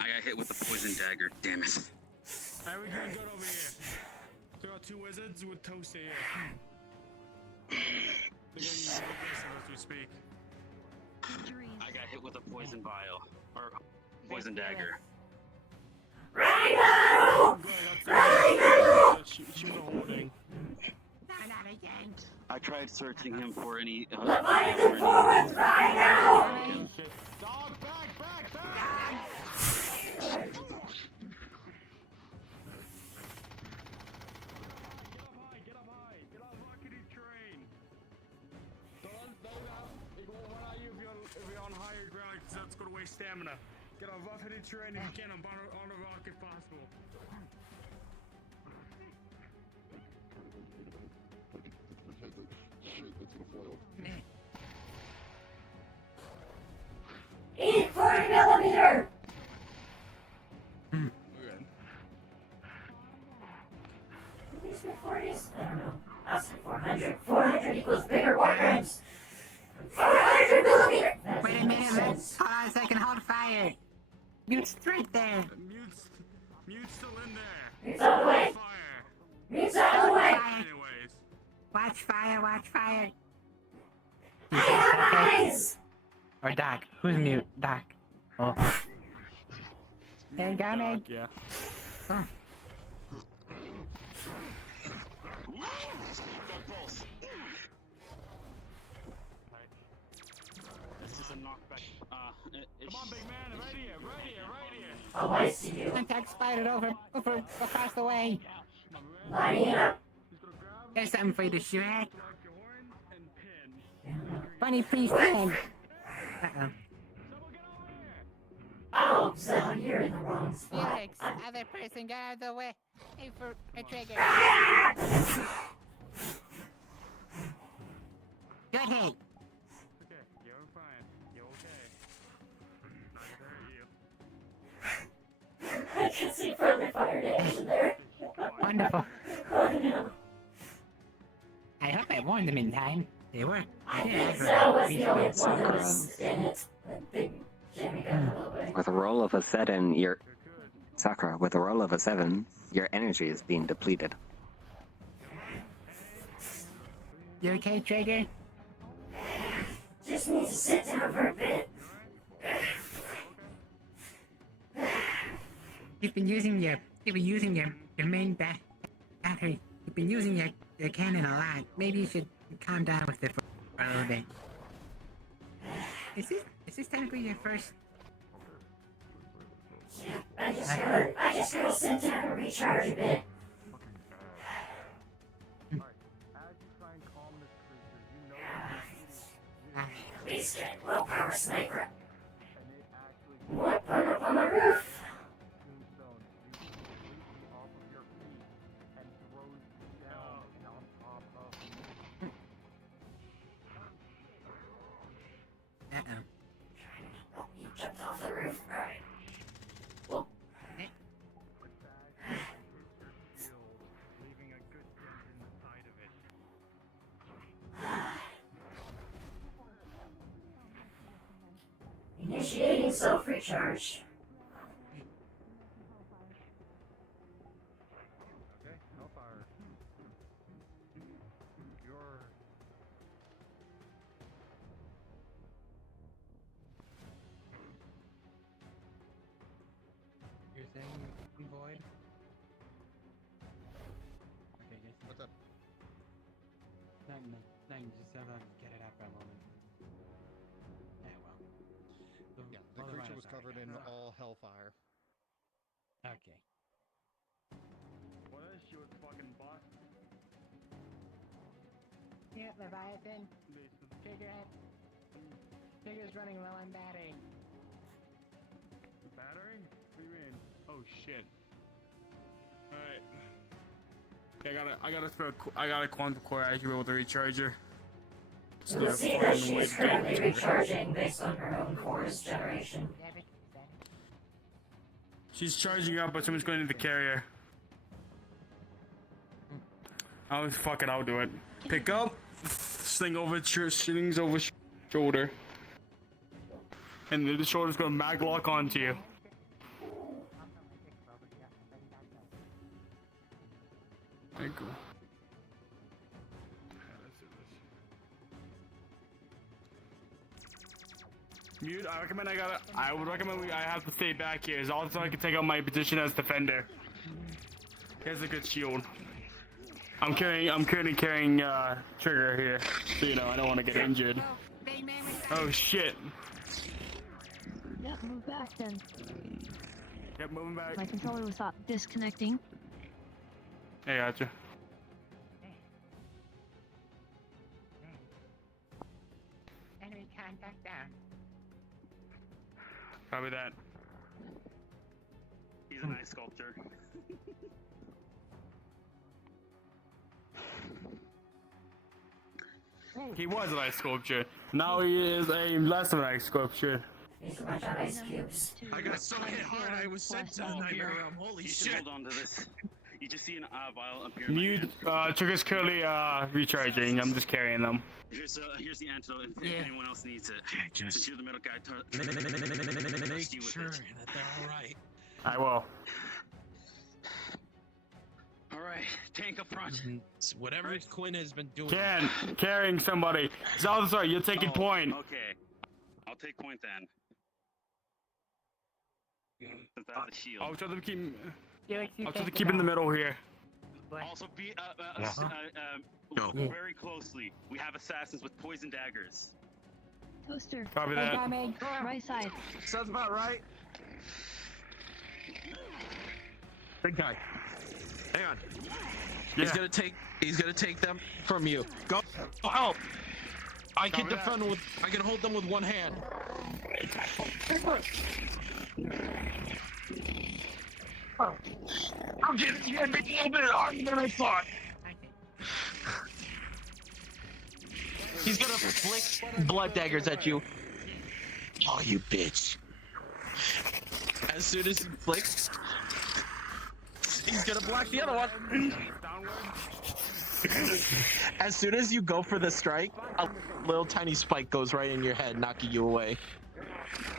I got hit with the poison dagger. Damn it. Alright, we're doing good over here. So we got two wizards with toast here. They're gonna use as we speak. I got hit with a poison vial. Or poison dagger. Shoot the whole thing. I tried searching him for any. Dog, back! If you're on higher ground, because that's gonna waste stamina. Get on rough headed terrain if you can on the rock if possible. Eat 40mm! These are 40s? I don't know. I'll say 400. 400 equals bigger war crimes. 400mm! Wait a minute, hold on a second, hold fire. Mute's right there. Mute's still in there. Mute's out of the way. Mute's out of the way. Anyways. Watch fire, watch fire. Eyes! Or Doc. Who's mute? Doc. Oh. There you go, man. Yeah. Oh. This is a knockback. Come on, big man. Right here, right here, right here. Oh, I see you. Contact spider over across the way. Lining up. There's something for you to shoot at. Bunny, please stand. Uh-oh. Oh, so you're in the wrong spot. Felix, other person, get out of the way. Hey, for a trigger. Good hit. Okay, you're fine. You're okay. Not gonna hurt you. I can see friendly fire damage there. Wonderful. Oh no. I hope I warned them in time. They were. I think Sal was the only one that was in it. That big Jimmy got a little bit. With a roll of a 7, your Sakura, with a roll of a 7, your energy is being depleted. You okay, Trigger? Just need to sit down for a bit. You've been using your main battery. You've been using your cannon a lot. Maybe you should calm down with it for a little bit. Is this technically your first? I just gotta sit down and recharge a bit. Please get willpower sniper. What put up on the roof? Uh-oh. Oh, you jumped off the roof. Alright. Well. Initiating self-recharge. Okay, Hellfire. You're saying Void? Okay, yes. What's up? Nothing, just get it out for a moment. Yeah, well. The creature was covered in all hellfire. Okay. What is she was fucking boss? Yeah, Leviathan. Triggerhead. Trigger's running low on battery. Battery? What do you mean? Oh shit. Alright. I got a quantum core actually with the recharger. You'll see that she's currently recharging based on her own core's generation. She's charging up, but someone's going to the carrier. Fuck it, I'll do it. Pick up, slings over shoulder. And the shoulder's gonna mag lock onto you. Very cool. Mute, I would recommend I have to stay back here. Is also I can take out my position as defender. He has a good shield. I'm currently carrying trigger here, so you know I don't want to get injured. Oh shit. Yep, move back then. Yep, moving back. My controller will stop disconnecting. Hey, gotcha. Enemy contact down. Copy that. He's an ice sculptor. He was an ice sculpture. Now he is a less of an ice sculpture. These are my ice cubes. I got so hit hard I was sent to the nightmare realm. Holy You shit! hold on to this. You just see an vial appear. Mute, trigger's currently recharging. I'm just carrying them. Here's the antidote if anyone else needs it. Just Since you're the middle guy, make sure that they're alright. I will. Alright, tank up front. Whatever Quinn has been doing. Carrying somebody. Salazar, you're taking point. Okay. I'll take point then. Since I have the shield. I'll try to keep. Felix, I'll try to keep in the middle here. Also be very closely. We have assassins with poison daggers. Toaster. Copy that. Right side. Sounds about right. Big guy. Hang on. Yeah. He's gonna take them from you. Go help! I can defend with. I can hold them with one hand. I'm getting you a little bit harder than I thought. He's gonna flick blood daggers at you. Oh, you bitch. As soon as he flicks, he's gonna block the other one. As soon as you go for the strike, a little tiny spike goes right in your head, knocking you away.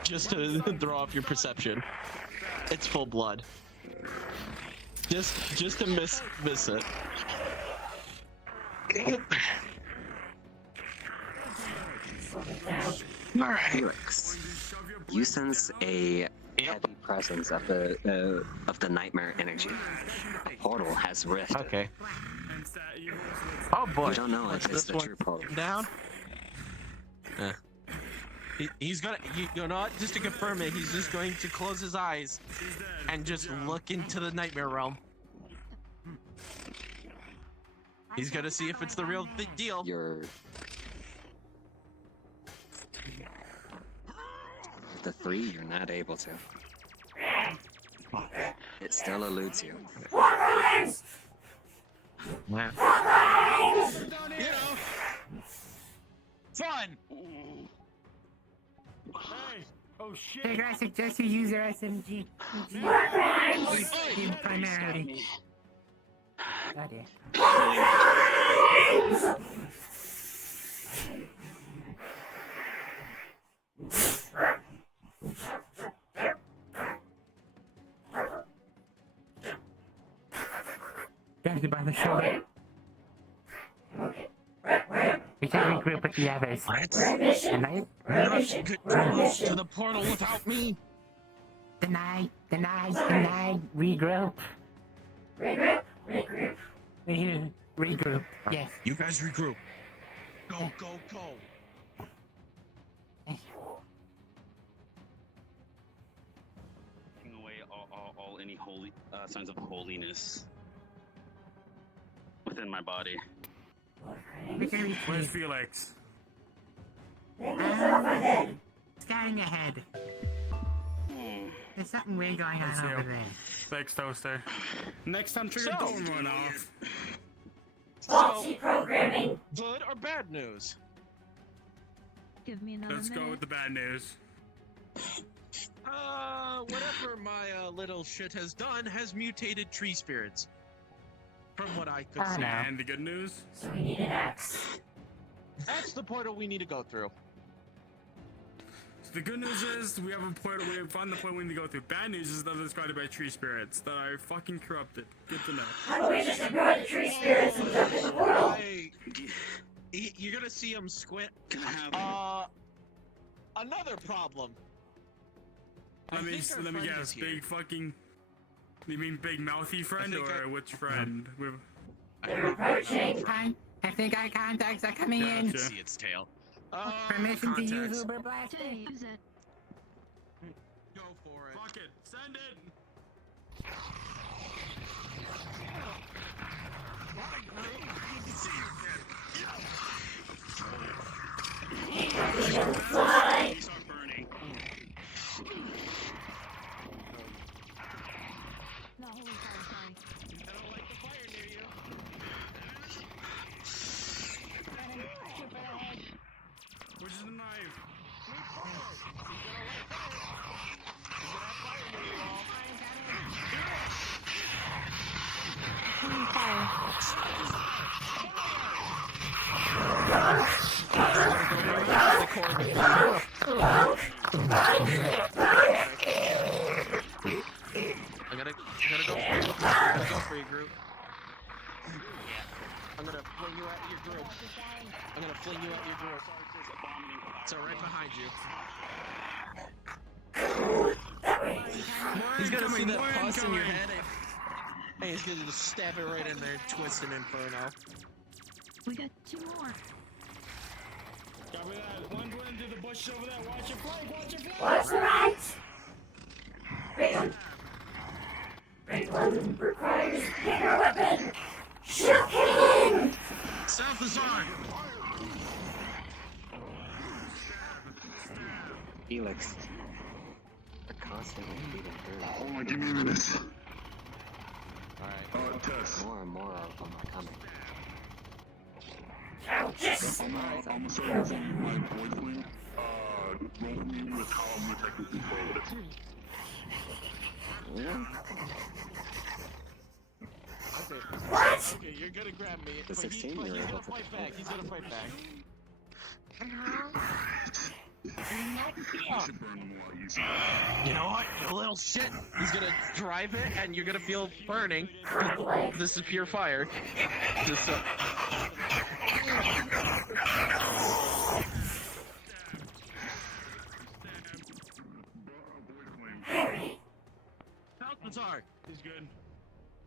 Just to throw off your perception. It's full blood. Just to miss it. Alright. Felix, you sense a heavy presence of the nightmare energy. The portal has rifted. Okay. Oh boy. You don't know if it's the true portal. Down. He's gonna, you know what? Just to confirm it, he's just going to close his eyes and just look into the nightmare realm. He's gonna see if it's the real deal. The 3, you're not able to. It still eludes you. Man. You know, fun. Hey! Oh shit! Hey, I suggest you use your SMG. Primarily. Oh dear. Grabs you by the shoulder. We should regroup with the others. And I... To the portal without me. Denied. Regroup. Regroup. Yes. You guys regroup. Go. Taking away all any holy signs of holiness within my body. Where's Felix? Scouting ahead. There's something weird going on over there. Thanks, Toaster. Next time, trigger don't run off. Faulty programming. Good or bad news? Give me another Let's go with the bad news. Whatever my little shit has done has mutated tree spirits. From what I could see. And the good news? So we need an axe. That's the portal we need to go through. So the good news is we have a portal. We have found the point we need to go through. Bad news is that it's guarded by tree spirits that are fucking corrupted. Good to know. How do we just ignore the tree spirits and jump in the portal? You're gonna see him squint. Another problem. Let me guess. Big fucking. You mean big mouthy friend or which friend? I think our contacts are coming in. See its tail. Permission to use Uber Blaster? Use it. Go for it. Fuck it. Send it. Fly! Start burning. No, sorry. I don't like the fire near you. Which is the knife? I gotta go for you, group. I'm gonna fling you at your group. So right behind you. He's gonna see that pus in your head and he's gonna just stab it right in there, twist an inferno. We got 2 more. Copy that. One went into the bush over there. Watch your flank. Watch the right! Big one requires bigger weapon! Shoot him in! South is on! Felix are constantly feeding through. Oh my, give me a minute. Alright. Test. More and more of them are coming. Yes! I'm gonna start using my boyfriend, roll me with how I'm gonna technically play with it. What? Okay, you're gonna grab me. The but he's 16 you're gonna able to fight back. He's gonna fight back. You should burn them a lot easier. You know what, you little shit? He's gonna drive it, and you're gonna feel burning. This is pure fire. This, Balthazar! He's good.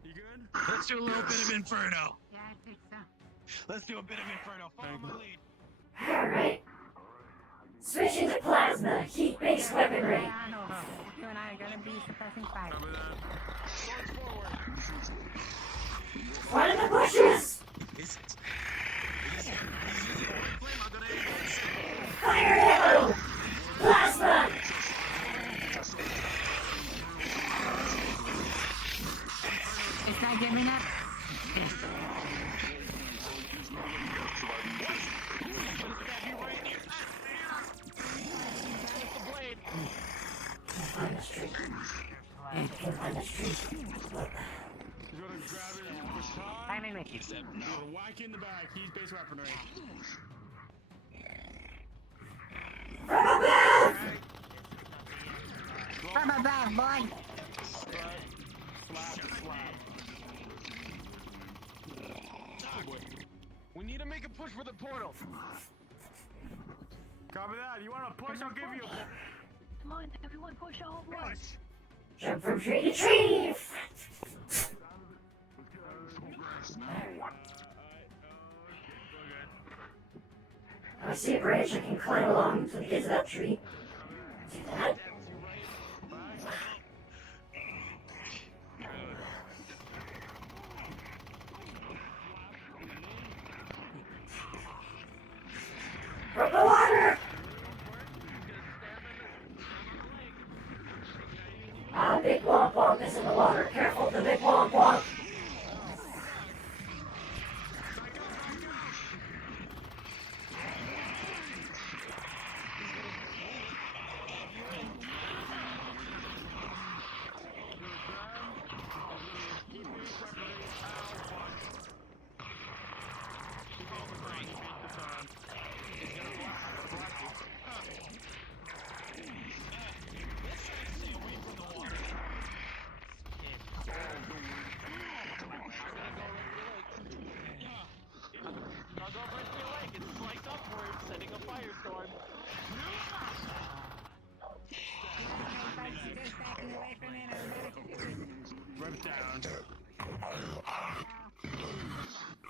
You good? Let's do a little bit of Inferno. Yeah, I think so. Let's do a bit of Inferno. Follow my lead. Alright. Switching to plasma, heat-based weaponry. Yeah, no, you and I are gonna be suppressing fire. Swords forward. One of the bushes! Fire ammo! Plasma! It's not giving up. On the street. On the street. He's gonna grab it and push hard. Timing Mickey. He's gonna whack in the back. He's base weaponry. From above, boy. Slap. We need to make a push for the portal. Copy that. You wanna push? I'll give you a... Come on, everyone push all at once. Jump from tree to tree! I see a branch I can climb along to get to that tree. Do that. From the water! Ah, big womp womp is in the water. Careful of the big womp womp.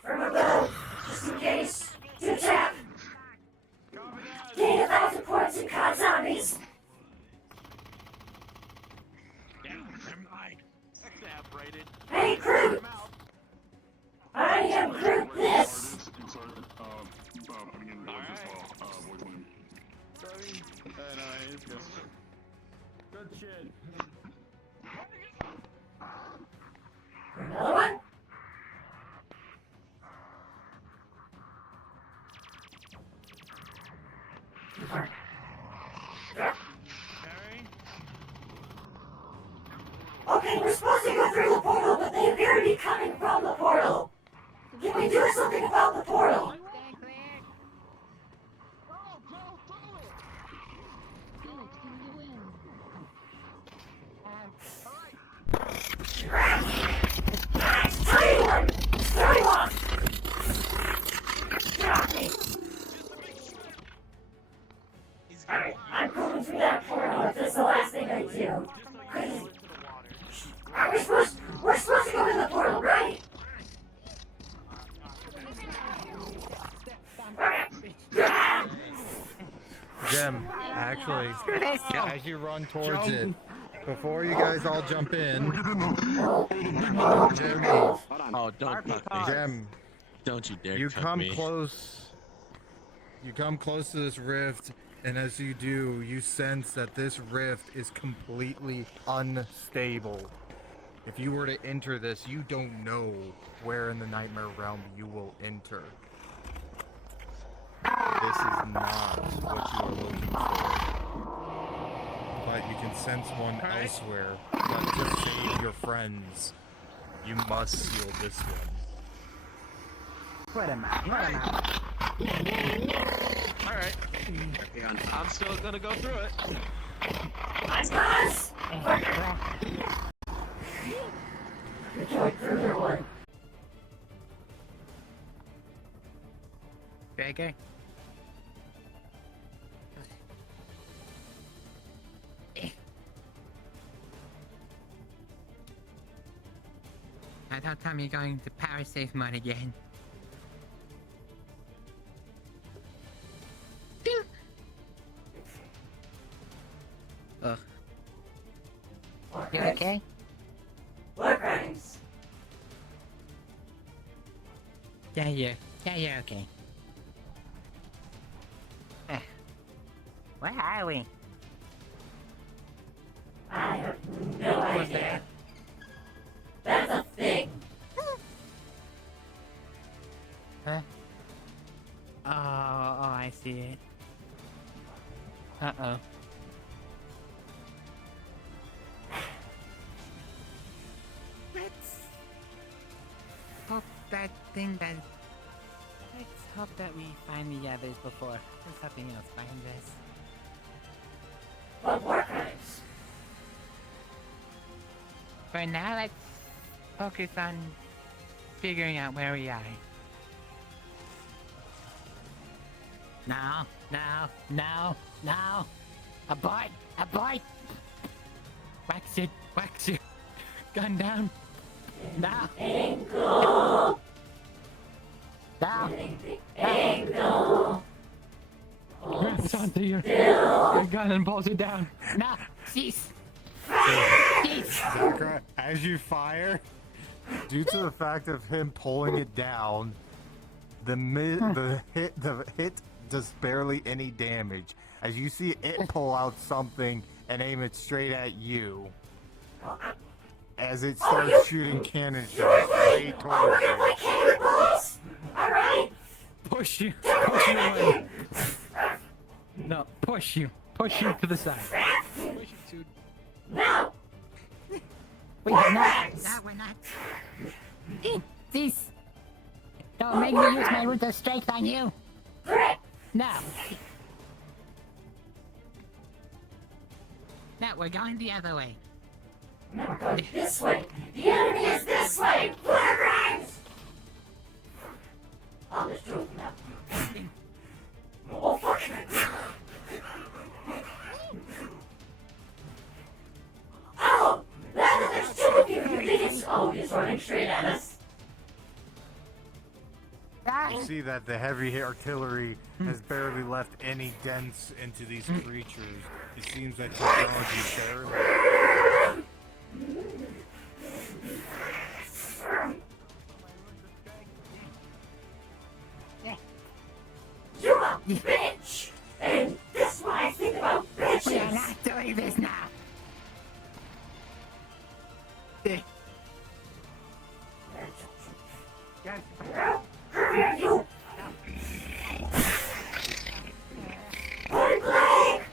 From above, just in case. Two tap. Gain 1,000 points and caught zombies. Hey, Groot! I am Groot this! Good shit. Another one? Okay, we're supposed to go through the portal, but they appear to be coming from the portal. Can we do something about the portal? Tiny one! Throw him off! Get off me! I'm going through that portal if that's the last thing I do. We're supposed to go in the portal, right? Gem, actually, as you run towards it, before you guys all jump in, Jimmy, Oh, don't cut me. Gem, Don't you dare you cut come me. close. You come close to this rift, And as you do, you sense that this rift is completely unstable. If you were to enter this, you don't know where in the Nightmare Realm you will enter. This is not what you are looking for. But you can sense one elsewhere. But to save your friends, you must seal this one. What am I? Alright. I'm still gonna go through it. Let's pass! Further one. Bagger? I thought Tommy going to power save mode again. Ugh. You okay? War crimes. Yeah, you're okay. Where are we? I have no idea. That's a thing. Huh? Oh, I see it. Uh-oh. Let's hope that we find the others before something else finds us. But war crimes. For now, let's focus on figuring out where we are. No! Abort! Wax it! Gun down! Now! Angle! Now! Angle! Grabs onto your gun and pulls it down. No! Cease! Zachary, as you fire, due to the fact of him pulling it down, the hit does barely any damage. As you see it pull out something and aim it straight at you, as it starts shooting cannon shots right towards you. Alright! Push you away. No, push you to the side. Push you to... No! We're not. Cease! Don't make me use my root of strength on you. No. No, we're going the other way. No, we're going this way. The enemy is this way. War crimes! I'll just do it now. Oh, fuck. Oh! There's two of you idiots! Oh, he's running straight at us. You see that the heavy artillery has barely left any dents into these creatures. It seems that technology barely... You're a bitch! And this is what I think about bitches! We are not doing this now. You! Point blank!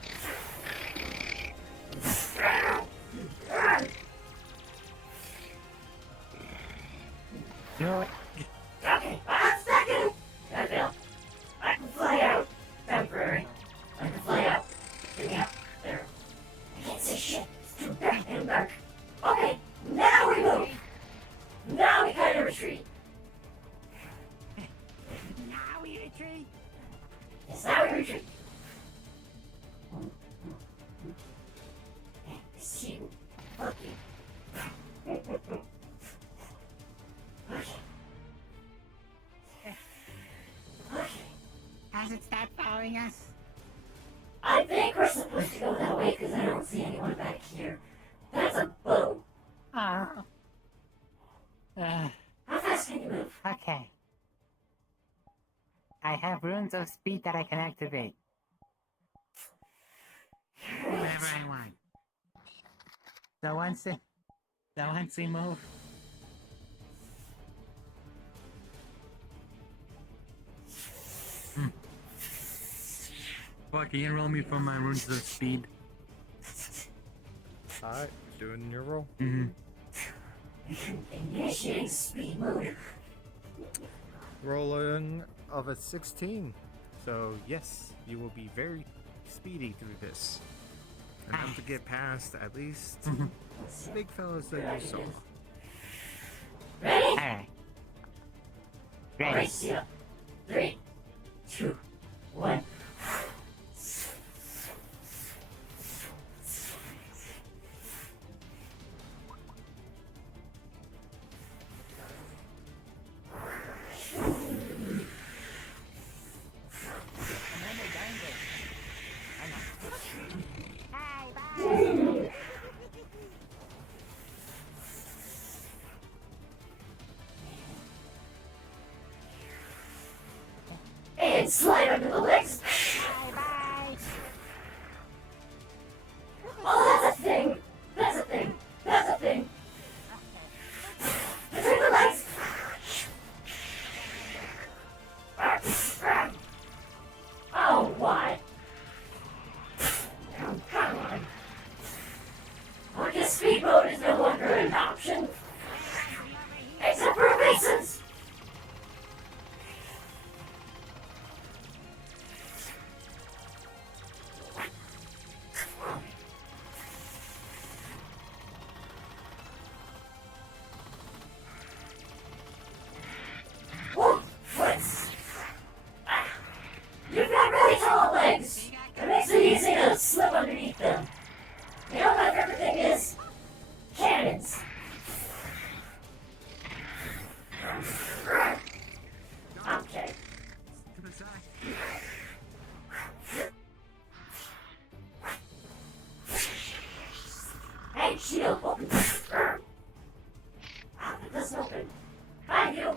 Do it. Okay, 1 second! I failed. I can fly out. Temporary. I can fly out. Get me out. There. I can't see shit. It's too dark and dark. Okay, now we move! Now we kind of retreat. Now we retreat. Yes, now we retreat. It's you. Fuck you. Has it stopped following us? I think we're supposed to go that way because I don't see anyone back here. That's a boat. Oh. How fast can you move? Okay. I have runes of speed that I can activate. So once we move. Fuck, can you roll me for my runes of speed? Alright, doing your roll. Mm-hmm. Initiating speed mode. Rolling of a 16. So yes, you will be very speedy through this. Enough to get past at least the big fellas that you saw. Ready? Alright. Ready. Brace you. 3, 2, 1. And slide under the legs. Oh, that's a thing. That's a thing. That's a thing. Between the legs. Oh, what? Oh, come on. I guess speed mode is no longer an option. Except for evasives. You've got really tall legs. It makes it easy to slip underneath them. You know my favorite thing is? Cannons. Okay. Hey, shield, open. Put this open. Thank you.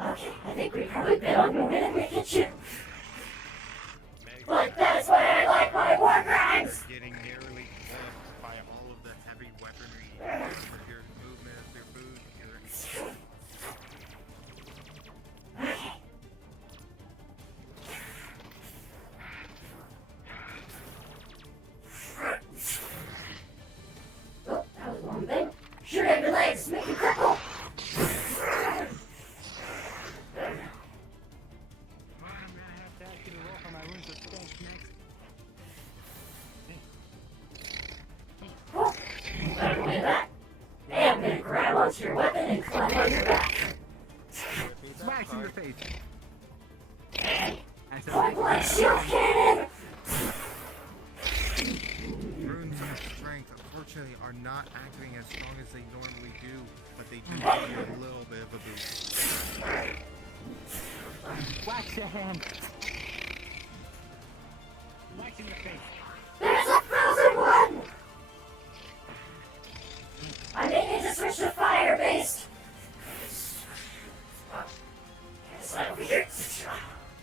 Okay, I think we probably bit on more than we can chew. But that's why I like my war crimes! Getting nearly clubbed by all of the heavy weaponry for your movement, your food, your... Oh, that was one thing. Shoot at your legs, make you cripple! Oh, better do that. Hey, I'm gonna grab onto your weapon and climb on your back. Smash in the face. Point blank shield cannon! Runes of strength, unfortunately, are not acting as strong as they normally do, but they do give you a little bit of a boost. Wax your hand. Wax in the face. There's a frozen one! I may need to switch to fire-based. Slide over here.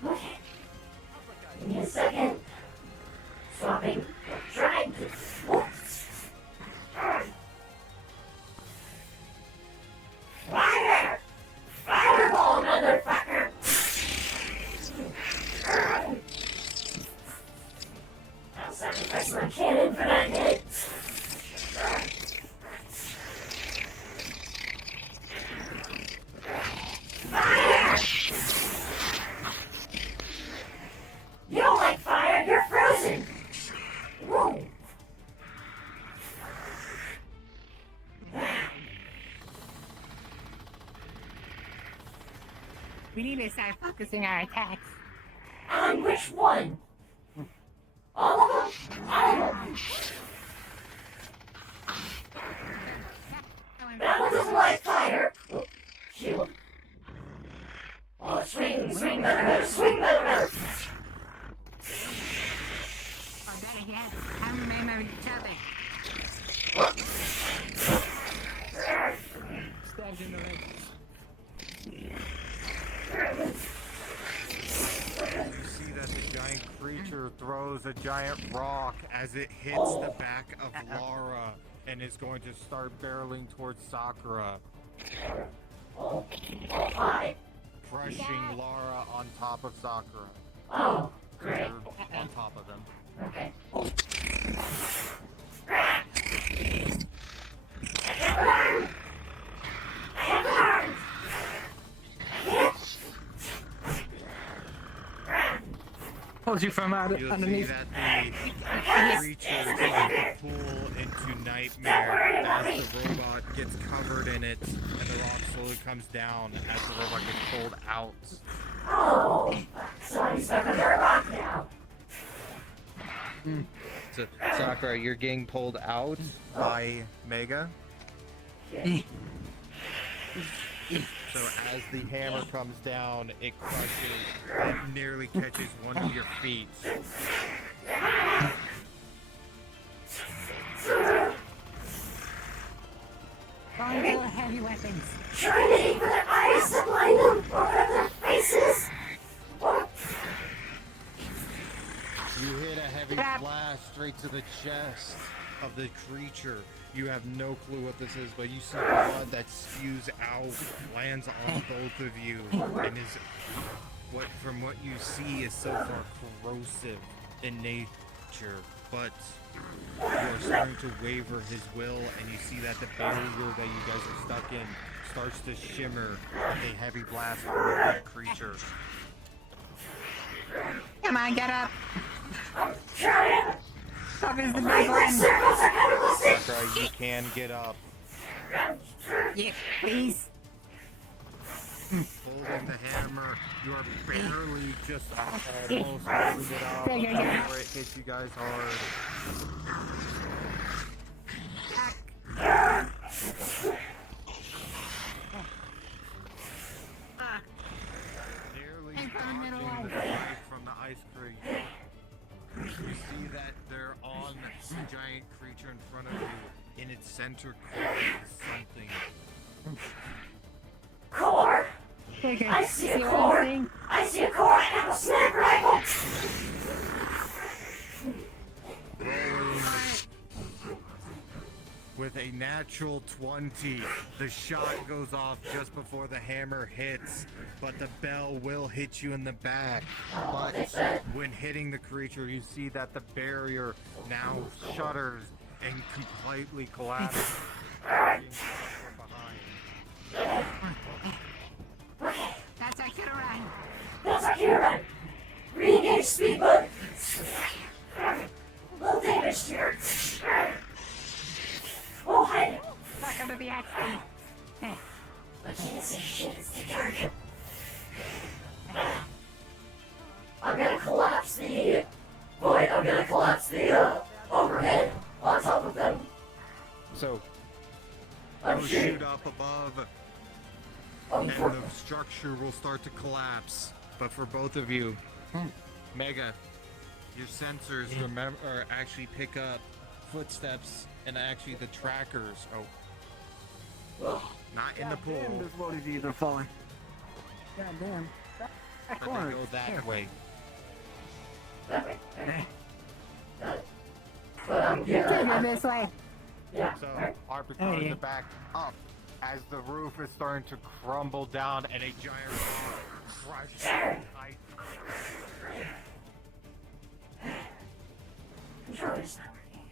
Okay. Give me a second. Swapping. Trying. Fire! Fireball, motherfucker! I'll sacrifice my cannon for that hit. Fire! You don't like fire, you're frozen! Whoa! We need to start focusing our attacks. On which one? All of them? All of them! That one doesn't like fire! Oh, shield. Oh, swing, swing, better, swing, better! Or better yet, have them aim at each other. Stabbed in the leg. You see that the giant creature creature throws a giant rock as it hits the back of Lara and is going to start barreling towards Sakura. Crushing Lara on top of Sakura. Oh, great. You're on top of them. Okay. Hold you from You'll see underneath. that the creature starts to pull into nightmare as the robot gets covered in it, and the rock slowly comes down as the robot gets pulled out. Oh, so I'm stuck under a rock now. So, Sakura, you're getting pulled out by Mega. So as the hammer comes down, it crushes and nearly catches one of your feet. Find little heavy weapons. Trying to aim for their eyes to blind them or hurt their faces. You hit a heavy blast straight to the chest of the creature. You have no clue what this is, but you see blood that spews out, lands on both of you, and is from what you see is so far corrosive in nature. But you are starting to waver his will, and you see that the barrier that you guys are stuck in starts to shimmer with a heavy blast from the creature. Come on, get up. I'm trying. Stop is the My big one. circles are kind of listed. Sakura, you can get up. Yeah, please. Holding the hammer, you are barely just almost holding it up before it hits you guys hard. Nearly dodging the strike from the ice creature. You see that they're on the giant creature in front of you. In its center core is something. Core. Okay, I see a what core. I'm saying? I see a core and a sniper rifle. Rolling with a natural 20. The shot goes off just before the hammer hits, but the bell will hit you in the back. But when hitting the creature, you see that the barrier now shudders and completely collapses from behind. That's our cue to run. That's our cue to run. Re-engage speed button. A little damaged here. Oh, hi. Welcome to the action. I can't see shit, it's too dark. I'm gonna collapse the void. I'm gonna collapse the overhead on top of them. So, I'm they'll shooting. shoot up above, and the structure will start to collapse. But for both of you, Mega, your sensors actually pick up footsteps and actually the trackers. Oh, not in the pool. There's one of you that are falling. God damn. But they go that way. That way. Can't go this way. Yeah. So, our patrols are back up as the roof is starting to crumble down and a giant rock crushes the ice. Controller's not working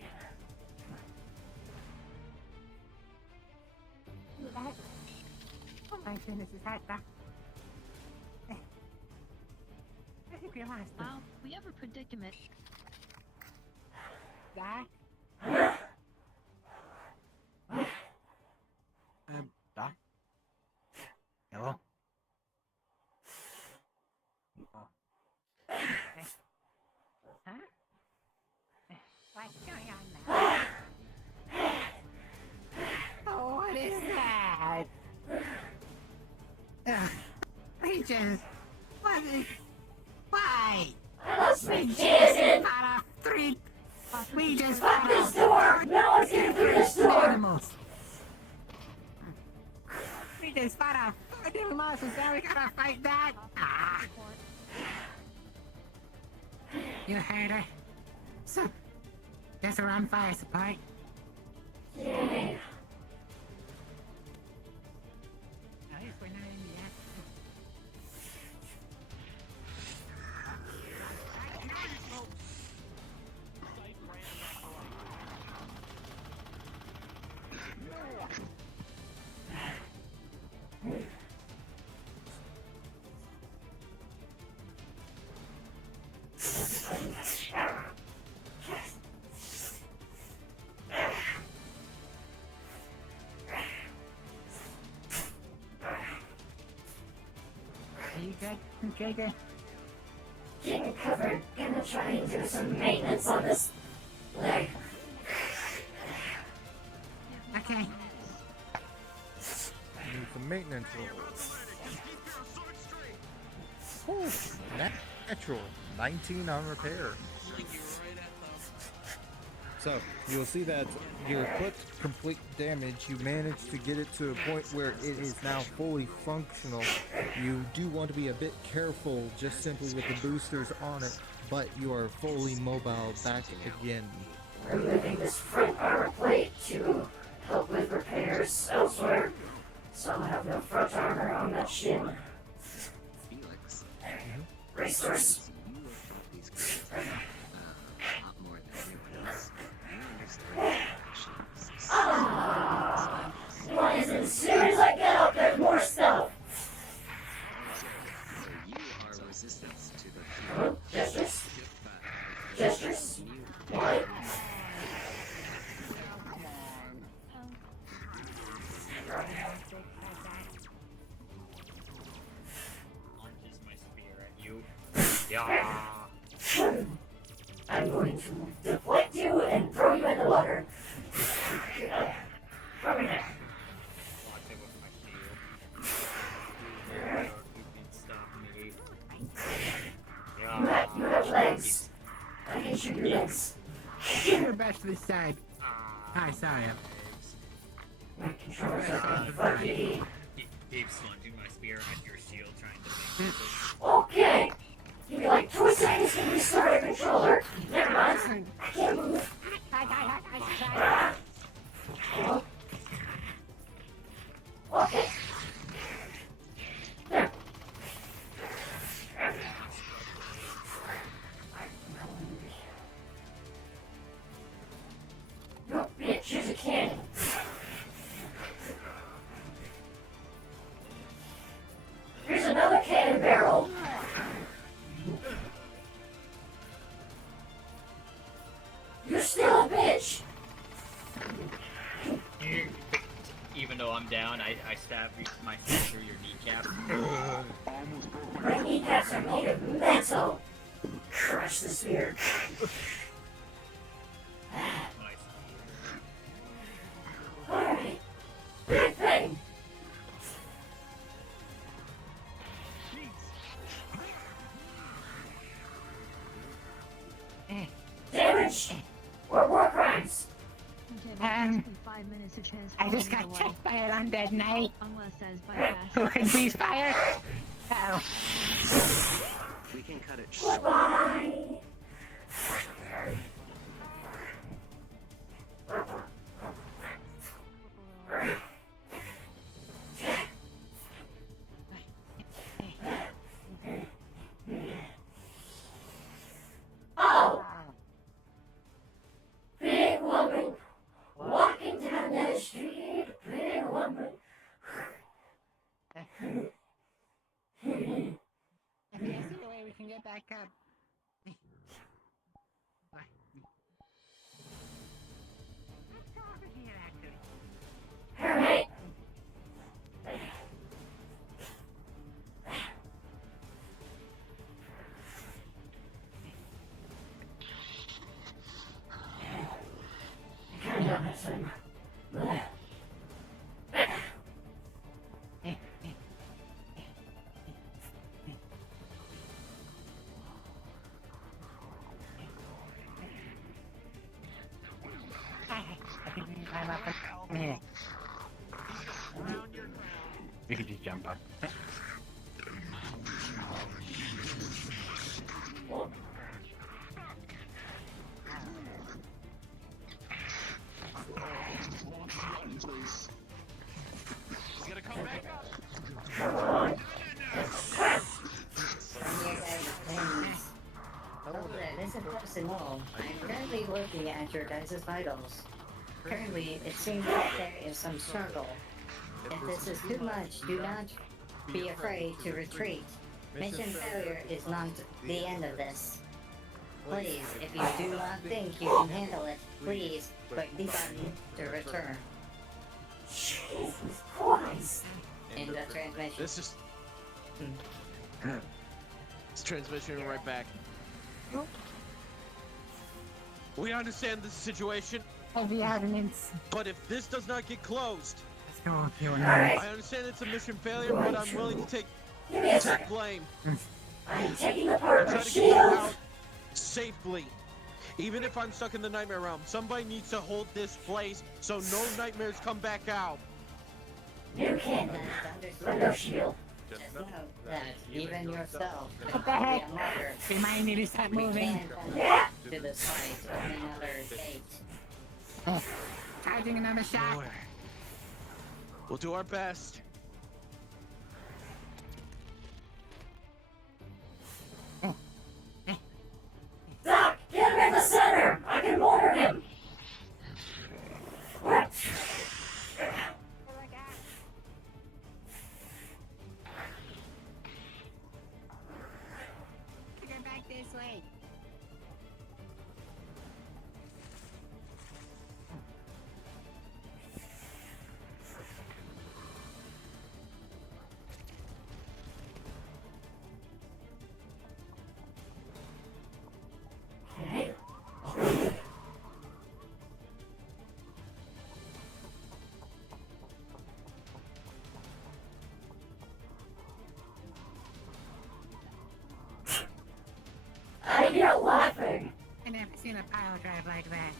again. Oh my goodness, is that the... I think we lost him. Wow, we have a predicament. Doc? Doc? Hello? Huh? What's going on now? Oh, what is that? Legions! What is... Why? We just fought off 3... We just fuck fought this off door! No one's getting through this door! animals. We just fought off 4 little monsters, now we gotta fight that? Ah. You heard her. So, guess we're on fire support. Yay. At least we're not in the act. Are you good, Jagger? Getting covered. Gonna try and do some maintenance on this leg. Okay. Need some maintenance rolls. Whew, natural. 19 on repair. So, you'll see that your foot complete damage, you managed to get it to a point where it is now fully functional. You do want to be a bit careful just simply with the boosters on it, but you are fully mobile back again. Removing this front armor plate to help with repairs elsewhere, so I'll have no front armor on that shin. Felix. Resource. You have fought these creatures a lot more than anyone else. You understand their actions. Why is it as soon as I get up, there's more stuff? So you are resistance to the Gestures. Gestures. What? Launches my spear at you. Yeah. I'm going to deflect you and throw you in the water. From there. Blocked it with my shield. You can stop me. Matt, you have legs. I can shoot your legs. You're back to this side. Hi, sorry. My controllers are being funky. Keeps launching my spear at your shield, trying to make it. Okay. Give me like 2 seconds to restart a controller. Never mind. I can't move. Okay. There. You bitch, here's a cannon. Here's another cannon barrel. You're still a bitch. Even though I'm down, I stab my spear through your kneecap. My kneecaps are made of metal. Crush the spear. Alright. Big thing. Damage or war crimes. I just got checked by an undead knight. Unless as by Who can please fire? Oh. We can cut it short. Goodbye. Oh! Big woman walking down the street. Big woman. I can't see the way we can get back up. Let's go over here, actually. Alright. Kind of missing. I think we can climb up from here. We could just jump up. all, I'm currently looking at your guys' vitals. Currently, it seems that there is some struggle. If this is too much, do not be afraid to retreat. Mission failure is not the end of this. Please, if you do not think you can handle it, please click the button to return. Jesus Christ! In the transmission. This is. It's transmission right back. We understand the situation. Heavy ordnance. But if this does not get closed, Let's go, you and I understand it's a mission failure, but I'm willing to take blame. I'm taking apart I'm my trying to get you shield! out safely. Even if I'm stuck in the nightmare realm, somebody needs to hold this place so no nightmares come back out. You can't for no shield. Just know that even yourself What can the be heck? a martyr. Remind me to start We moving. can't to the sight of another fate. Charging another shot. We'll do our best. Doc, get him in the center! I can mortar him! What? Go back this way. I hear laughing! I never seen a pile drive like that.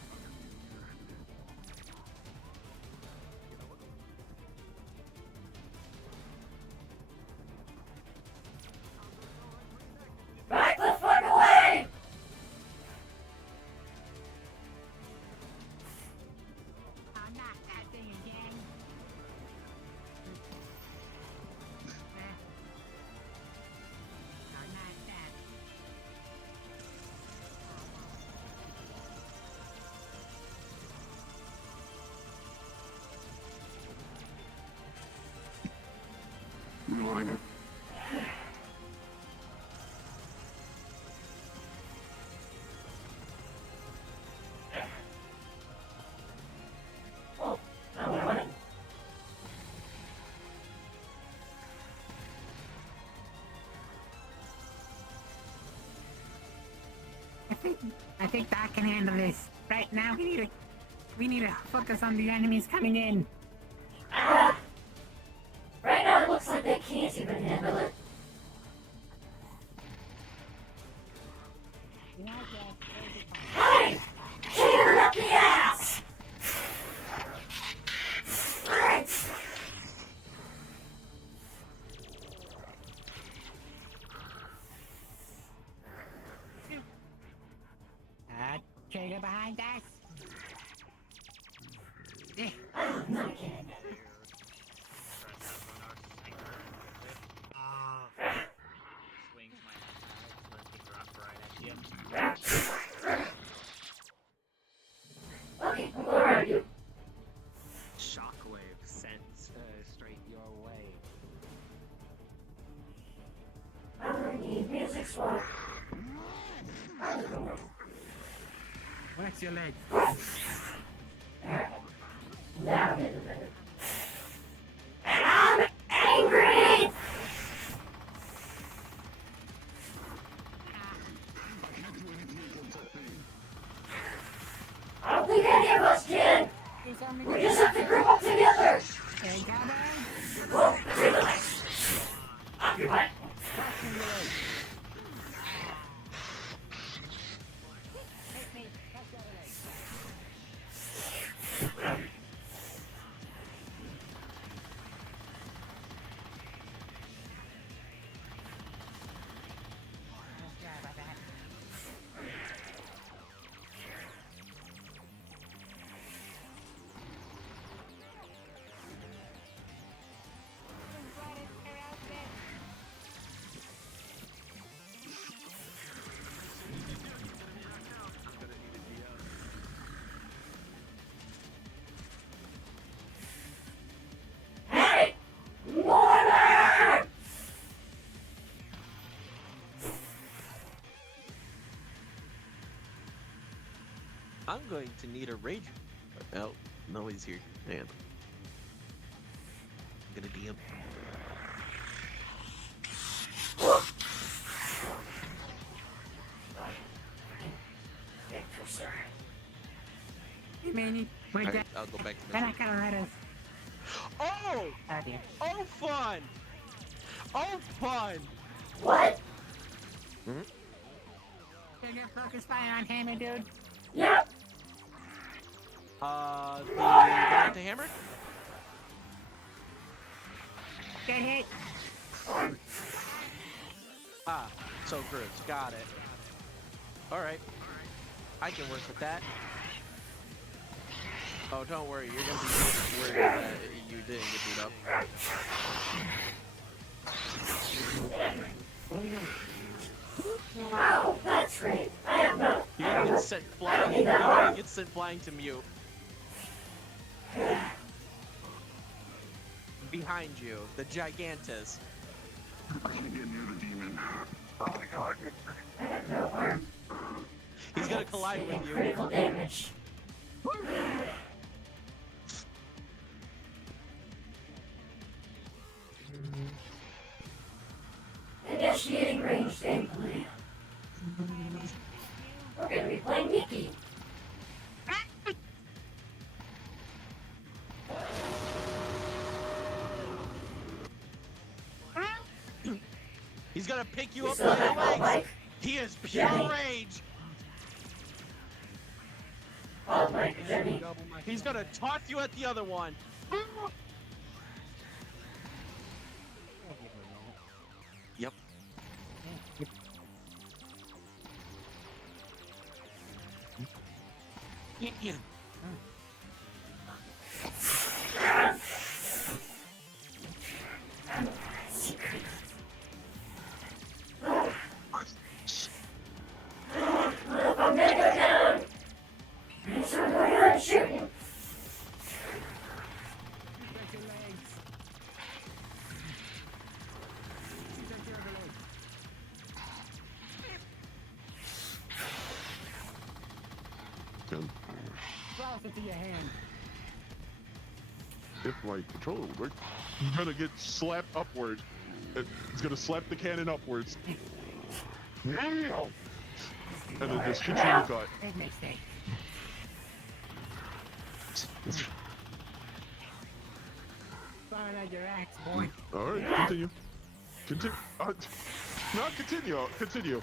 Back the fuck away! I'll knock that thing again. I'll knock that. Oh, I'm running. I think Doc can handle this. Right now, we need to focus on the enemies coming in. Ah! Right now it looks like they can't even handle it. Hey! Shoot her up the ass! Trigger behind us. Oh, not again. Swings my hand out, let me drop right at you. Okay, I'm going around you. Shockwave sent straight your way. I need music swap. What's your leg? Now get it better. And I'm angry! I don't think any of us can! We just have to group up together! Whoa, relax. Off your butt. I'm going to need a rage. Oh, no, he's here. Man. I'm gonna DM. You mean we're Alright, dead? I'll go back to They're the not gonna let us. Oh! Oh dear. Oh, fun! Oh, fun! What? Did you focus fire on Hammer, dude? Yep. The guy with the hammer? Get hit. Ah, so gross. Got it. Alright. I can work with that. Oh, don't worry. You're gonna be worried that you didn't get beat up. Wow, that's great. I have no. You're gonna get sent flying. You're gonna get sent flying to mute. Behind you, the Gigantus. I can't get near the demon. Oh my god. I have no arm. He's gonna collide with you. Critical damage. Initiating range gameplay. We're gonna be playing Mickey. He's gonna pick you up by your legs. He is pure rage. Oh my Jimmy. He's gonna toss you at the other one. Yep. Yeah. I'm gonna go down. So I'm going around shooting. Closer to your hand. If my controller would work, I'm gonna get slapped upward. It's gonna slap the cannon upwards. And then just hit you in the gut. Big mistake. Firing at your axe, boy. Alright, continue. Continue. Not continue. Continue.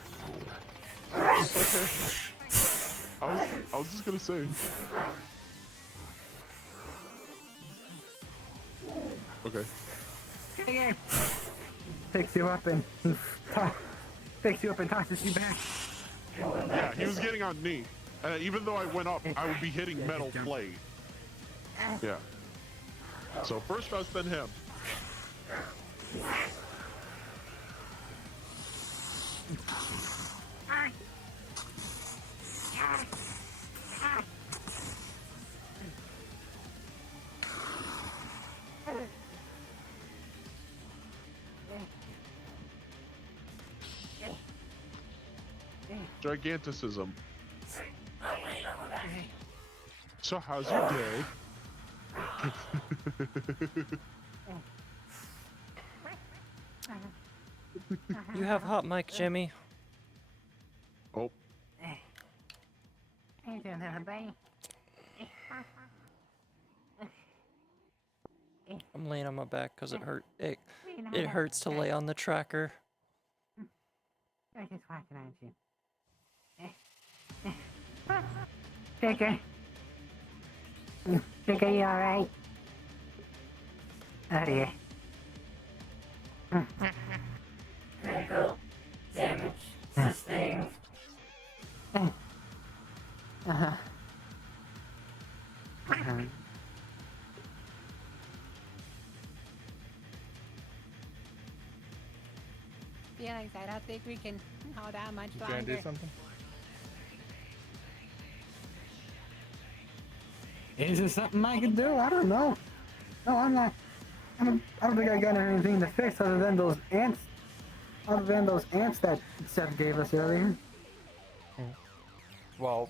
Okay. I was just gonna say. Okay. Again. Picks you up and picks you up and tosses you back. Yeah, he was getting on me. And even though I went up, I would be hitting metal plate. Yeah. So first best, then him. Giganticism. So how's your day? You have hot mic, Jimmy. Oh. How you doing, little buddy? I'm laying on my back because it hurt. It hurts to lay on the tracker. I just watching at you. Digger. Digger, you alright? Oh dear. Critical damage sustained. Felix, I don't think we can hold out much You longer. trying to do something? Is there something I can do? I don't know. No, I'm not. I don't think I got anything to fix other than those ants. Other than those ants that Seth gave us earlier. Well,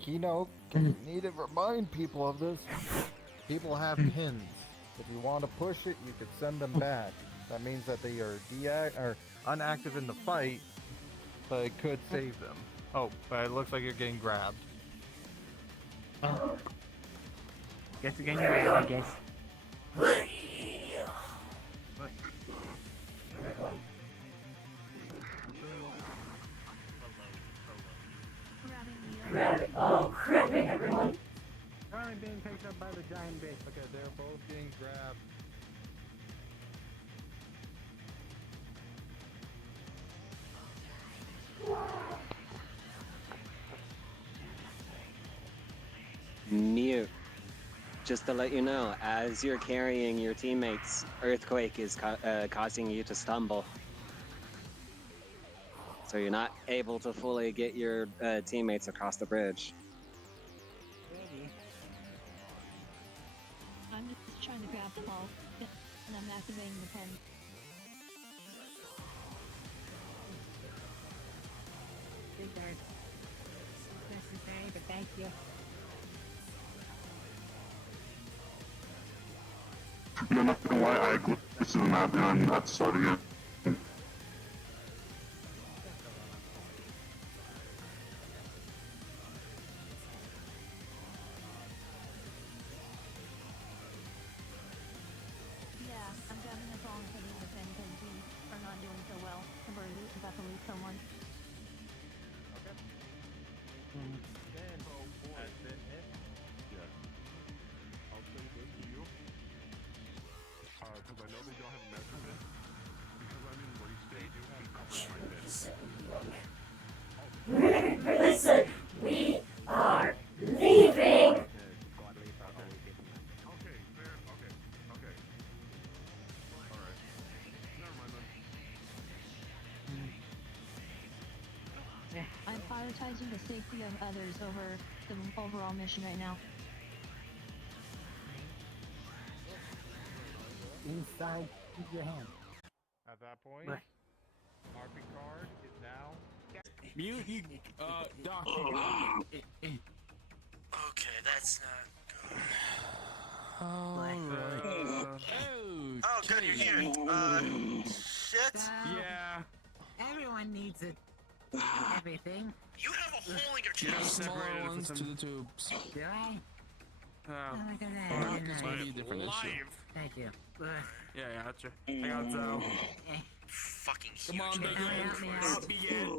Keynote, need to remind people of this. People have pins. If you want to push it, you can send them back. That means that they are unactive in the fight, but it could save them. Oh, but it looks like you're getting grabbed. Oh. Guess we're getting grabbed, I guess. Crapping everyone. Currently being picked up by the giant base because they're both being grabbed. Mute. Just to let you know, as you're carrying your teammates, Earthquake is causing you to stumble. So you're not able to fully get your teammates across the bridge. I'm just trying to grab the ball, and I'm activating the pen. Necessary, but thank you. You're not gonna lie, I glitched to the map and I'm not starting it. Yeah, I'm grabbing the ball and putting the pen because we are not doing so well. And we're about to lose someone. Then, that's been it. Yeah. I'll say this to you. Because I know they don't have a measurement. Because I'm in race day, do have covered my bed. Listen, we are leaving. Okay, fair. Okay. Alright. Never mind then. I'm prioritizing the safety of others over the overall mission right now. Inside, keep your hand. At that point, RP card is now. Mute, Doc. Okay, that's not good. Alright. Oh, good, you're here. Shit. Yeah. Everyone needs it. Everything. You have a hole in your You have chest. smaller ones to the tubes. Do I? Oh, look at that. Alright, Very this might be a nice. different issue. Thank you. Yeah, gotcha. I got Zoe. Fucking huge. Come on, big Help me out.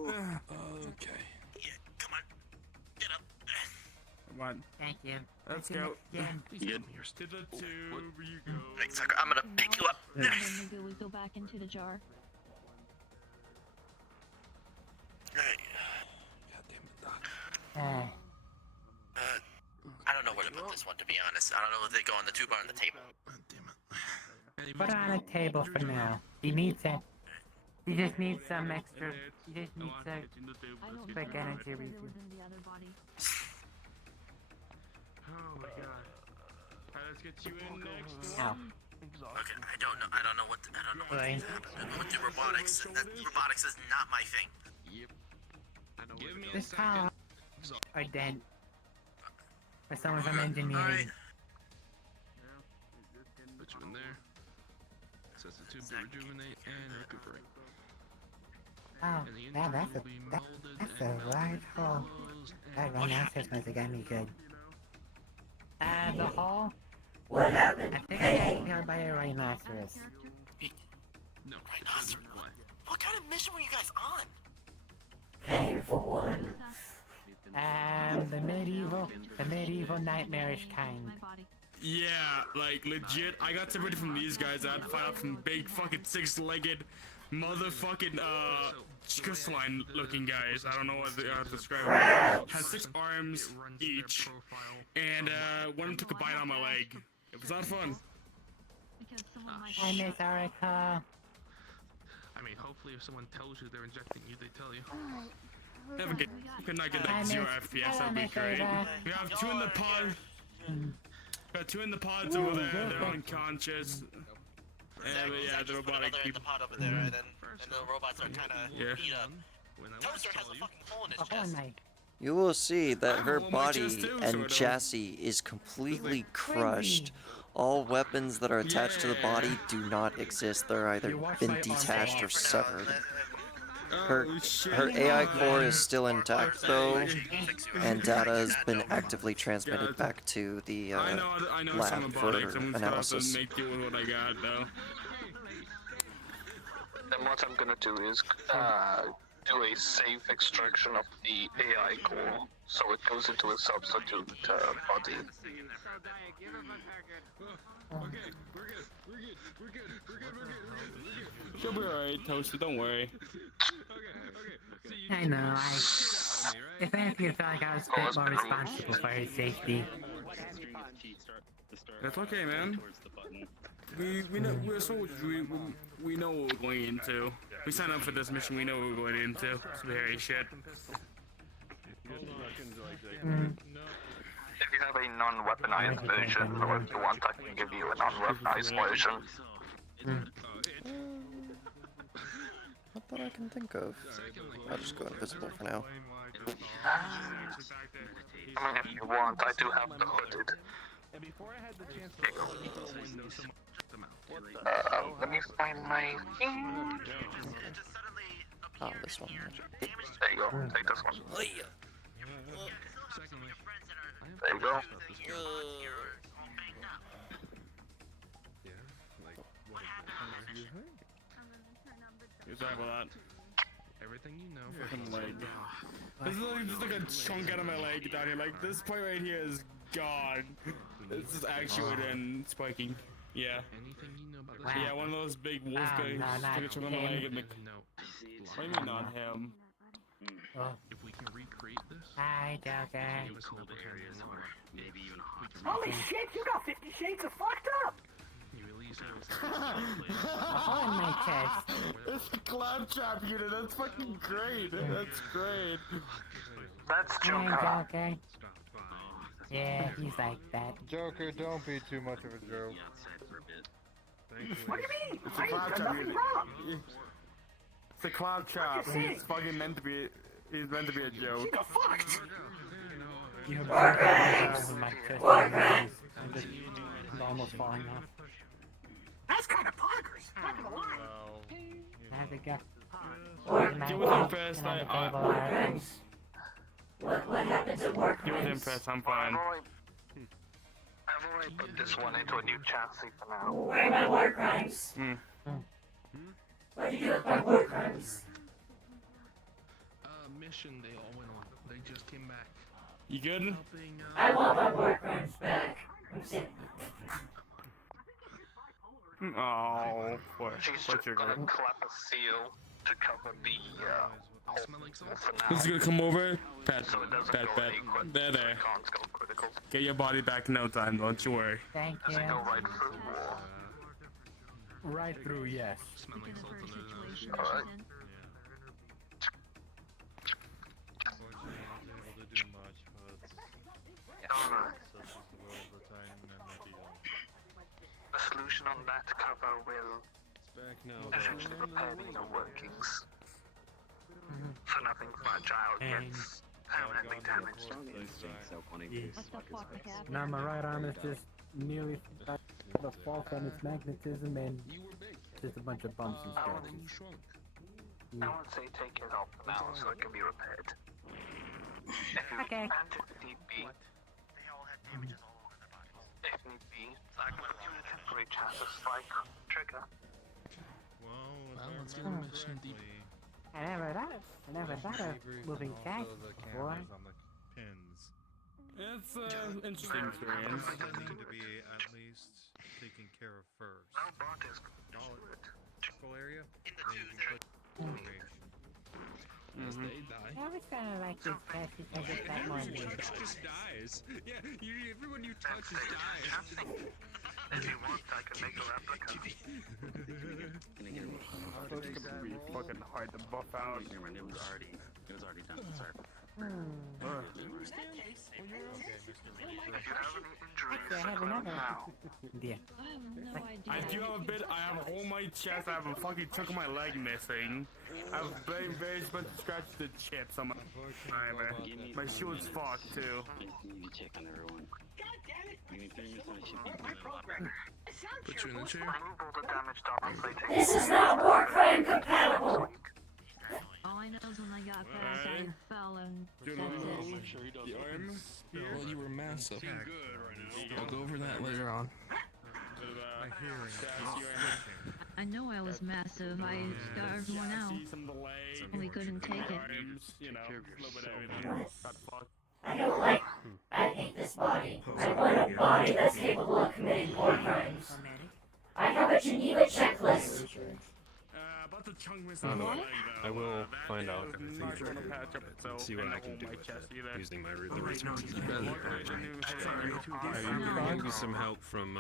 Okay. Yeah, come on. Get up. Come on. Thank you. Let's go. Again. To the tube, you go. Hey, sucker, I'm gonna pick you up. And then we go back into the jar. Hey. I don't know where to put this one, to be honest. I don't know if they go on the tube or on the table. Put it on a table for now. He needs it. He just needs some extra. He just needs a quick energy refill. Oh my god. Alright, let's get you in next. Ow. Okay, I don't know what Right. with the robotics. Robotics is not my thing. Yep. I know. Give me a This second. car or dead. Or someone from engineering. Put you in there. Sets the tube to rejuvenate and recuperate. Oh, And the yeah, injury that's will be molded a and large hole. closed That rhinoceros must have got me good. The hole? What happened? I think I got killed by a rhinoceros. No, Rhinoceros? What kind of mission were you guys on? Painful one. The medieval nightmarish kind. Yeah, like legit. I got separated from these guys. I had to fight out from big fucking six-legged motherfucking crystalline looking guys. I don't know what to describe it. Has 6 arms each, and one took a bite on my leg. It was not fun. I miss Oracle. I mean, hopefully if someone tells you they're injecting you, they tell you. Never get, could not get that 0 FPS. That'd be great. We have 2 in the pod. Got 2 in the pods over there. They're unconscious. Yeah, the robotic in the people. pod over there, and the robots are kind of beat up. Toaster has a fucking hole in his A hole in chest. my. you will see that her well, my chest body too, and sort of. chassis is completely crushed. All weapons that are attached to the body do not exist. They're either been detached or severed. Her AI core is still intact though, and data has been actively transmitted back to the I know some lab about it. for I'm just gonna have to analysis. make do with what I got though. Then what I'm gonna do is do a safe extraction of the AI core, so it goes into a substitute body. She'll be alright, Toasty, don't worry. I know, if anything, I felt like I was a bit more responsible for her safety. That's okay, man. We know we're soldiers. We know what we're going into. We signed up for this mission. We know what we're going into. It's very shit. If you have a non-weaponized version, or if you want, I can give you a non-weaponized version. Not that I can think of. I'll just go invisible for now. I mean, if you want, I do have the hooded. Let me find my thing. Oh, this one. There you go. Take this one. There you go. Sorry about that. Everything you know. Fucking leg. This is like, just like a chunk out of my leg down here. Like this part right here is gone. This is actuated and spiking. Yeah. Anything you know about Yeah, one of those big wolf guys took a chunk of my leg and like. What do you mean not him? If we can recreate this, Hi, Joker. maybe even Holy shit, you got 50 shades of fucked up! you release her. On my chest. It's the cloud trap unit. That's fucking great. That's great. That's Hi, Joker. Yeah, he's like that. Joker, don't be too much of a joke. What do you mean? It's a I ain't cloud done trap nothing unit. wrong! It's a cloud trap. It's fucking meant to be. He's meant to be a joke. She got fucked! You have War crimes! my chest. War crimes! I'm just almost falling off. That's kind of poggers, not gonna lie. How's it go? Deal with him first. War crimes. What happened to war Deal with him crimes? first. I'm fine. I've already put this one into a new chassis for now. Where are my war crimes? What'd you do with my war crimes? Mission they all went on. They just came back. You good? I want my war crimes back. I'm sick. Oh, boy. She's just gonna clap a seal to cover the hole for now. This is gonna come over. Pat, So it doesn't pat, go pat. any There. can't go critical. Get your body back in no time. Don't you worry. Thank you. Doesn't go right through war. Right through, yes. Alright. The solution on that cover will essentially repair the inner workings. So nothing fragile gets permanently damaged. Now my right arm is just nearly the fall from its magnetism and just a bunch of bumps and scratches. I would say take it off now so it can be repaired. Okay. And if need be, if need be, I can do a temporary chassis strike trigger. Let's get a mission deep. I never thought of moving chassis before. It's an interesting experience. Need to be at least taken care of first. How bot is Full area? As they die. I always kind of like this chassis because it's got more meat. Just dies. Yeah, everyone you touch is dying. If you want, I can make a replica. It's gonna be fucking hard to buff out. It was already done. Sorry. Actually, I have another idea. I do have a bit. I have a hole in my chest. I have a fucking chunk of my leg missing. I have very bunch of scratches and chips on my armor. My shield's fucked too. Check on everyone. God damn it! Give me 3 minutes and I should be My program. Put you in the chair. This is not war crime compatible. All I know is when I got back, I fell and that's it. Well, you were massive. I'll go over that later on. I know I was massive. I got everyone out. We couldn't take it. I hate this body. I want a body that's capable of committing war crimes. I have a Geneva checklist. About the chunk Oh, no. leg, I will find out I'm not gonna patch up and see what I can do with it using my the resources. Maybe some help from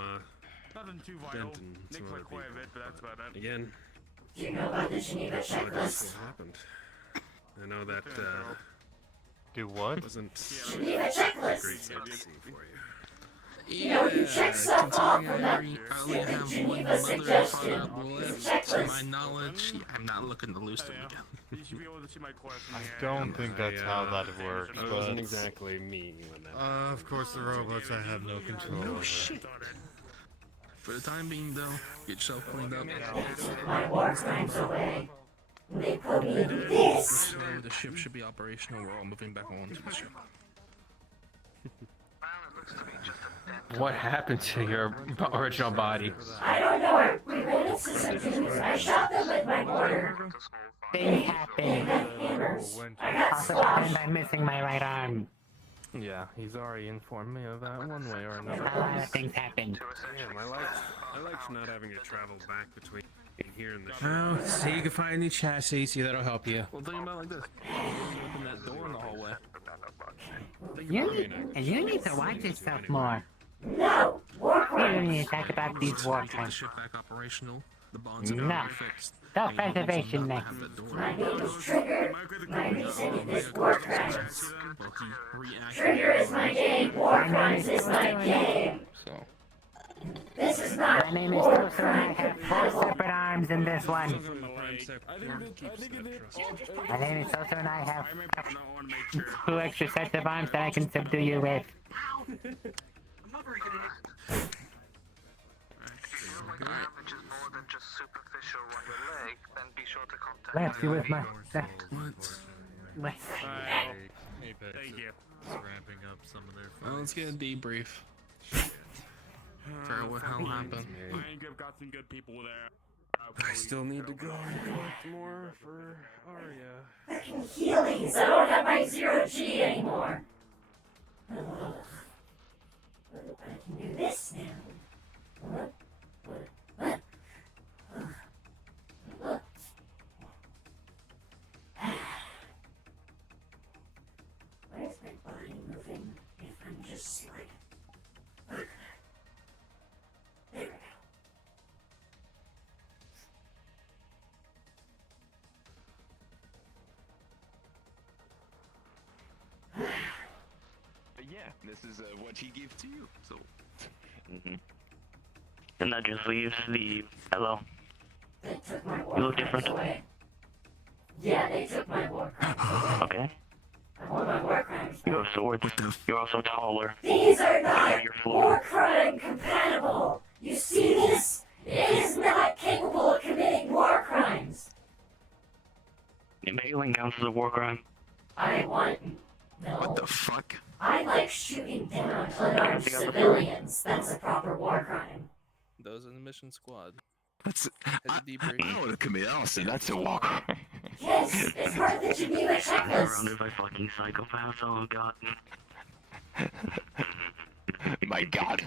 Nothing too Dent vital. and Nick's some other like quite a people. bit, but that's about it. Again, Do you know about the Geneva apologize checklist? what happened. I know that Do what? wasn't Geneva a checklist. great sight to see for you. You know, you check stuff off from that I only have one Geneva mother and suggestion. father left. To my knowledge, I'm not looking to lose them again. You should be able to see my question here. I don't think that's how that works, It wasn't but exactly me when that of course the robots I have no control No over. shit. For the time being, though, get yourself cleaned up. My war crimes away. They put me in this. So the ship should be operational. We're all moving back on to the ship. What happened to your original body? I don't know. We ran into some dudes. I shot them with my mortar. Things happen. Hammers. I got Also, squashed. pretend I'm missing my right arm. Yeah, he's already informed me of that one way or A another. lot of things happen. Damn, I like not having to travel back between here and the ship. Well, see, you can find a new chassis, see that'll help you. Well, think about it like this. Open that door in the hallway. You need to watch yourself more. No! War You crimes! need to talk about these war Get the crimes. ship back operational. The bonds are No. fixed. Self-preservation next. My name is Trigger. My reason is war crimes. Trigger is my name. War crimes is my game. So. This is not My name is war Toaster and I crime have 4 separate arms in this one. I think it My name is Toaster and I have 2 extra sets of arms that I can subdue you with. I'm not very good at it. If you feel like damage is more than just superficial on your leg, then be sure to contact Left you with my... Apex Thank you. is ramping up some of their Well, let's get a debrief. Shit. Figure out what the hell happened. I think I've got some good people there. I still need to go and collect more for Arya. fucking healings. I don't have my 0G anymore. I can do this now. Where's my body moving if I'm just like... There we go. But yeah, this is what he gave to you. So. And that just leaves the hello. They took my You war look crimes different. away. Yeah, they took my war crimes away. Okay. I want my war crimes You back. have swords. You're also taller. These are not You're war crime compatible. You see this? It is not capable of committing war crimes. Impaling counts as a war crime. I want... No. What the fuck? I like shooting down unarmed civilians. That's a proper war crime. Those in the mission squad. That's. I don't want to commit arson. That's a walk. Yes, it's part of the Geneva I'm checklist. surrounded by fucking psychopaths. Oh god. My god.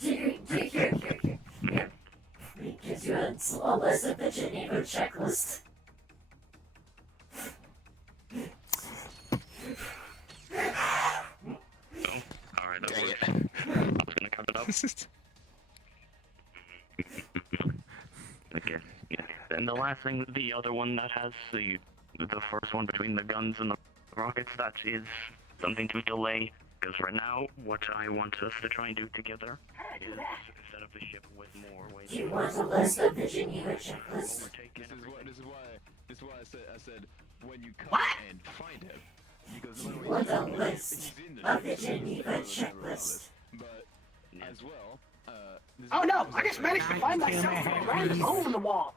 Here. It gives you a list of the Geneva checklist. Alright, that works. I was gonna cut it up. Okay, yeah. And the last thing, the other one that has the first one between the guns and the rockets, that is something to delay. Because right now, what I want us to try and do together is set up the ship with more ways. Do you want a list of the Geneva checklist? This is why I said when you come What? and find him. Because Do no you matter want what a you do, list he's in the of the ship, so you Geneva have to follow them checklist? But as well, this Oh is- no! this I is just managed to find myself a random hole in the wall.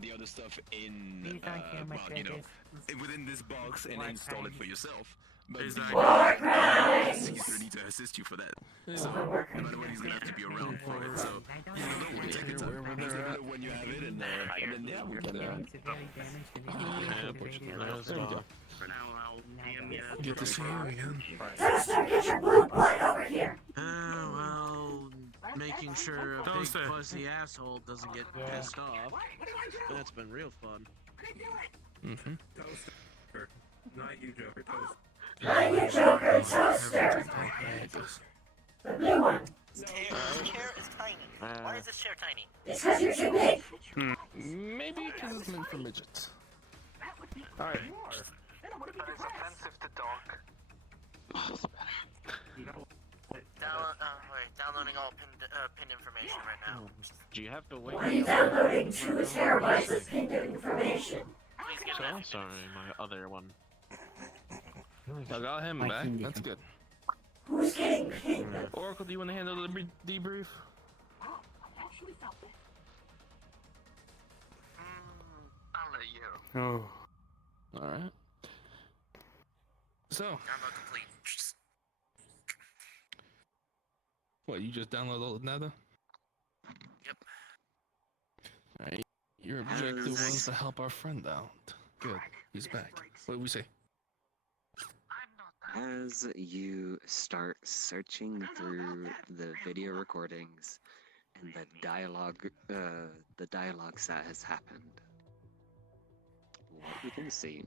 the other stuff in well, you know, within this box and install it for yourself. But he's ready to assist you for that. So no matter what, he's gonna have to be around for it. So you don't know when take your time. Just let me know when you have it, and then yeah, we can. There we go. For now, I'll DM you. Good to see you again. Toaster, get your blue blood over here! Well, making sure a big fuzzy asshole doesn't get pissed off. That's been real fun. Mm-hmm. Toaster. Not you, Joker. Toaster. Not you, Joker, Toaster! The blue one! This chair is tiny. Why is this chair tiny? It's because you're too big! Maybe because it's meant for midgets. Alright. That is offensive to dog. Downloading all pinned information right now. Do you have to wait? Why are you downloading 2 terabytes of pinned information? Please get So, that. sorry, my other one. I got him back. That's good. Who's getting pinned? Oracle, do you want to handle the debrief? I'll let you. Oh. Alright. So. Download complete. What, you just download all the data? Yep. Alright. Your objective was to help our friend out. Good. He's back. What did we say? As you start searching through the video recordings and the dialogues that has happened, what you can see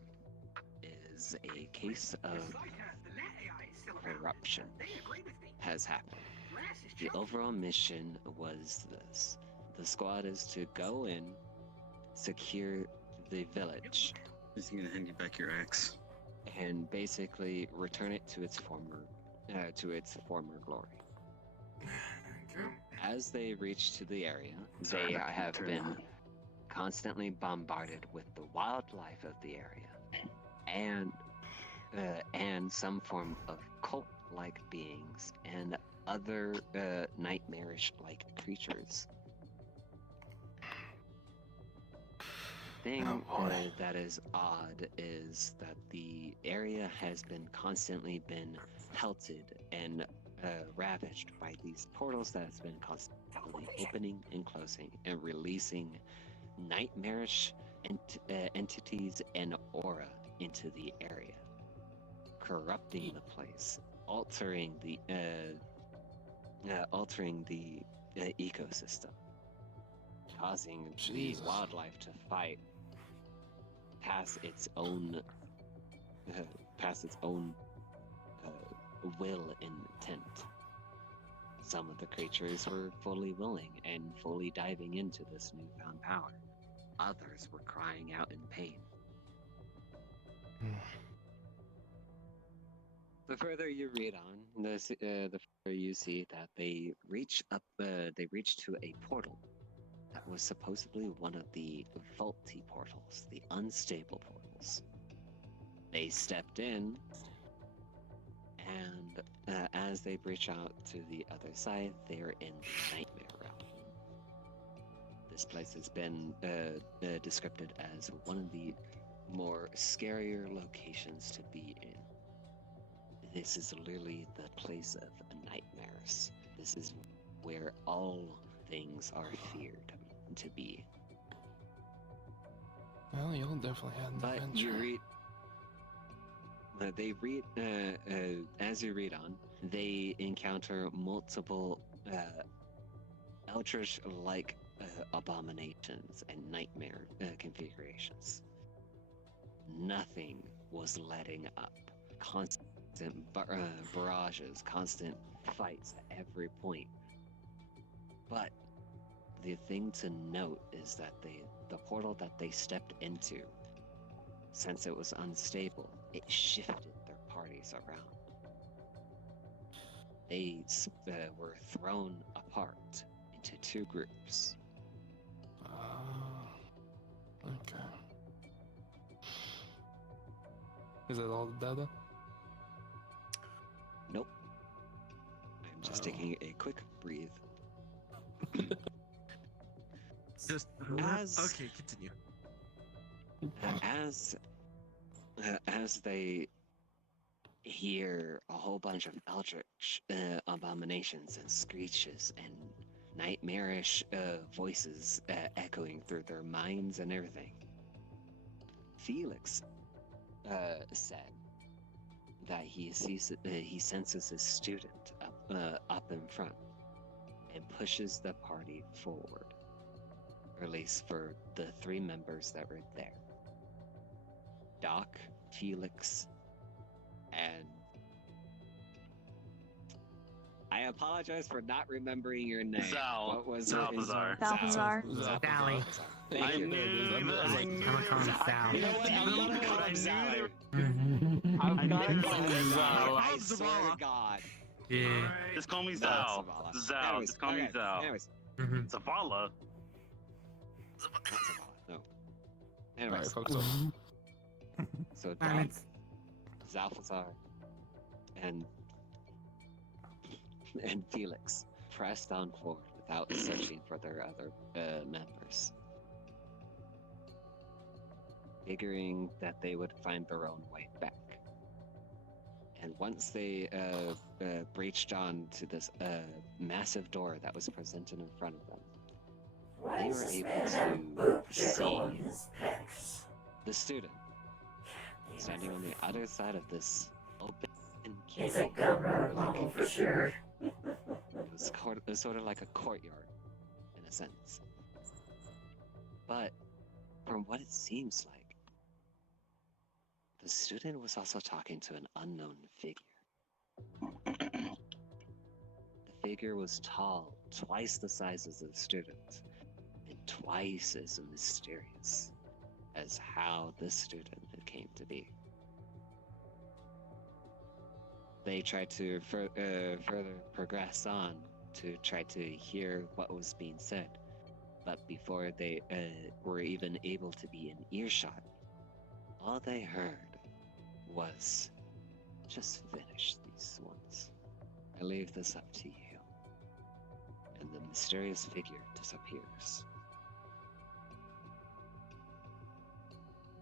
is a case of corruption has happened. The overall mission was this. The squad is to go in, secure the village. Is he gonna hand you back your axe? And basically return it to its former glory. As they reach to the area, they have been constantly bombarded with the wildlife of the area, and some form of cult-like beings and other nightmarish-like creatures. Thing that is odd is that the area has been constantly been pelted and ravaged by these portals that has been constantly opening and closing and releasing nightmarish entities and aura into the area, corrupting the place, altering the ecosystem, causing the wildlife to fight past its own will and intent. Some of the creatures were fully willing and fully diving into this newfound power. Others were crying out in pain. The further you read on, the further you see that they reach to a portal that was supposedly one of the faulty portals, the unstable portals. They stepped in, and as they breach out to the other side, they're in the nightmare realm. This place has been described as one of the more scarier locations to be in. This is literally the place of nightmares. This is where all things are feared to be. Well, you'll definitely have an But adventure. you read, as you read on, they encounter multiple eldritch-like abominations and nightmare configurations. Nothing was letting up. Constant barrages, constant fights at every point. But the thing to note is that the portal that they stepped into since it was unstable, it shifted their parties around. They were thrown apart into two groups. Okay. Is that all the data? Nope. I'm just taking a quick breathe. Just okay, continue. As they hear a whole bunch of eldritch abominations and screeches and nightmarish voices echoing through their minds and everything, Felix said that he senses his student up in front and pushes the party forward, or at least for the three members that were there. Doc, Felix, and I apologize for not remembering your name. Zal. What was Zalthazar. Balthazar. Sally. Thank you. I'm gonna call him Sal. You know what? I'm gonna call him Zal. I've got to call him Zal. I swear to God. Yeah. Just call me Zal. Zal. Anyways, Just call me okay, Zal. Anyways. Zavala. Not Zavala, no. Anyways. Alright, focus. So Doc, Zalthazar, and Felix pressed on forward without searching for their other members, figuring that they would find their own way back. And once they breached on to this massive door that was presented in front of them, they were able to see the student standing on the other side of this open It's a gumroad level for sure. It was sort of like a courtyard, in a sense. But from what it seems like, the student was also talking to an unknown figure. The figure was tall, twice the size of the student, and twice as mysterious as how this student came to be. They tried to further progress on to try to hear what was being said, but before they were even able to be in earshot, all they heard was, "Just finish these ones. I leave this up to you." And the mysterious figure disappears.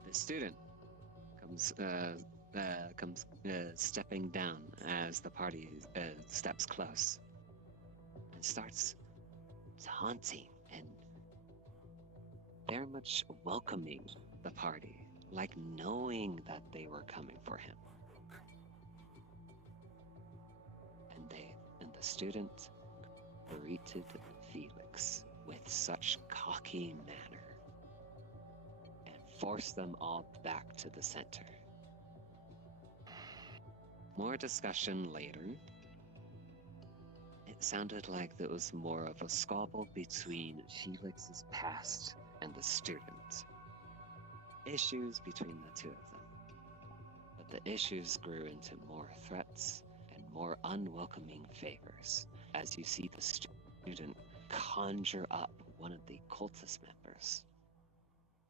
The student comes stepping down as the party steps close and starts taunting and very much welcoming the party, like knowing that they were coming for him. And the student greeted Felix with such cocky manner and forced them all back to the center. More discussion later. It sounded like there was more of a squabble between Felix's past and the student. Issues between the two of them. But the issues grew into more threats and more unwelcoming favors as you see the student conjure up one of the cultist members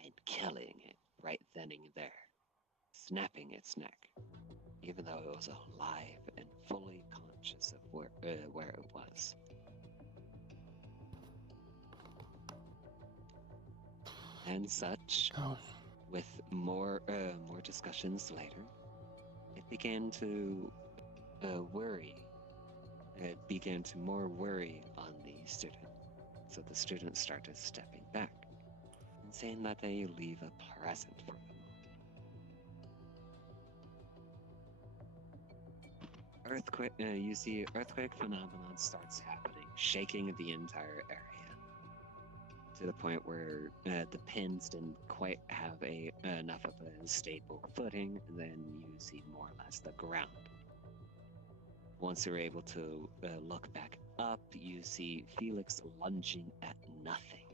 and killing it right then and there, snapping its neck, even though it was alive and fully conscious of where it was. And such, with more discussions later, it began to worry. It began to more worry on the student. So the student started stepping back and saying that they leave a present for them. Earthquake, you see earthquake phenomenon starts happening, shaking the entire area to the point where the pins didn't quite have enough of a stable footing, and then you see more or less the ground. Once you're able to look back up, you see Felix lunging at nothing.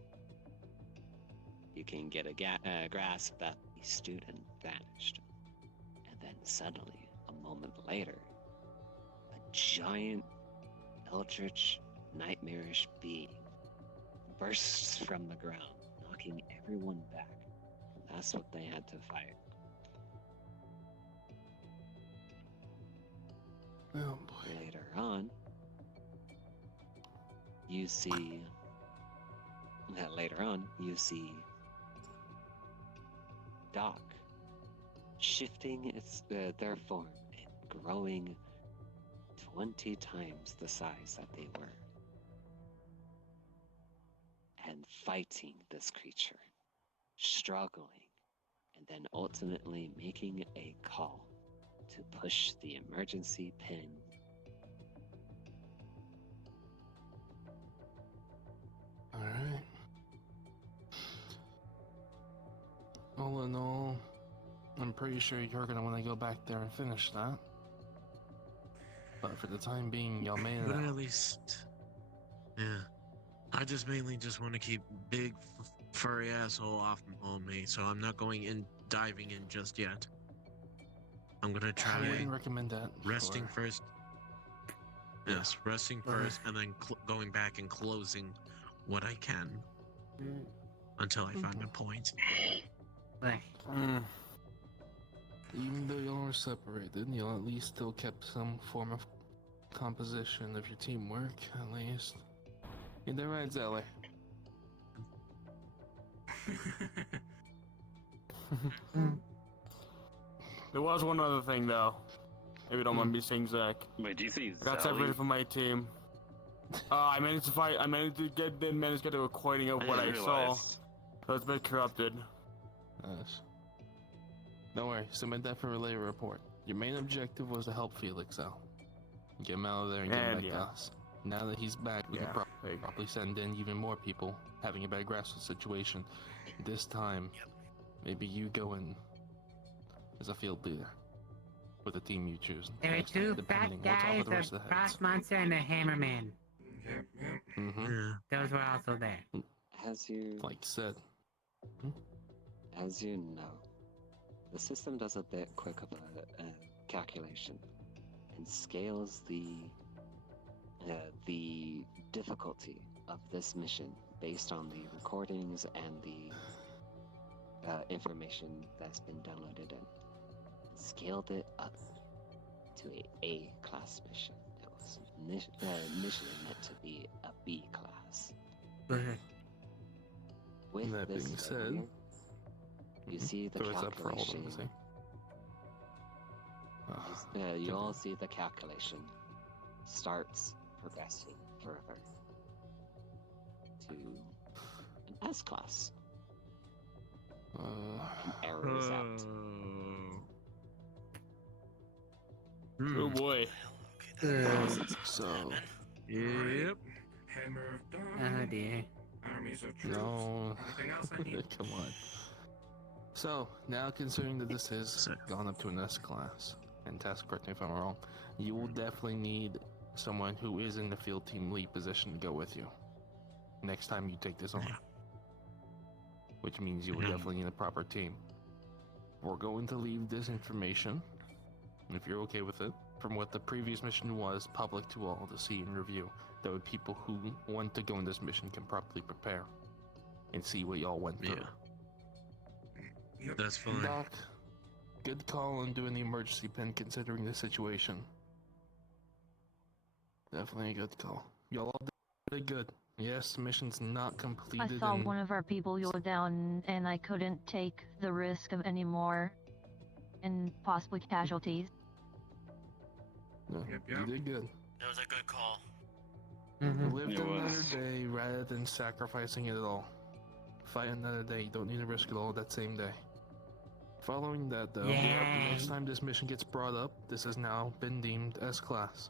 You can get a grasp that the student vanished. And then suddenly, a moment later, a giant, eldritch, nightmarish being bursts from the ground, knocking everyone back. And that's what they had to fight. Oh boy. Later on, you see Doc shifting their form and growing 20 times the size that they were, and fighting this creature, struggling, and then ultimately making a call to push the emergency pin. Alright. All in all, I'm pretty sure you're gonna want to go back there and finish that. But for the time being, y'all made it But out. at least, yeah. I just mainly just want to keep big furry asshole off on me, so I'm not going in diving in just yet. I'm gonna try I wouldn't recommend that. resting first. Yes, resting first, and then going back and closing what I can until I find a point. Even though y'all are separated, y'all at least still kept some form of composition of your teamwork, at least. Ain't that right, Zeller? There was one other thing though. If you don't mind me saying, Zach. Wait, do you say I got separated from my team. I managed to fight. I managed to get a recording of what I saw. So it's been corrupted. Nice. Don't worry, submit that for relay report. Your main objective was to help Felix out. Get him out of there and get him back to us. Now that he's back, we can probably send in even more people, having a better grasp of the situation. This time, maybe you go in as a field leader with the team you choose. There were Next time, two depending, fat we'll talk with guys, the rest a of the heads. frost monster, and a hammerman. Those were also there. As you like said. As you know, the system does a bit quick of a calculation and scales the difficulty of this mission based on the recordings and the information that's been downloaded in. Scaled it up to a A-class mission. It was initially meant to be a B class. With That this being said, failure, you see the throw us up for all of calculation. them, see? You all see the calculation starts progressing further to an S class. And arrows out. Oh boy. So. Yep. Oh dear. No. Come on. So, now considering that this has gone up to an S class, and Tess, correct me if I'm wrong, you will definitely need someone who is in the field team lead position to go with you next time you take this on. Which means you will definitely need a proper team. We're going to leave this information, if you're okay with it, from what the previous mission was, public to all to see and review. That way people who want to go in this mission can properly prepare and see what y'all went through. Yeah. That's fine. Doc, good call on doing the emergency pin considering the situation. Definitely a good call. Y'all all did good. Yes, the mission's not completed. I saw and- one of our people go down, and I couldn't take the risk of any more and possibly casualties. No, you did good. That was a good call. Lived another day rather than sacrificing it all. Fight another day, you don't need to risk it all that same day. Following that though, Yay. next time this mission gets brought up, this has now been deemed S-class.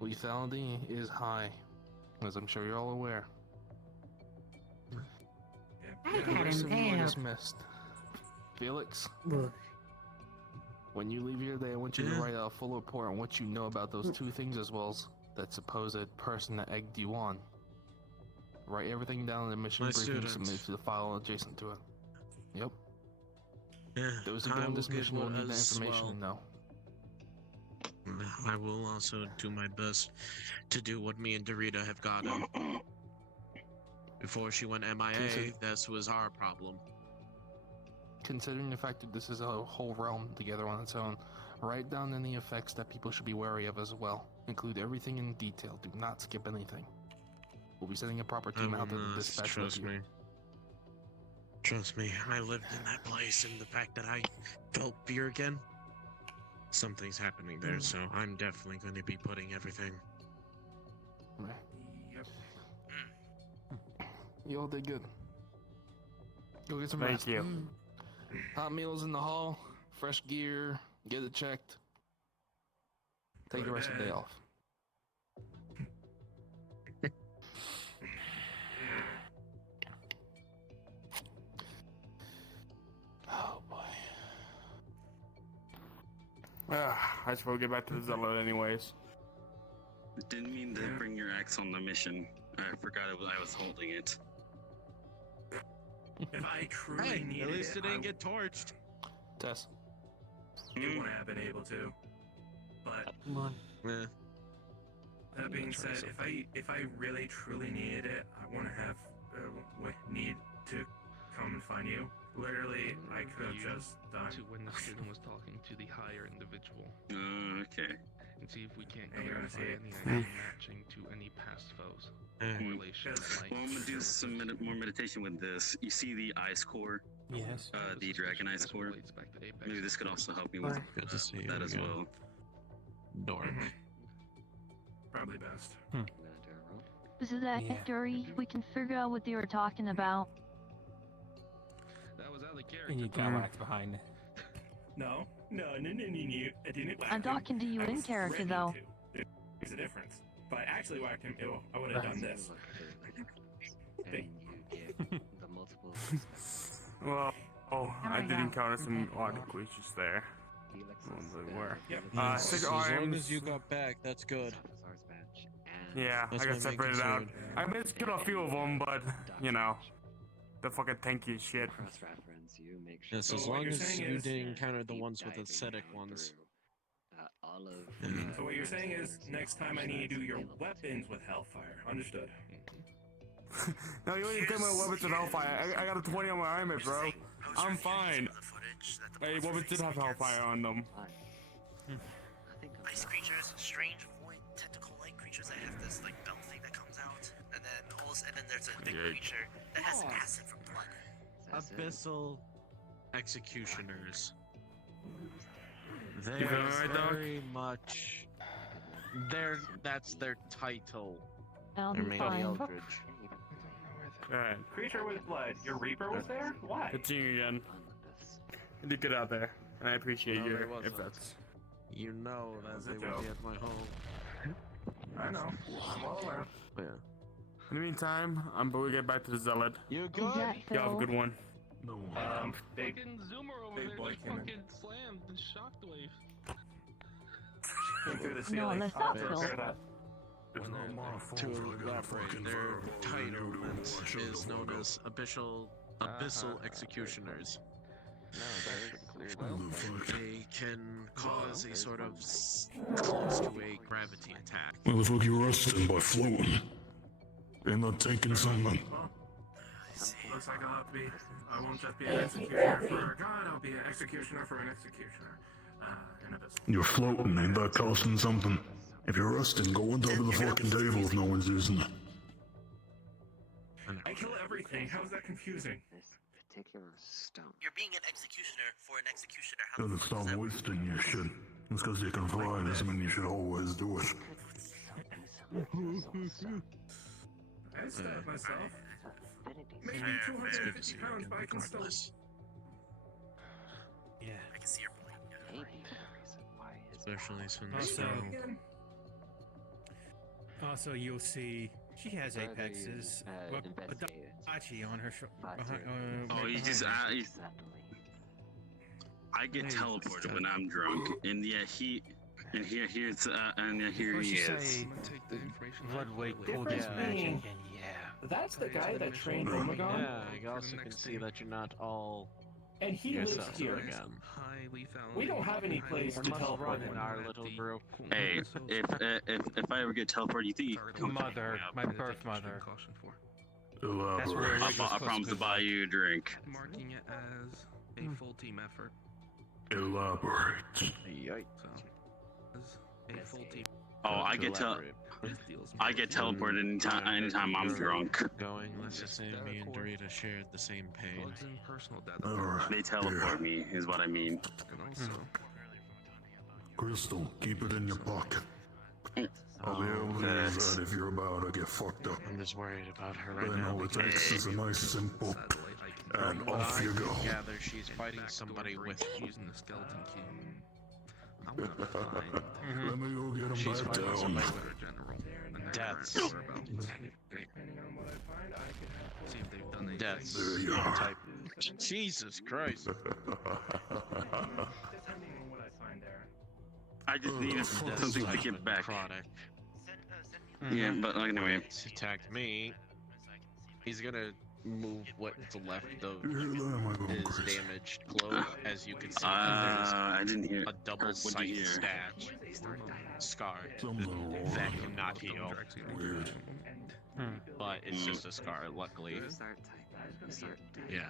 Lethality is high, as I'm sure you're all aware. I The got rest of you are impaled. dismissed. Felix, when you leave here today, I want you to write out a full report on what you know about those two things as well as that supposed person that egged you on. Write everything down in the mission My briefing and students. submit it to the file adjacent to it. Yep. Yeah, Those who I go on will this get mission will what need that as information well. to know. I will also do my best to do what me and Dorita have gotten. Before she went MIA, this was our problem. Considering the fact that this is a whole realm together on its own, write down any effects that people should be wary of as well. Include everything in detail. Do not skip anything. We'll be sending a proper team out there to dispatch with Trust you. me. Trust me, I lived in that place, and the fact that I felt fear again, something's happening there, so I'm definitely going to be putting everything. Right. Yep. You all did good. Go get some Thank rest. you. Hot meals in the hall, fresh gear, get it checked. Take the rest of the day off. Oh boy. I just want to get back to the Zealot anyways. Didn't mean to bring your axe on the mission. I forgot I was holding it. If I truly needed at least it I didn't get torched. Tess. it wouldn't have been able to. But Yeah. that being said, if I really truly needed it, I want to have need to come and find you. Literally, I could have just done. To when the student was talking to the higher individual. Okay. And see if we can't Yeah, you're gonna clarify see it. any matching to any past foes. Relations like. Well, I'm gonna do some more meditation with this. You see the ice core? Yes. The dragon ice core. Maybe this could also help me with Good to see you that as again. well. Dork. Probably best. Is it that Dory? We can figure out what they were talking about. That was out of character. And you got whacked behind it. No. I didn't whack I'm talking to you I in was character, threatening though. to. There's a difference. If I actually whacked him, I would have done this. Well, I did encounter some odd creatures there. Where? Yep. Yes, Six as long arms. as you got back, that's good. Yeah, That's I my got main separated out. concern. I managed to kill a few of them, but you know, the fucking tanky shit. Yes, as So what long you're as saying you is- didn't encounter the ones with aesthetic ones. So what you're saying is, next time I need to do your weapons with Hellfire. Understood. No, you ain't take my weapons with Hellfire. I got a 20 on my armor, bro. I'm fine. Hey, weapons did have Hellfire on them. Ice creatures, strange void tentacle like creatures that have this like belt thing that comes out, and then there's a big creature that has acid from blood. Abyssal executioners. You feeling They're right, dog? very much. That's their title. I'll They're be made fine. Eldridge. Alright. Creature with blood. Your Reaper was there? Why? Good seeing you again. You did good out there, and I appreciate No, your there wasn't. efforts. You know that they would be at my home. I know. I'm well aware. Yeah. In the meantime, I'm going to get back to the Zealot. You good? Yeah, You have a good one. Big Fucking Zoomer over big there boy just came in. fucking slammed the shockwave. Came through the No, ceiling. let's not Repair Phil. that. To elaborate, their titlement is known as Abyssal Executioners. They can cause a sort of close to a gravity attack. Where the fuck you rusting by floating? Ain't that taking something? Looks like I'll have to be. I won't just be an executioner for a god, I'll be an executioner for an executioner. In Abyssal. You're floating, ain't that costing something? If you're rusting, go on top of the fucking table if no one's using it. I kill everything. How is that confusing? Particular stone. You're being an executioner for an executioner. How Then the it's fuck not does that work? wasting your shit. Just because you can fly doesn't mean you should always do it. I stabbed myself. Maybe 250 pounds, but I can still. Yeah. I can see your point. Especially since. Also, you'll see she has apexes. Well, a Dachi on her behind. Oh, right you just behind her. I get teleported when I'm drunk, and yeah, here he Before is. she say Bloodweight cold as magic, and yeah. That's the guy that trained Omegon? Yeah, I also can see that you're not all And he lives yourself here. again. We don't have any place to teleport in him. our little group. Hey, if I ever get teleported, you think you can come Mother, my birth mother. Elaborate. where we're I supposed promise to be. buy you a drink. Marking it as a full team effort. Elaborate. Yikes. A full team. Oh, I get teleported anytime I'm drunk. Going, let's just say me and Dorita shared the same page. They teleport me, is what I mean. Crystal, keep it in your pocket. I'll be able to use that if you're about to get fucked up. I'm just worried about her right Then now. all it takes is a nice simple, and From what off I you go. gather, she's fighting somebody with using the skeleton key. Let me go get him She's back fighting down. somebody with deaths. Deaths. There you are. Type. Jesus Christ. I just needed something to get back. Product. Yeah, but anyway. He attacked me. He's gonna move what's left of his damaged cloak. As you can see, I didn't hear. a double What'd you sight hear? stat scar that cannot heal. Weird. But it's just a scar, luckily. Yeah.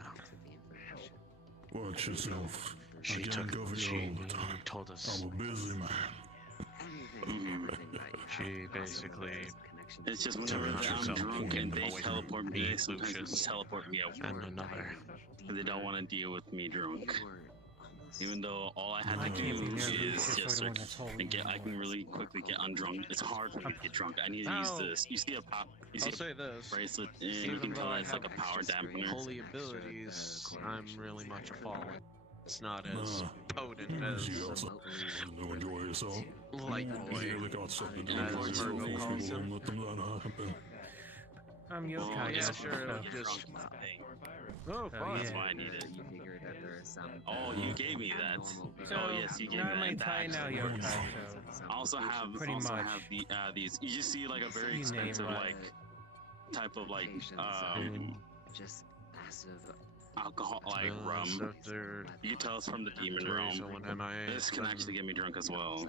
Watch yourself. I She can't took. cover you She all the time. told us. I'm a busy man. She basically. It's just took whenever I'm herself drunk and they away from teleport me, me, they sometimes Lucius, just teleport me out. and another. They don't want to deal with me drunk. Even though all I had I to can't do be there, is Lucius, just or the one that's holding and get. I can really quickly get undrunk. It's hard for me to get drunk. I need to use Ow. this. You see a pop. You see I'll say this. bracelet, and you Even can though tell I it's like a have power dampener. holy abilities, I'm really much a fallen. It's not as Nah. potent You as also to enjoy yourself. Light You Boy. really got something to do As for yourself. Virgo Most calls people him. don't let them let it happen. I'm Oh, yokai. yeah, so- sure, so- just. Oh, Oh, fine. That's yeah. why I need it. You figured that there is some. Oh, you gave me that. So, Oh yes, you gave now me I'm that. Thai now yokai, so I also have Pretty much. these. You just see like a very You name expensive it. like type of like Just massive. alcohol like rum. After You can tell it's from the demon Teresa realm. went MIA, This can actually get me drunk as well.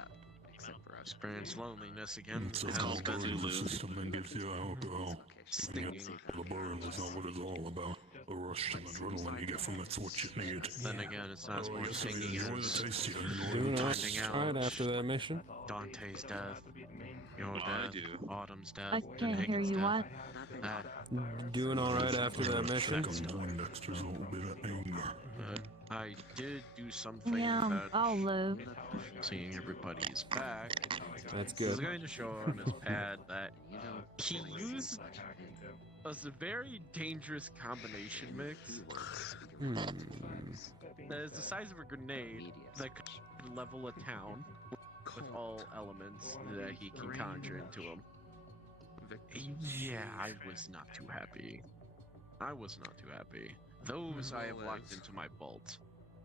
experience loneliness again. It's a It's called burn Cthulhu. system that gives you alcohol. Stinging. The burn is not what it's all about. The rush and adrenaline you get from it's what you need. Then again, it's not as more Yes, it stinging is. Enjoy the as taste, you Doing enjoy the us taste. finding right out after that mission. Dante's death, your Oh, I death, do. Autumn's death, I and can't hear Hagen's you. death. What? Doing all right after that mission. Poindexter's little bit of anger. I did do something Yeah, that I'll live. seeing everybody's back. That's He's good. going to show on his pad that he used a very dangerous combination mix that is the size of a grenade that could level a town with all elements that he can conjure into him. Yeah, I was not too happy. I was not too happy. Those I have locked into my vault.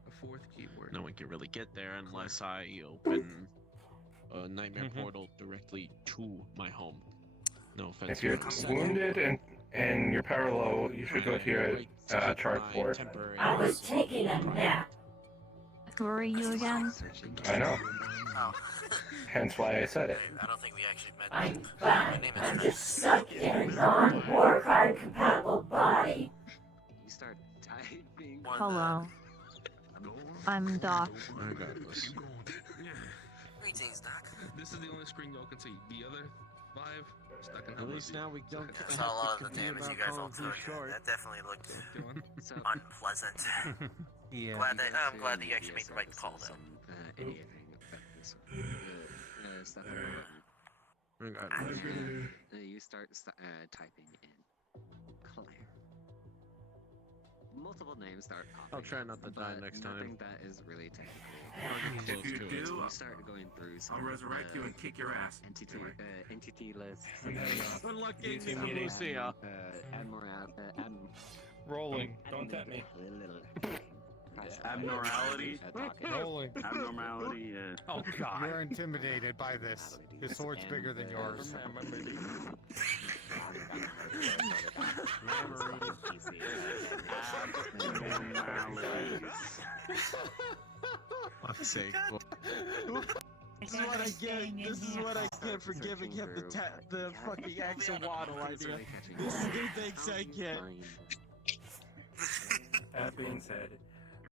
A fourth keyword. No one can really get there unless I open a nightmare portal directly to my home. No offense. If you're wounded and you're parallel, you should go to your chart board. I was taking a nap. Who are you again? I know. Hence why I said it. I don't think we actually met. I'm fine. I'm just stuck in a non-war crime compatible body. You start typing. Hello. I'm Doc. I got this. Greetings, Doc. This is the only screen y'all can see. The other 5 stuck in At least now we don't I saw a lot of the damage you guys all took. That definitely looked unpleasant. Yeah. I'm glad that you actually made the right call, though. Stuff I got this. you start typing in Claire. Multiple names start popping. I'll try not to die but next nothing time. that is really technical. If you do, You start going through some I'll resurrect you and kick your ass. entity lists. Unlucky Lucia. Add more Rolling. Don't tempt me. Abnormality. Holy. Abnormality. Yeah. Oh God. You're intimidated by this. His sword's bigger than yours. Fuck's sake. This is what I get. This is what I get for giving him the fucking axolotl idea. This is the things I get. That being said,